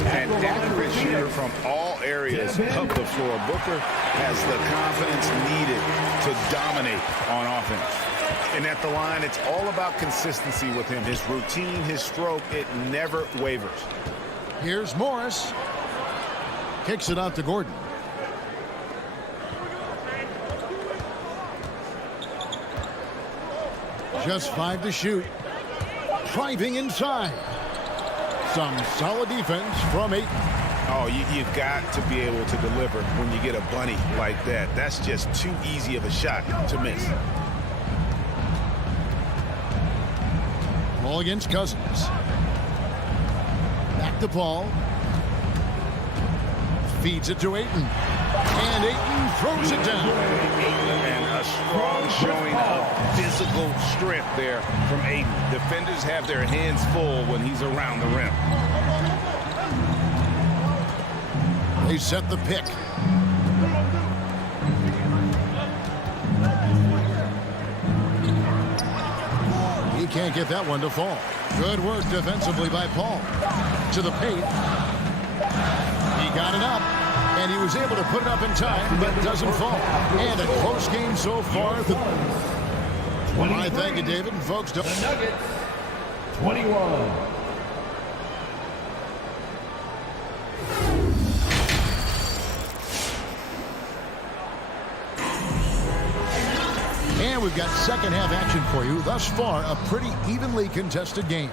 An accurate shooter from all areas of the floor. Booker has the confidence needed to dominate on offense. And at the line, it's all about consistency with him. His routine, his stroke, it never wavers. Here's Morris. Kicks it out to Gordon. Just 5 to shoot. Driving inside. Some solid defense from Ayton. Oh, you've got to be able to deliver when you get a bunny like that. That's just too easy of a shot to miss. Ball against Cousins. Back to Paul. Feeds it to Ayton. And Ayton throws it down. And a strong showing of physical strength there from Ayton. Defenders have their hands full when he's around the rim. They set the pick. He can't get that one to fall. Good work defensively by Paul. To the paint. He got it up. And he was able to put it up in time, but doesn't fall. And a close game so far. All right, thank you, David. And folks, don't... The Nuggets, 21. And we've got second half action for you. Thus far, a pretty evenly contested game.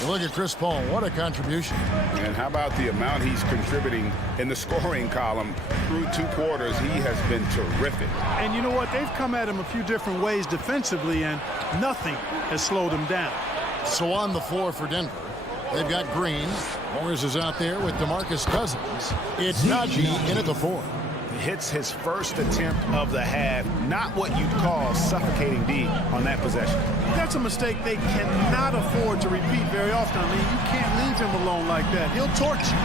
You look at Chris Paul, what a contribution. And how about the amount he's contributing in the scoring column through 2 quarters? He has been terrific. And you know what? They've come at him a few different ways defensively, and nothing has slowed him down. So on the floor for Denver, they've got Green. Morris is out there with DeMarcus Cousins. It's Najee in at the 4. Hits his first attempt of the half. Not what you'd call suffocating D on that possession. That's a mistake they cannot afford to repeat very often. I mean, you can't leave him alone like that. He'll torch you.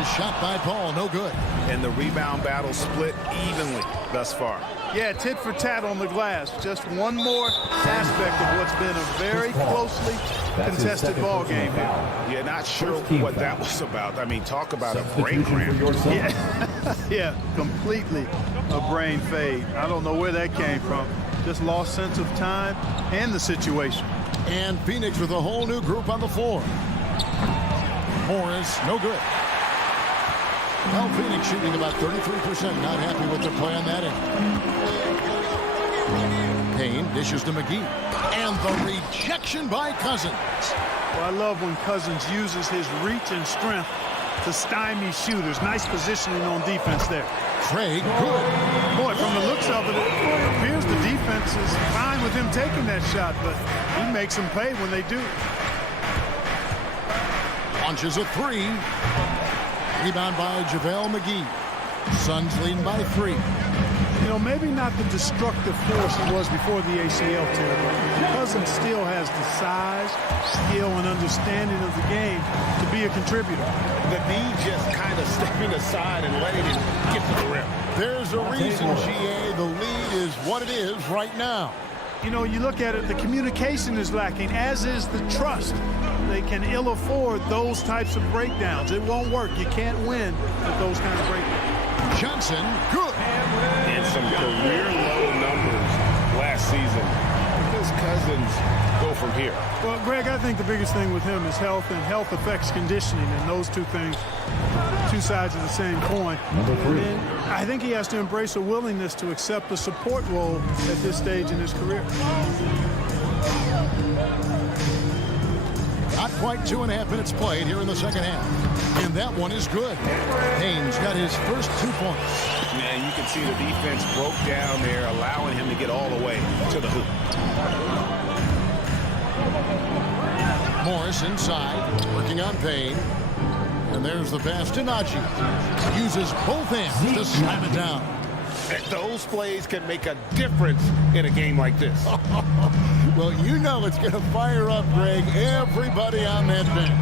A shot by Paul, no good. And the rebound battle split evenly thus far. Yeah, tit for tat on the glass. Just one more aspect of what's been a very closely contested ball game here. Yeah, not sure what that was about. I mean, talk about a brain cramp. Yeah, completely a brain fade. I don't know where that came from. Just lost sense of time and the situation. And Phoenix with a whole new group on the floor. Morris, no good. Well, Phoenix shooting about 33%. Not happy with their play on that end. Payne dishes to McGee. And the rejection by Cousins. Well, I love when Cousins uses his reach and strength to stymie shooters. Nice positioning on defense there. Craig, good. Boy, from the looks of it, it appears the defense is fine with him taking that shot, but he makes them pay when they do. Launches a 3. Rebound by JaVale McGee. Suns leading by 3. know, maybe not the destructive force he was before the ACL tear, but Cousins still has the size, skill, and understanding of the game to be a contributor. The knee just kind of stepping aside and letting it get to the rim. There's a reason, GA, the lead is what it is right now. You know, you look at it, the communication is lacking, as is the trust. They can ill afford those types of breakdowns. It won't work. You can't win with those kind of breakdowns. Johnson, good. And some career-low numbers last season. Where does Cousins go from here? Well, Greg, I think the biggest thing with him is health, and health affects conditioning, and those two things, two sides of the same coin. And I think he has to embrace a willingness to accept a support role at this stage in his career. Not quite 2.5 minutes played here in the second half. And that one is good. Payne's got his first 2 points. Man, you can see the defense broke down there, allowing him to get all the way to the hoop. Morris inside, working on Payne. And there's the pass to Najee. Uses both hands to slam it down. Those plays can make a difference in a game like this. Well, you know it's going to fire up, Greg, everybody on that bench.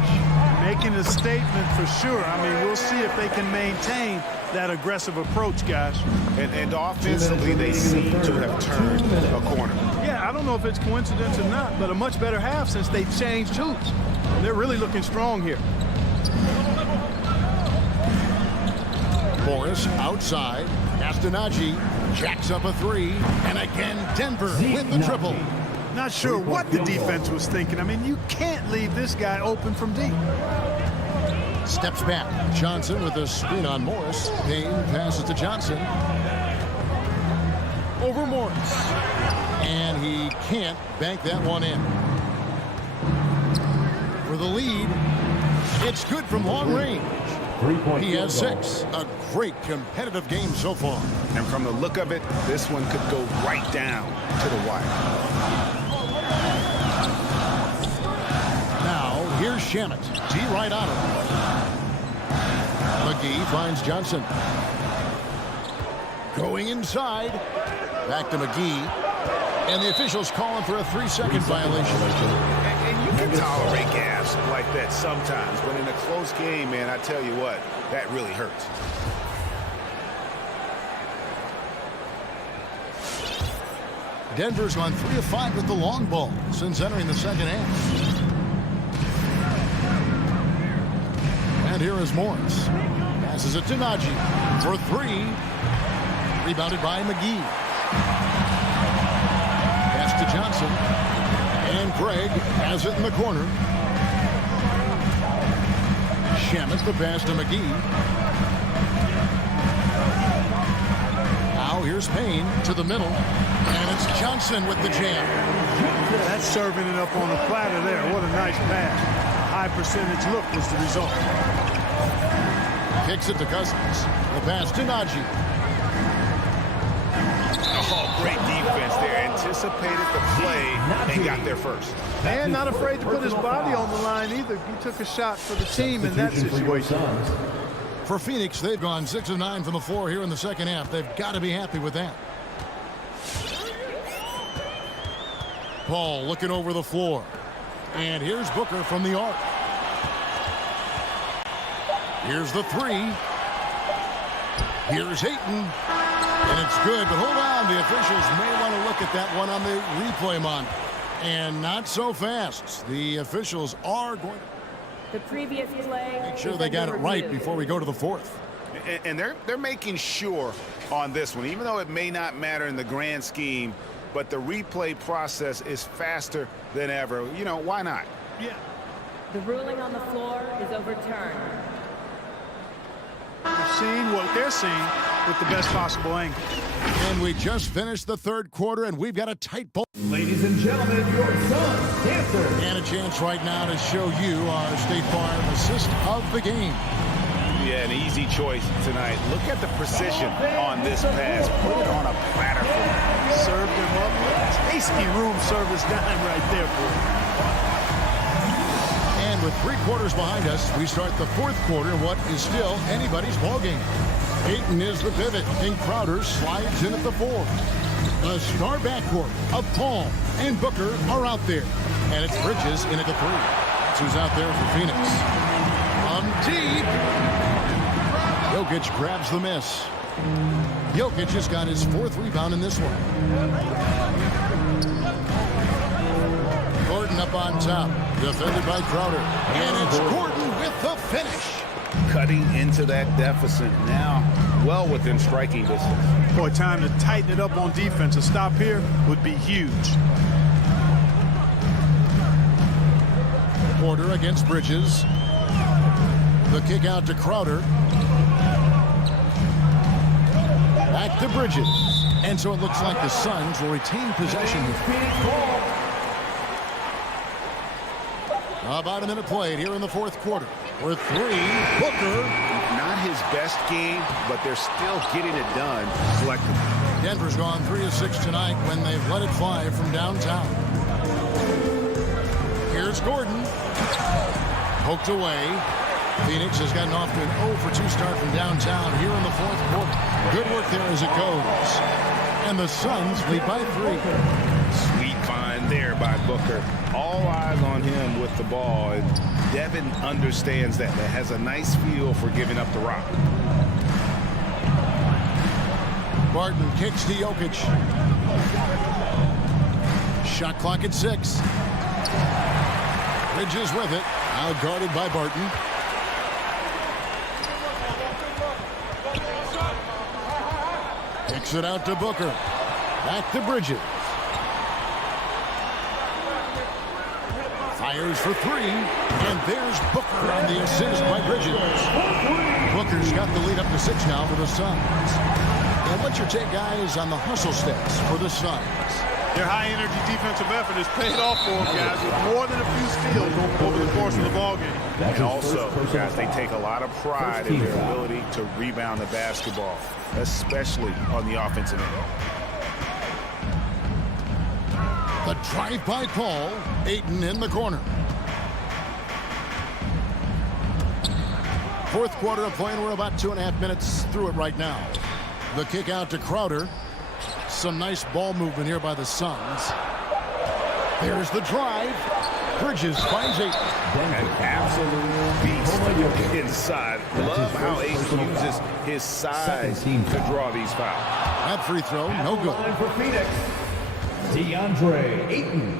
Making a statement for sure. I mean, we'll see if they can maintain that aggressive approach, guys. And offensively, they seem to have turned a corner. Yeah, I don't know if it's coincidence or not, but a much better half since they've changed hoops. They're really looking strong here. Morris outside. Pass to Najee. Jacks up a three. And again, Denver with the triple. Not sure what the defense was thinking. I mean, you can't leave this guy open from deep. Steps back. Johnson with a screen on Morris. Payne passes to Johnson. Over Morris. And he can't bank that one in. For the lead, it's good from long range. He has 6. A great competitive game so far. And from the look of it, this one could go right down to the wire. Now, here's Shamet. G right on him. McGee finds Johnson. Going inside. Back to McGee. And the officials calling for a 3-second violation. And you can tolerate gaps like that sometimes, but in a close game, man, I tell you what, that really hurts. Denver's gone 3 of 5 with the long ball since entering the second half. And here is Morris. Passes it to Najee for 3. Rebounded by McGee. Pass to Johnson. And Craig has it in the corner. Shamet the pass to McGee. Now here's Payne to the middle. And it's Johnson with the jam. That's serving it up on a platter there. What a nice pass. A high percentage look was the result. Kicks it to Cousins. The pass to Najee. Oh, great defense there. Anticipated the play and got there first. And not afraid to put his body on the line either. He took a shot for the team in that situation. For Phoenix, they've gone 6 of 9 from the floor here in the second half. They've got to be happy with that. Paul looking over the floor. And here's Booker from the arc. Here's the 3. Here's Ayton. And it's good, but hold on. The officials may want to look at that one on the replay monitor. And not so fast. The officials are going the previous play. Make sure they got it right before we go to the 4th. And they're making sure on this one, even though it may not matter in the grand scheme, but the replay process is faster than ever. You know, why not? Yeah. The ruling on the floor is overturned. They're seeing what they're seeing with the best possible angle. And we just finished the third quarter, and we've got a tight ball. Ladies and gentlemen, your son, Dancer. And a chance right now to show you our State Farm assist of the game. Yeah, an easy choice tonight. Look at the precision on this pass. Put it on a platter for him. Served him up. Tasty room service dime right there for him. And with 3 quarters behind us, we start the 4th quarter in what is still anybody's ball game. Payne is the pivot, and Crowder slides in at the 4. The star backcourt of Paul and Booker are out there. And it's Bridges in at the 3. That's who's out there for Phoenix. Deep. Jokic grabs the miss. Jokic has got his 4th rebound in this one. Gordon up on top. Defended by Crowder. And it's Gordon with the finish. Cutting into that deficit now, well within striking distance. Boy, time to tighten it up on defense. A stop here would be huge. Porter against Bridges. The kick out to Crowder. Back to Bridges. And so it looks like the Suns will retain possession. About a minute played here in the 4th quarter. For 3, Booker. Not his best game, but they're still getting it done collectively. Denver's gone 3 of 6 tonight when they've let it fly from downtown. Here's Gordon. Poked away. Phoenix has gotten off to an 0 for 2 start from downtown here in the 4th quarter. Good work there as it goes. And the Suns lead by 3. Sweet find there by Booker. All eyes on him with the ball. And Devin understands that. That has a nice feel for giving up the rock. Barton kicks to Jokic. Shot clock at 6. Bridges with it. Now guarded by Barton. Kicks it out to Booker. Back to Bridges. Fires for 3. And there's Booker on the assist by Bridges. Booker's got the lead up to 6 now for the Suns. And what's your take, guys, on the hustle stats for the Suns? Their high-energy defensive effort has paid off for them, guys, with more than a few steals over the course of the ballgame. And also, guys, they take a lot of pride in their ability to rebound the basketball, especially on the offensive end. The drive-by call. Ayton in the corner. 4th quarter of play, and we're about 2.5 minutes through it right now. The kick out to Crowder. Some nice ball movement here by the Suns. There's the drive. Bridges finds Ayton. An absolute beast inside. Love how Ayton uses his size to draw these fouls. That free throw, no good. For Phoenix, DeAndre Ayton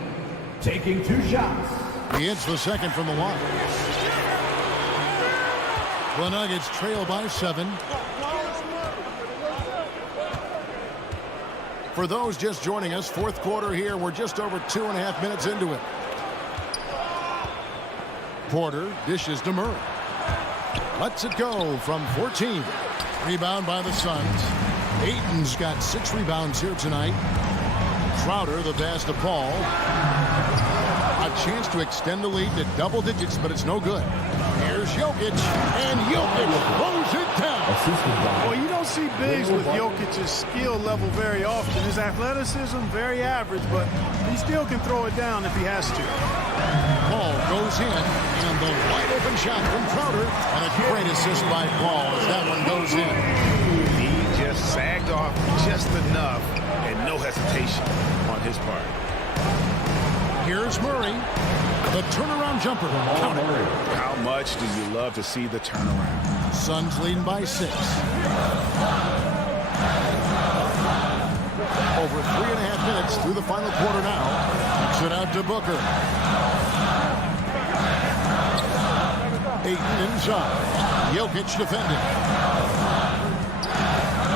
taking 2 shots. He hits the second from the line. The Nuggets trail by 7. For those just joining us, 4th quarter here. We're just over 2.5 minutes into it. Porter dishes to Murray. Lets it go from 14. Rebound by the Suns. Ayton's got 6 rebounds here tonight. Crowder, the pass to Paul. A chance to extend the lead to double digits, but it's no good. Here's Jokic, and Jokic throws it down. Well, you don't see bigs with Jokic's skill level very often. His athleticism, very average, but he still can throw it down if he has to. Paul goes in, and the wide open shot from Crowder, and a great assist by Paul as that one goes in. He just sagged off just enough, and no hesitation on his part. Here's Murray. The turnaround jumper. How much do you love to see the turnaround? Suns leading by 6. Over 3.5 minutes through the final quarter now. Kicks it out to Booker. Ayton inside. Jokic defending.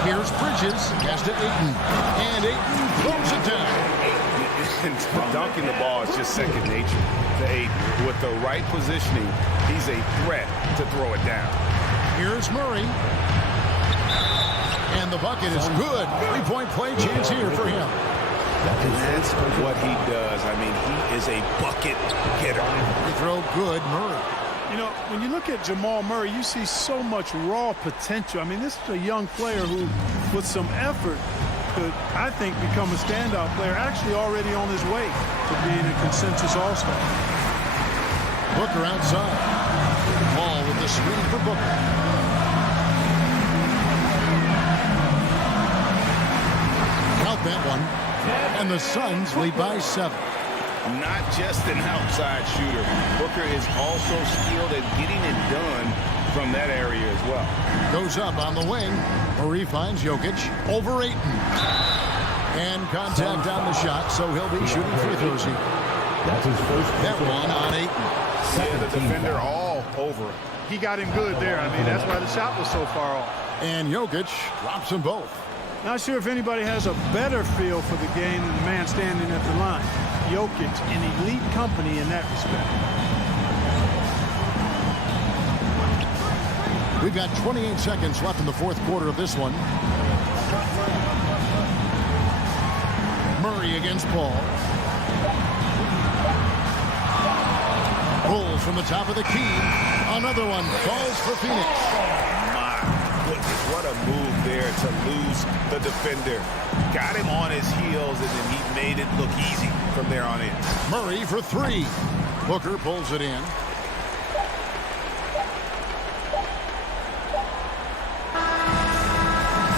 Here's Bridges. Pass to Ayton. And Ayton throws it down. Dunking the ball is just second nature to Ayton. With the right positioning, he's a threat to throw it down. Here's Murray. And the bucket is good. 3-point play chance here for him. And that's what he does. I mean, he is a bucket getter. Free throw good, Murray. You know, when you look at Jamal Murray, you see so much raw potential. I mean, this is a young player who, with some effort, could, I think, become a standout player, actually already on his way to being a consensus all-star. Booker outside. Ball with the screen for Booker. that one. And the Suns lead by 7. Not just an outside shooter. Booker is also skilled at getting it done from that area as well. Goes up on the wing. Murray finds Jokic over Ayton. And contact on the shot, so he'll be shooting free throws here. That's his first. That one on Ayton. Yeah, the defender all over him. He got him good there. I mean, that's why the shot was so far off. And Jokic drops them both. Not sure if anybody has a better feel for the game than the man standing at the line. Jokic in elite company in that respect. We've got 28 seconds left in the fourth quarter of this one. Murray against Paul. Pulls from the top of the key. Another one falls for Phoenix. My goodness, what a move there to lose the defender. Got him on his heels, and then he made it look easy from there on in. Murray for 3. Booker pulls it in.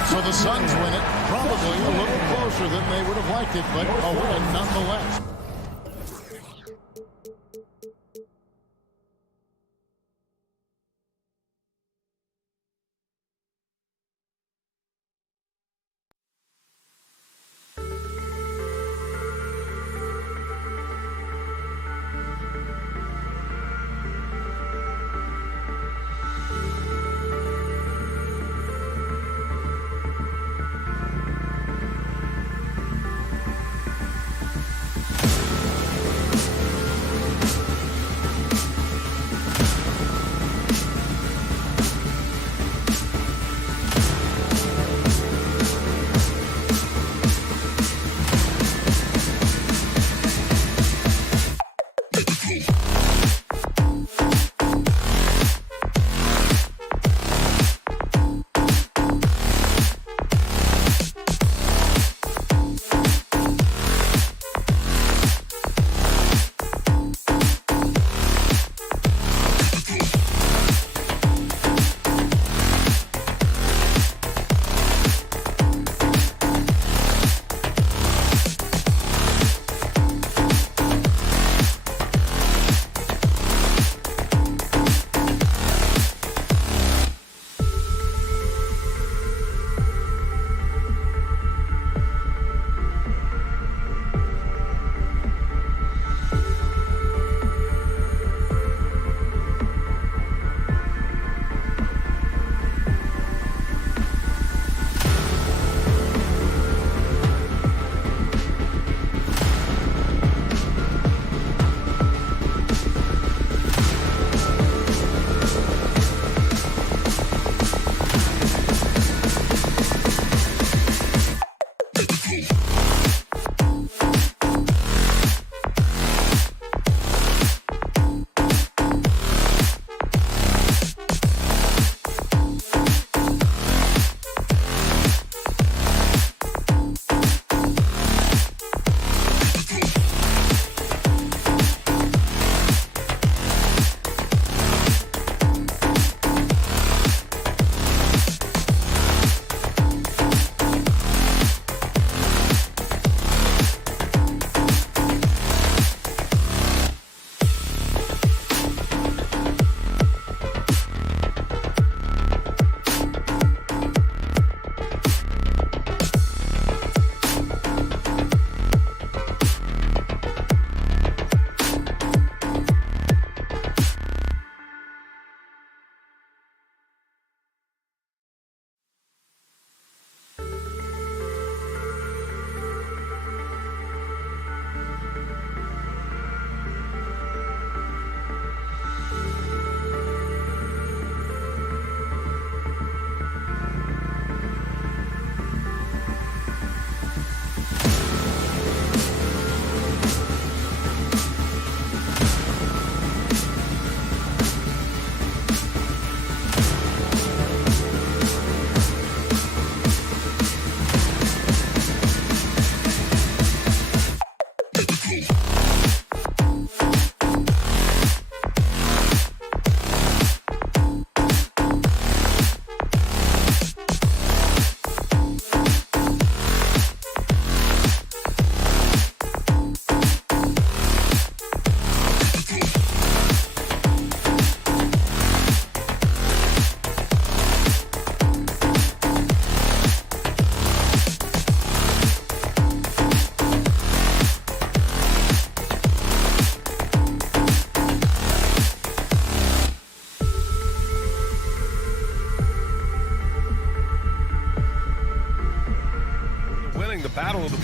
So the Suns win it, probably a little closer than they would have liked it, but a win nonetheless.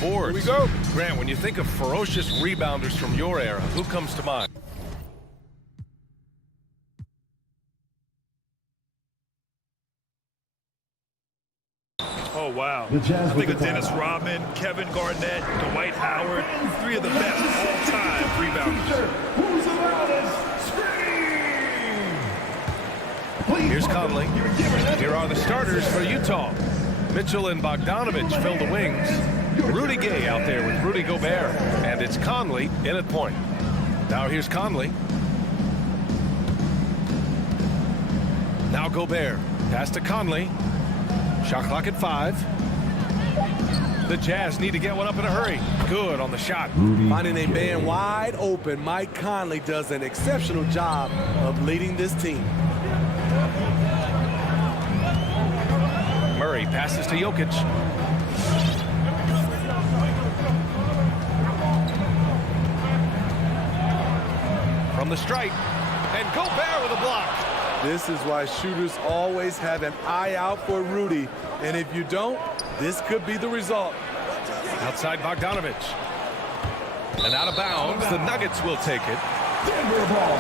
boards. Here we go. Grant, when you think of ferocious rebounders from your era, who comes to mind? Oh, wow. I think of Dennis Rodman, Kevin Garnett, Dwight Howard, 3 of the best all-time rebounders. Here's Conley. Here are the starters for Utah. Mitchell and Bogdanovich fill the wings. Rudy Gay out there with Rudy Gobert. And it's Conley in at point. Now here's Conley. Now Gobert. Pass to Conley. Shot clock at 5. The Jazz need to get one up in a hurry. Good on the shot. Finding a man wide open, Mike Conley does an exceptional job of leading this team. Murray passes to Jokic. From the stripe. And Gobert with a block. This is why shooters always have an eye out for Rudy. And if you don't, this could be the result. Outside Bogdanovich. And out of bounds, the Nuggets will take it. Denver ball.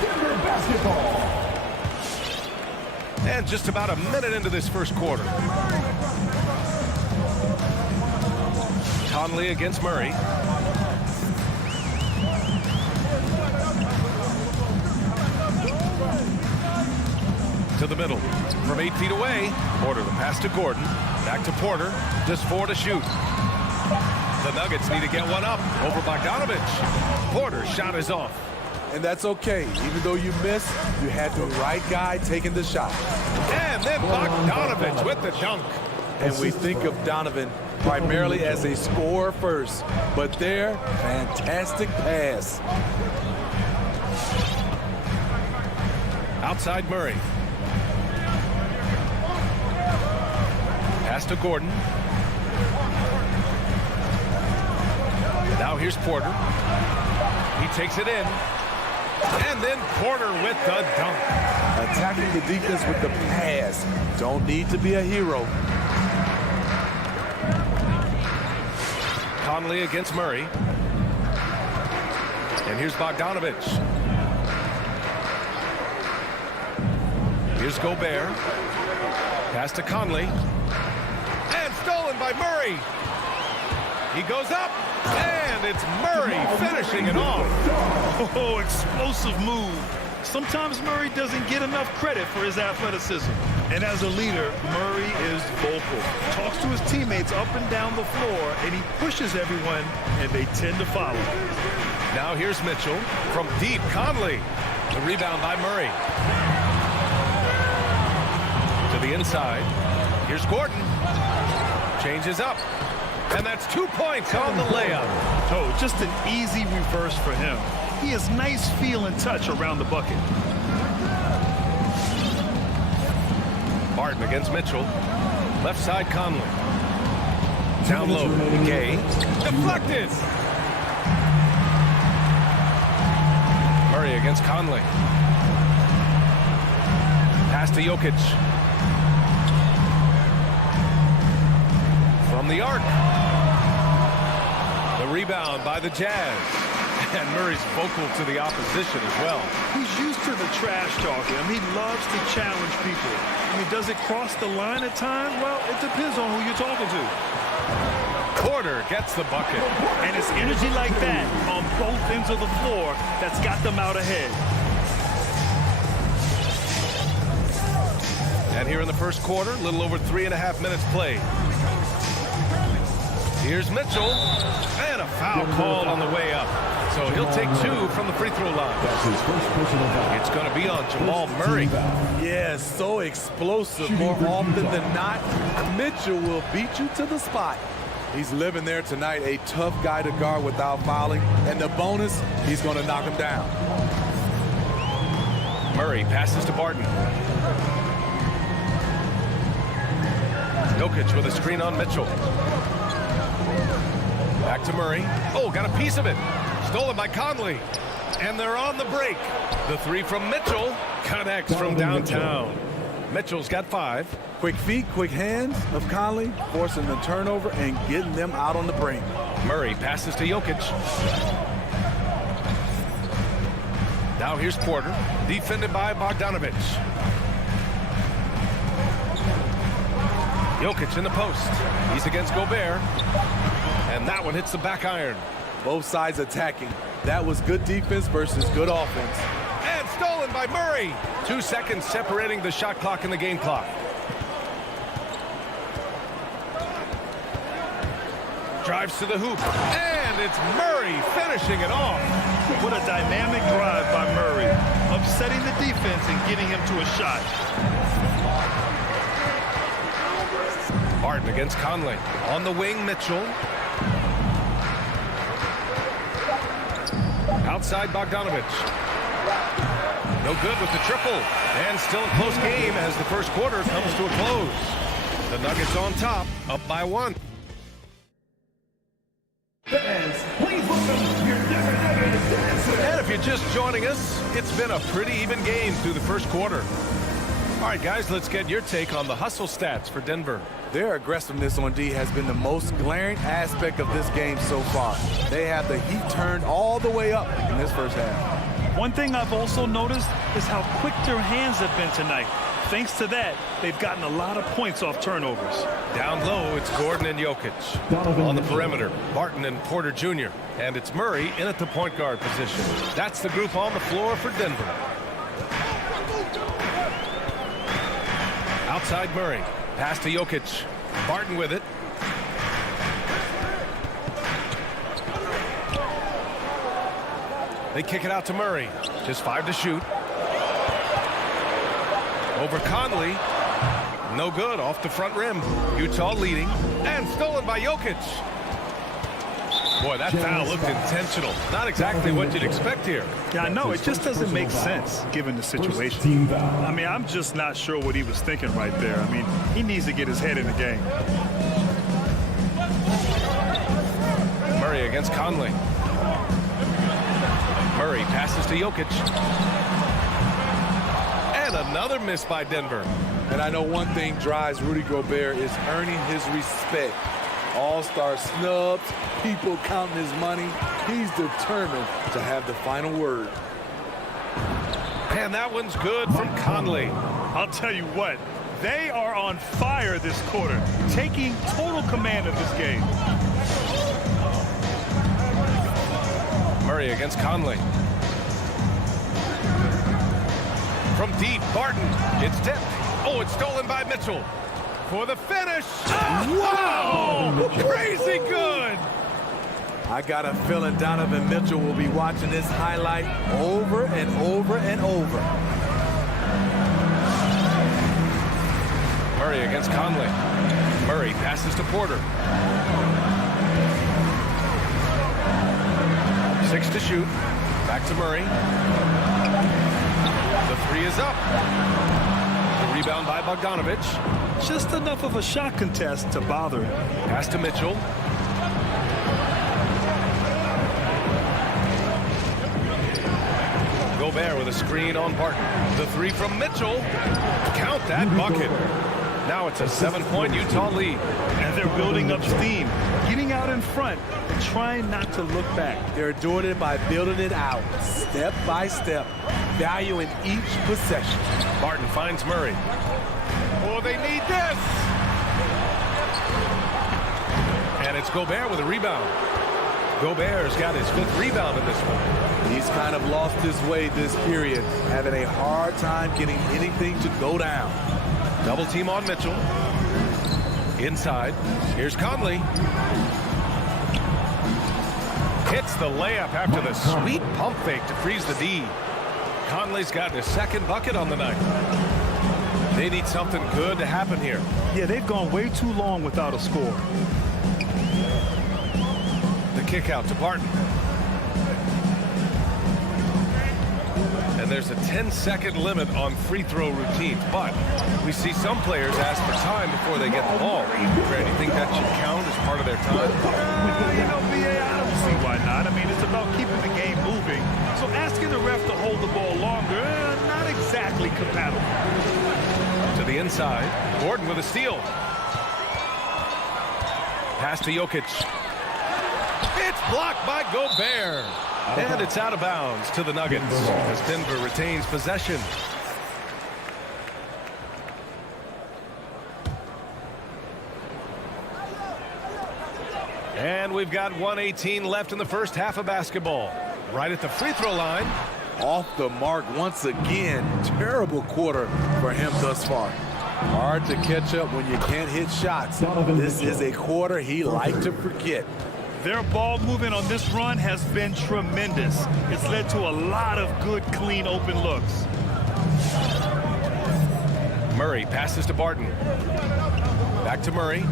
Denver basketball. And just about a minute into this first quarter. Conley against Murray. To the middle. From 8 feet away. Porter the pass to Gordon. Back to Porter. Just 4 to shoot. The Nuggets need to get one up over Bogdanovich. Porter's shot is off. And that's okay. Even though you missed, you had the right guy taking the shot. And then Bogdanovich with the dunk. And we think of Donovan primarily as a scorer first. But there, fantastic pass. Outside Murray. Pass to Gordon. Now here's Porter. He takes it in. And then Porter with the dunk. Attacking the defense with the pass. Don't need to be a hero. Conley against Murray. And here's Bogdanovich. Here's Gobert. Pass to Conley. And stolen by Murray. He goes up. And it's Murray finishing it off. Oh, explosive move. Sometimes Murray doesn't get enough credit for his athleticism. And as a leader, Murray is vocal. Talks to his teammates up and down the floor, and he pushes everyone, and they tend to follow. Now here's Mitchell from deep. Conley. The rebound by Murray. To the inside. Here's Gordon. Changes up. And that's 2 points on the layup. Oh, just an easy reverse for him. He has nice feel and touch around the bucket. Barton against Mitchell. Left side Conley. Down low. Gay. Deflected. Murray against Conley. Pass to Jokic. From the arc. The rebound by the Jazz. And Murray's vocal to the opposition as well. He's used to the trash talking. I mean, he loves to challenge people. I mean, does it cross the line at times? Well, it depends on who you're talking to. Porter gets the bucket. And it's energy like that on both ends of the floor that's got them out ahead. And here in the first quarter, a little over 3.5 minutes played. Here's Mitchell, and a foul called on the way up. So he'll take 2 from the free throw line. It's going to be on Jamal Murray. Yeah, so explosive. More often than not, Mitchell will beat you to the spot. He's living there tonight, a tough guy to guard without fouling. And the bonus, he's going to knock him down. Murray passes to Barton. Jokic with a screen on Mitchell. Back to Murray. Oh, got a piece of it. Stolen by Conley. And they're on the break. The 3 from Mitchell connects from downtown. Mitchell's got 5. Quick feet, quick hands of Conley, forcing the turnover and getting them out on the break. Murray passes to Jokic. Now here's Porter, defended by Bogdanovic. Jokic in the post. He's against Gobert. And that one hits the back iron. Both sides attacking. That was good defense versus good offense. And stolen by Murray. 2 seconds separating the shot clock and the game clock. Drives to the hoop. And it's Murray finishing it off. What a dynamic drive by Murray. Upsetting the defense and getting him to a shot. Barton against Conley. On the wing, Mitchell. Outside Bogdanovic. No good with the triple. And still a close game as the first quarter comes to a close. The Nuggets on top, up by 1. And if you're just joining us, it's been a pretty even game through the first quarter. All right, guys, let's get your take on the hustle stats for Denver. Their aggressiveness on D has been the most glaring aspect of this game so far. They have the heat turned all the way up in this first half. One thing I've also noticed is how quick their hands have been tonight. Thanks to that, they've gotten a lot of points off turnovers. Down low, it's Gordon and Jokic. On the perimeter, Barton and Porter Jr. And it's Murray in at the point guard position. That's the group on the floor for Denver. Outside Murray. Pass to Jokic. Barton with it. They kick it out to Murray. Just 5 to shoot. Over Conley. No good. Off the front rim. Utah leading. And stolen by Jokic. Boy, that foul looked intentional. Not exactly what you'd expect here. Yeah, I know. It just doesn't make sense given the situation. I mean, I'm just not sure what he was thinking right there. I mean, he needs to get his head in the game. Murray against Conley. Murray passes to Jokic. And another miss by Denver. And I know one thing drives Rudy Gobert is earning his respect. All-star snubs, people counting his money. He's determined to have the final word. And that one's good from Conley. I'll tell you what, they are on fire this quarter, taking total command of this game. Murray against Conley. From deep, Barton. It's tipped. Oh, it's stolen by Mitchell. For the finish. Wow! Crazy good! I got a feeling Donovan Mitchell will be watching this highlight over and over and over. Murray against Conley. Murray passes to Porter. 6 to shoot. Back to Murray. The 3 is up. The rebound by Bogdanovic. Just enough of a shot contest to bother him. Pass to Mitchell. Gobert with a screen on Barton. The 3 from Mitchell. Count that bucket. Now it's a 7-point Utah lead. And they're building up steam, getting out in front and trying not to look back. They're doing it by building it out, step by step, valuing each possession. Barton finds Murray. Oh, they need this! And it's Gobert with a rebound. Gobert's got his 5th rebound in this one. He's kind of lost his way this period, having a hard time getting anything to go down. Double team on Mitchell. Inside. Here's Conley. Hits the layup after the sweet pump fake to freeze the D. Conley's got his 2nd bucket on the night. They need something good to happen here. Yeah, they've gone way too long without a score. The kick out to Barton. And there's a 10-second limit on free throw routines, but we see some players ask for time before they get the ball. Fred, you think that should count as part of their time? You know, BA, I don't see why not. I mean, it's about keeping the game moving. So asking the ref to hold the ball longer, not exactly compatible. To inside. Gordon with a steal. Pass to Jokic. It's blocked by Gobert. And it's out of bounds to the Nuggets as Denver retains possession. And we've got 1:18 left in the first half of basketball. Right at the free throw line. Off the mark once again. Terrible quarter for him thus far. Hard to catch up when you can't hit shots. This is a quarter he liked to forget. Their ball movement on this run has been tremendous. It's led to a lot of good, clean, open looks. Murray passes to Barton. Back to Murray.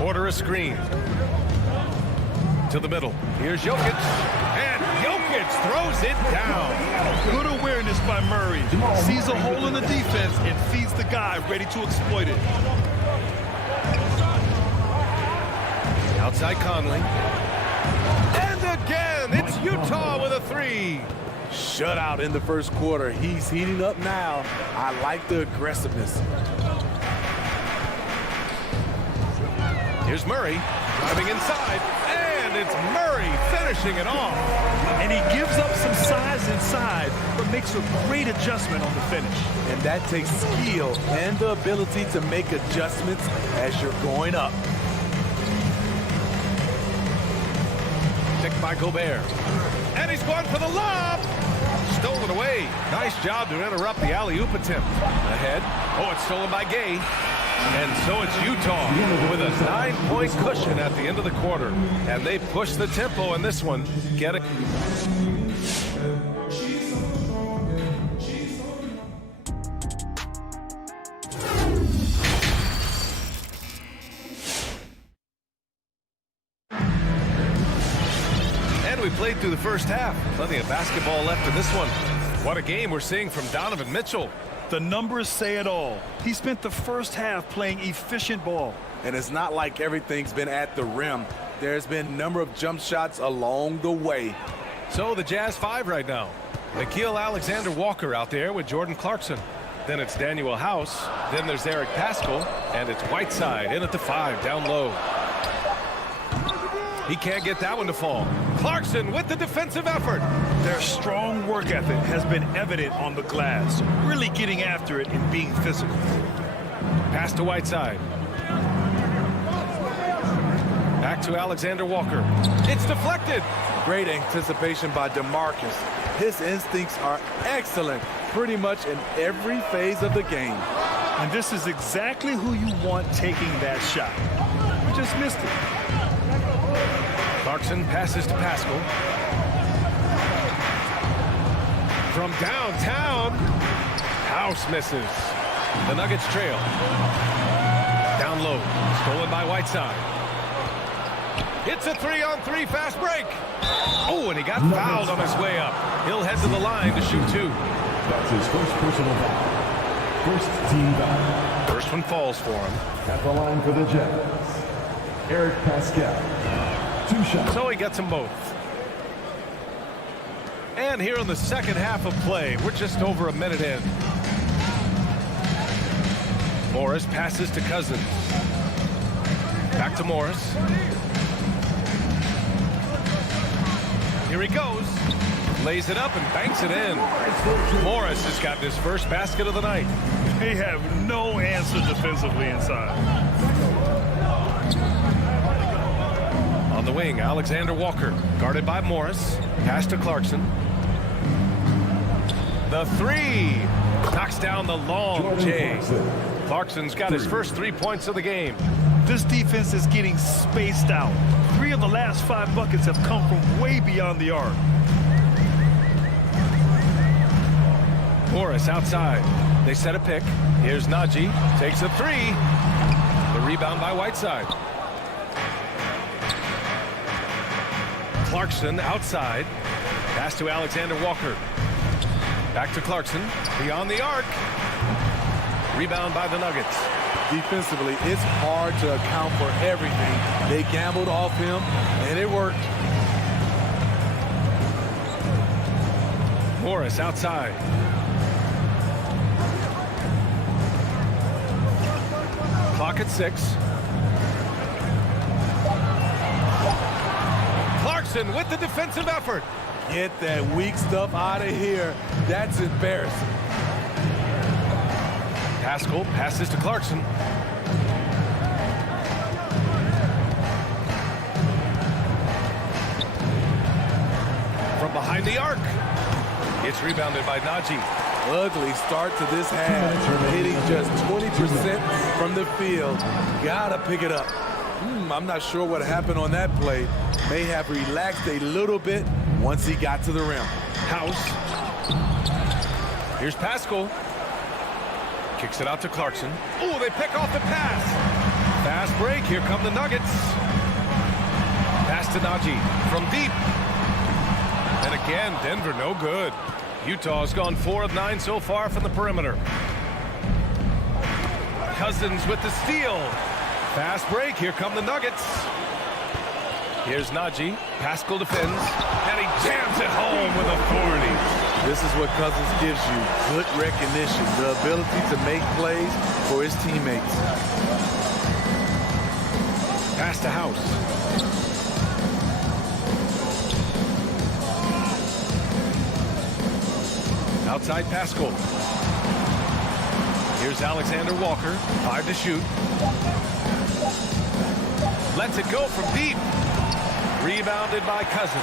Order a screen. To the middle. Here's Jokic. And Jokic throws it down. Good awareness by Murray. Sees a hole in the defense and feeds the guy ready to exploit it. Outside Conley. And again, it's Utah with a three. Shutout in the first quarter. He's heating up now. I like the aggressiveness. Here's Murray driving inside. And it's Murray finishing it off. And he gives up some size inside, but makes a great adjustment on the finish. And that takes skill and the ability to make adjustments as you're going up. Picked by Gobert. And he's going for the lob. Stolen away. Nice job to interrupt the alley-oop attempt. Ahead. Oh, it's stolen by Gay. And so it's Utah with a 9-point cushion at the end of the quarter. And they push the tempo in this one. Get it. And we played through the first half. Plenty of basketball left in this one. What a game we're seeing from Donovan Mitchell. The numbers say it all. He spent the first half playing efficient ball. And it's not like everything's been at the rim. There's been a number of jump shots along the way. So the Jazz 5 right now. Nickeil Alexander-Walker out there with Jordan Clarkson. Then it's Daniel House. Then there's Eric Paschall. And it's Whiteside in at the 5 down low. He can't get that one to fall. Clarkson with the defensive effort. Their strong work ethic has been evident on the glass, really getting after it and being physical. Pass to Whiteside. Back to Alexander Walker. It's deflected. Great anticipation by DeMarcus. His instincts are excellent pretty much in every phase of the game. And this is exactly who you want taking that shot. You just missed it. Clarkson passes to Paschall. From downtown, House misses. The Nuggets trail. Down low, stolen by Whiteside. It's a 3-on-3 fast break. Oh, and he got fouled on his way up. He'll head to the line to shoot 2. That's his first personal foul. First team foul. First one falls for him. At the line for the Jazz, Eric Paschall. 2 shots. So he gets them both. And here in the second half of play, we're just over a minute in. Morris passes to Cousins. Back to Morris. Here he goes. Lays it up and banks it in. Morris has got his first basket of the night. They have no answer defensively inside. On the wing, Alexander Walker, guarded by Morris. Pass to Clarkson. The 3. Knocks down the long J. Clarkson's got his first 3 points of the game. This defense is getting spaced out. 3 of the last 5 buckets have come from way beyond the arc. Morris outside. They set a pick. Here's Najee. Takes a 3. The rebound by Whiteside. Clarkson outside. Pass to Alexander Walker. Back to Clarkson. Beyond the arc. Rebound by the Nuggets. Defensively, it's hard to account for everything. They gambled off him, and it worked. Morris outside. Clock at 6. Clarkson with the defensive effort. Get that weak stuff out of here. That's embarrassing. Pascal passes to Clarkson. From behind the arc. It's rebounded by Najee. Ugly start to this half. Hitting just 20% from the field. Gotta pick it up. I'm not sure what happened on that play. May have relaxed a little bit once he got to the rim. House. Here's Pascal. Kicks it out to Clarkson. Oh, they pick off the pass. Fast break. Here come the Nuggets. Pass to Najee from deep. And again, Denver no good. Utah's gone 4 of 9 so far from the perimeter. Cousins with the steal. Fast break. Here come the Nuggets. Here's Najee. Pascal defends. And he jams it home with authority. This is what Cousins gives you. Good recognition. The ability to make plays for his teammates. Pass to House. Outside Pascal. Here's Alexander Walker. 5 to shoot. Lets it go from deep. Rebounded by Cousins.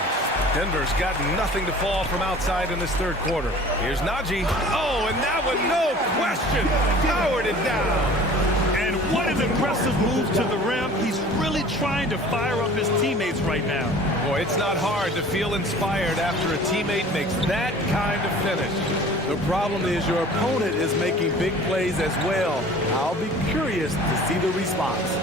Denver's got nothing to fall from outside in this third quarter. Here's Najee. Oh, and that one, no question, powered it down. And what an impressive move to the rim. He's really trying to fire up his teammates right now. Boy, it's not hard to feel inspired after a teammate makes that kind of finish. The problem is your opponent is making big plays as well. I'll be curious to see the response.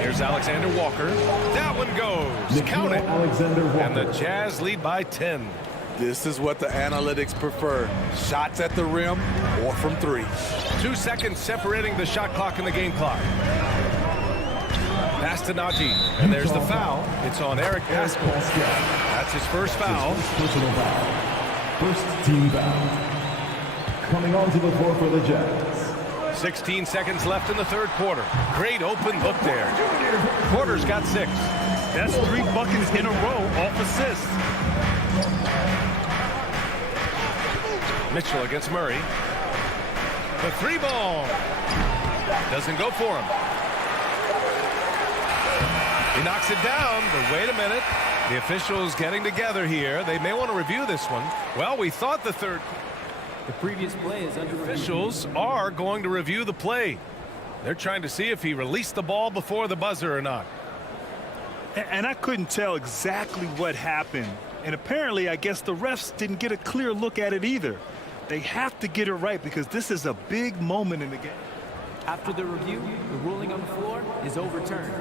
Here's Alexander Walker. That one goes. Count it. And the Jazz lead by 10. This is what the analytics prefer. Shots at the rim or from 3. 2 seconds separating the shot clock and the game clock. Pass to Najee. And there's the foul. It's on Eric Pascal. That's his first foul. Personal foul. First team foul. Coming onto the floor for the Jazz. 16 seconds left in the third quarter. Great open look there. Porter's got 6. That's 3 buckets in a row off assists. Mitchell against Murray. The 3-ball. Doesn't go for him. He knocks it down, but wait a minute. The officials getting together here. They may want to review this one. Well, we thought the third... The previous play is under review. Officials are going to review the play. They're trying to see if he released the ball before the buzzer or not. And I couldn't tell exactly what happened. And apparently, I guess the refs didn't get a clear look at it either. They have to get it right because this is a big moment in the game. After the review, the ruling on the floor is overturned.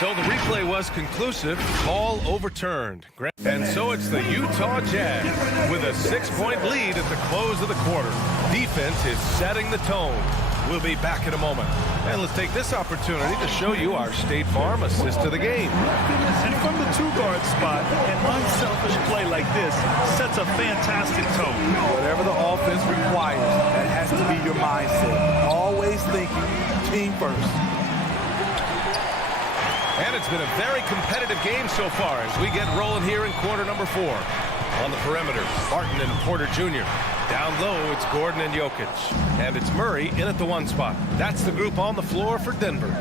So the replay was conclusive, call overturned. And so it's the Utah Jazz with a 6-point lead at the close of the quarter. Defense is setting the tone. We'll be back in a moment. And let's take this opportunity to show you our State Farm assist to the game. And from the 2-guard spot, an unselfish play like this sets a fantastic tone. Whatever the offense requires, that has to be your mindset. Always thinking team first. And it's been a very competitive game so far as we get rolling here in quarter number 4. On the perimeter, Martin and Porter Jr. Down low, it's Gordon and Jokic. And it's Murray in at the 1 spot. That's the group on the floor for Denver.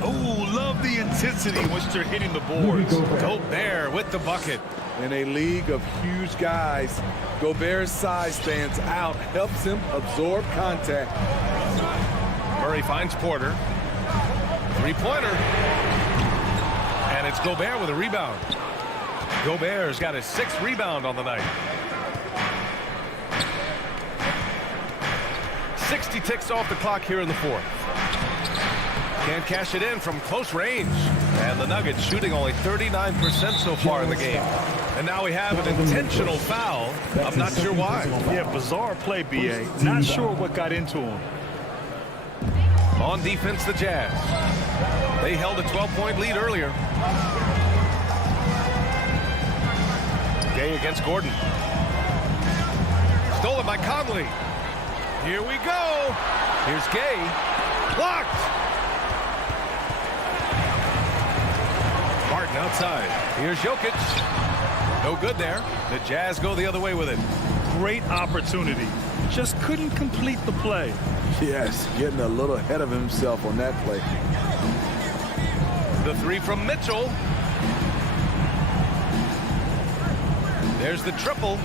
Oh, love the intensity in which they're hitting the boards. Gobert with the bucket. In a league of huge guys, Gobert's size stands out, helps him absorb contact. Murray finds Porter. 3-pointer. And it's Gobert with a rebound. Gobert's got his 6th rebound on the night. 60 ticks off the clock here in the 4th. Can't cash it in from close range. And the Nuggets shooting only 39% so far in the game. And now we have an intentional foul. I'm not sure why. Yeah, bizarre play, B.A. Not sure what got into him. On defense, the Jazz. They held a 12-point lead earlier. Gay against Gordon. Stolen by Conley. Here we go. Here's Gay. Blocked. Martin outside. Here's Jokic. No good there. The Jazz go the other way with it. Great opportunity. Just couldn't complete the play. Yes, getting a little ahead of himself on that play. The three from Mitchell. There's the triple.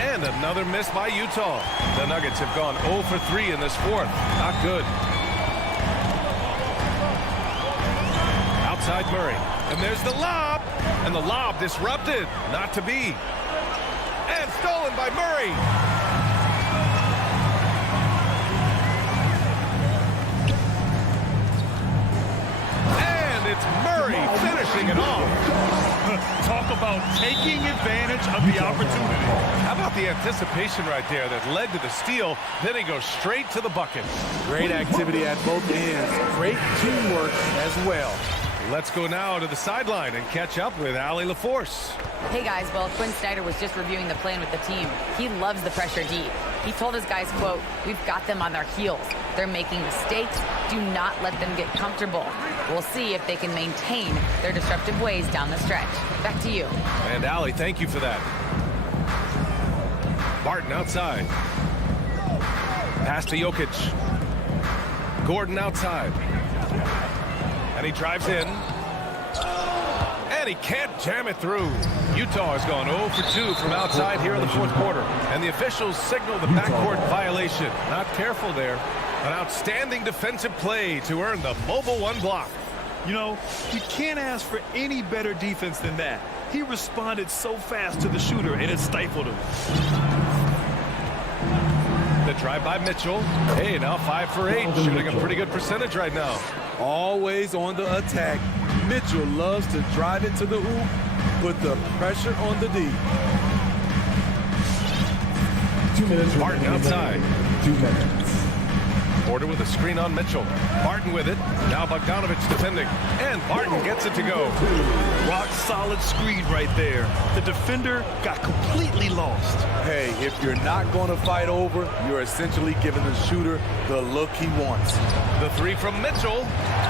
And another miss by Utah. The Nuggets have gone 0 for 3 in this fourth. Not good. Outside Murray. And there's the lob. And the lob disrupted. Not to be. And stolen by Murray. And it's Murray finishing it off. Talk about taking advantage of the opportunity. How about the anticipation right there that led to the steal, then he goes straight to the bucket. Great activity at both ends. Great teamwork as well. Let's go now to the sideline and catch up with Allie LaForce. Hey guys, well, Quinn Snyder was just reviewing the plan with the team. He loves the pressure deep. He told his guys, quote, "We've got them on their heels. They're making mistakes. Do not let them get comfortable. We'll see if they can maintain their disruptive ways down the stretch." Back to you. And Allie, thank you for that. Barton outside. Pass to Jokic. Gordon outside. And he drives in. And he can't jam it through. Utah has gone 0 for 2 from outside here in the fourth quarter. And the officials signal the backcourt violation. Not careful there. An outstanding defensive play to earn the mobile one block. You know, you can't ask for any better defense than that. He responded so fast to the shooter, and it stifled him. The drive by Mitchell. Hey, now 5 for 8, shooting a pretty good percentage right now. Always on the attack. Mitchell loves to drive it to the hoop, put the pressure on the D. 2 minutes. Martin outside. 2 minutes. Porter with a screen on Mitchell. Barton with it. Now Bogdanovich defending. And Barton gets it to go. Rock solid screen right there. The defender got completely lost. Hey, if you're not going to fight over, you're essentially giving the shooter the look he wants. The three from Mitchell.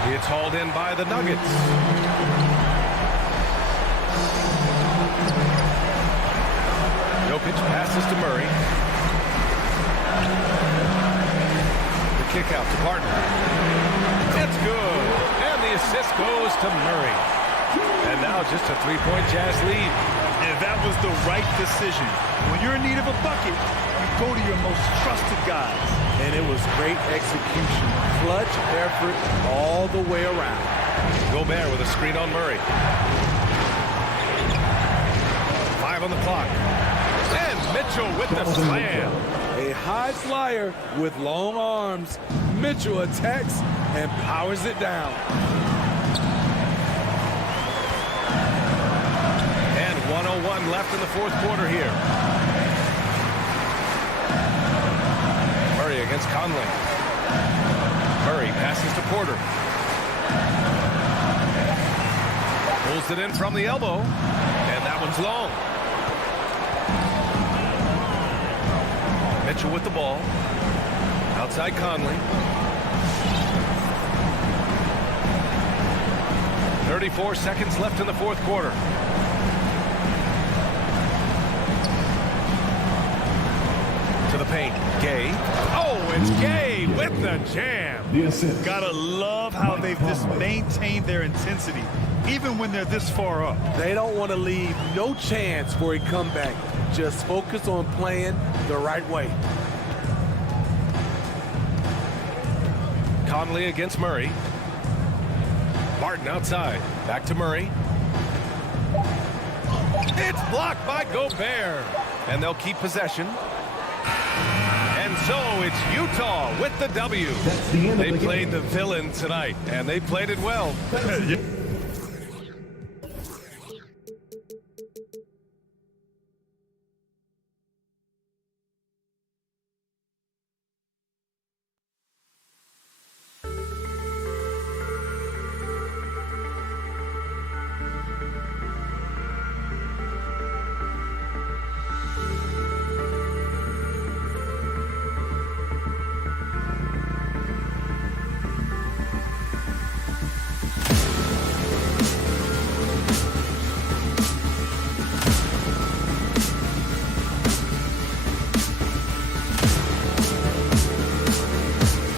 It's hauled in by the Nuggets. Jokic passes to Murray. Kick out to Barton. It's good. And the assist goes to Murray. And now just a three-point Jazz lead. And that was the right decision. When you're in need of a bucket, you go to your most trusted guys. And it was great execution. Clutch effort all the way around. Gobert with a screen on Murray. 5 on the clock. And Mitchell with the slam. A high flyer with long arms. Mitchell attacks and powers it down. And 1:01 left in the fourth quarter here. Murray against Conley. Murray passes to Porter. Pulls it in from the elbow. And that one's long. Mitchell with the ball. Outside Conley. 34 seconds left in the fourth quarter. To the paint. Gay. Oh, it's Gay with the jam. Gotta love how they've just maintained their intensity, even when they're this far up. They don't want to leave no chance for a comeback. Just focus on playing the right way. Conley against Murray. Barton outside. Back to Murray. It's blocked by Gobert. And they'll keep possession. And so it's Utah with the W. They played the villain tonight, and they played it well.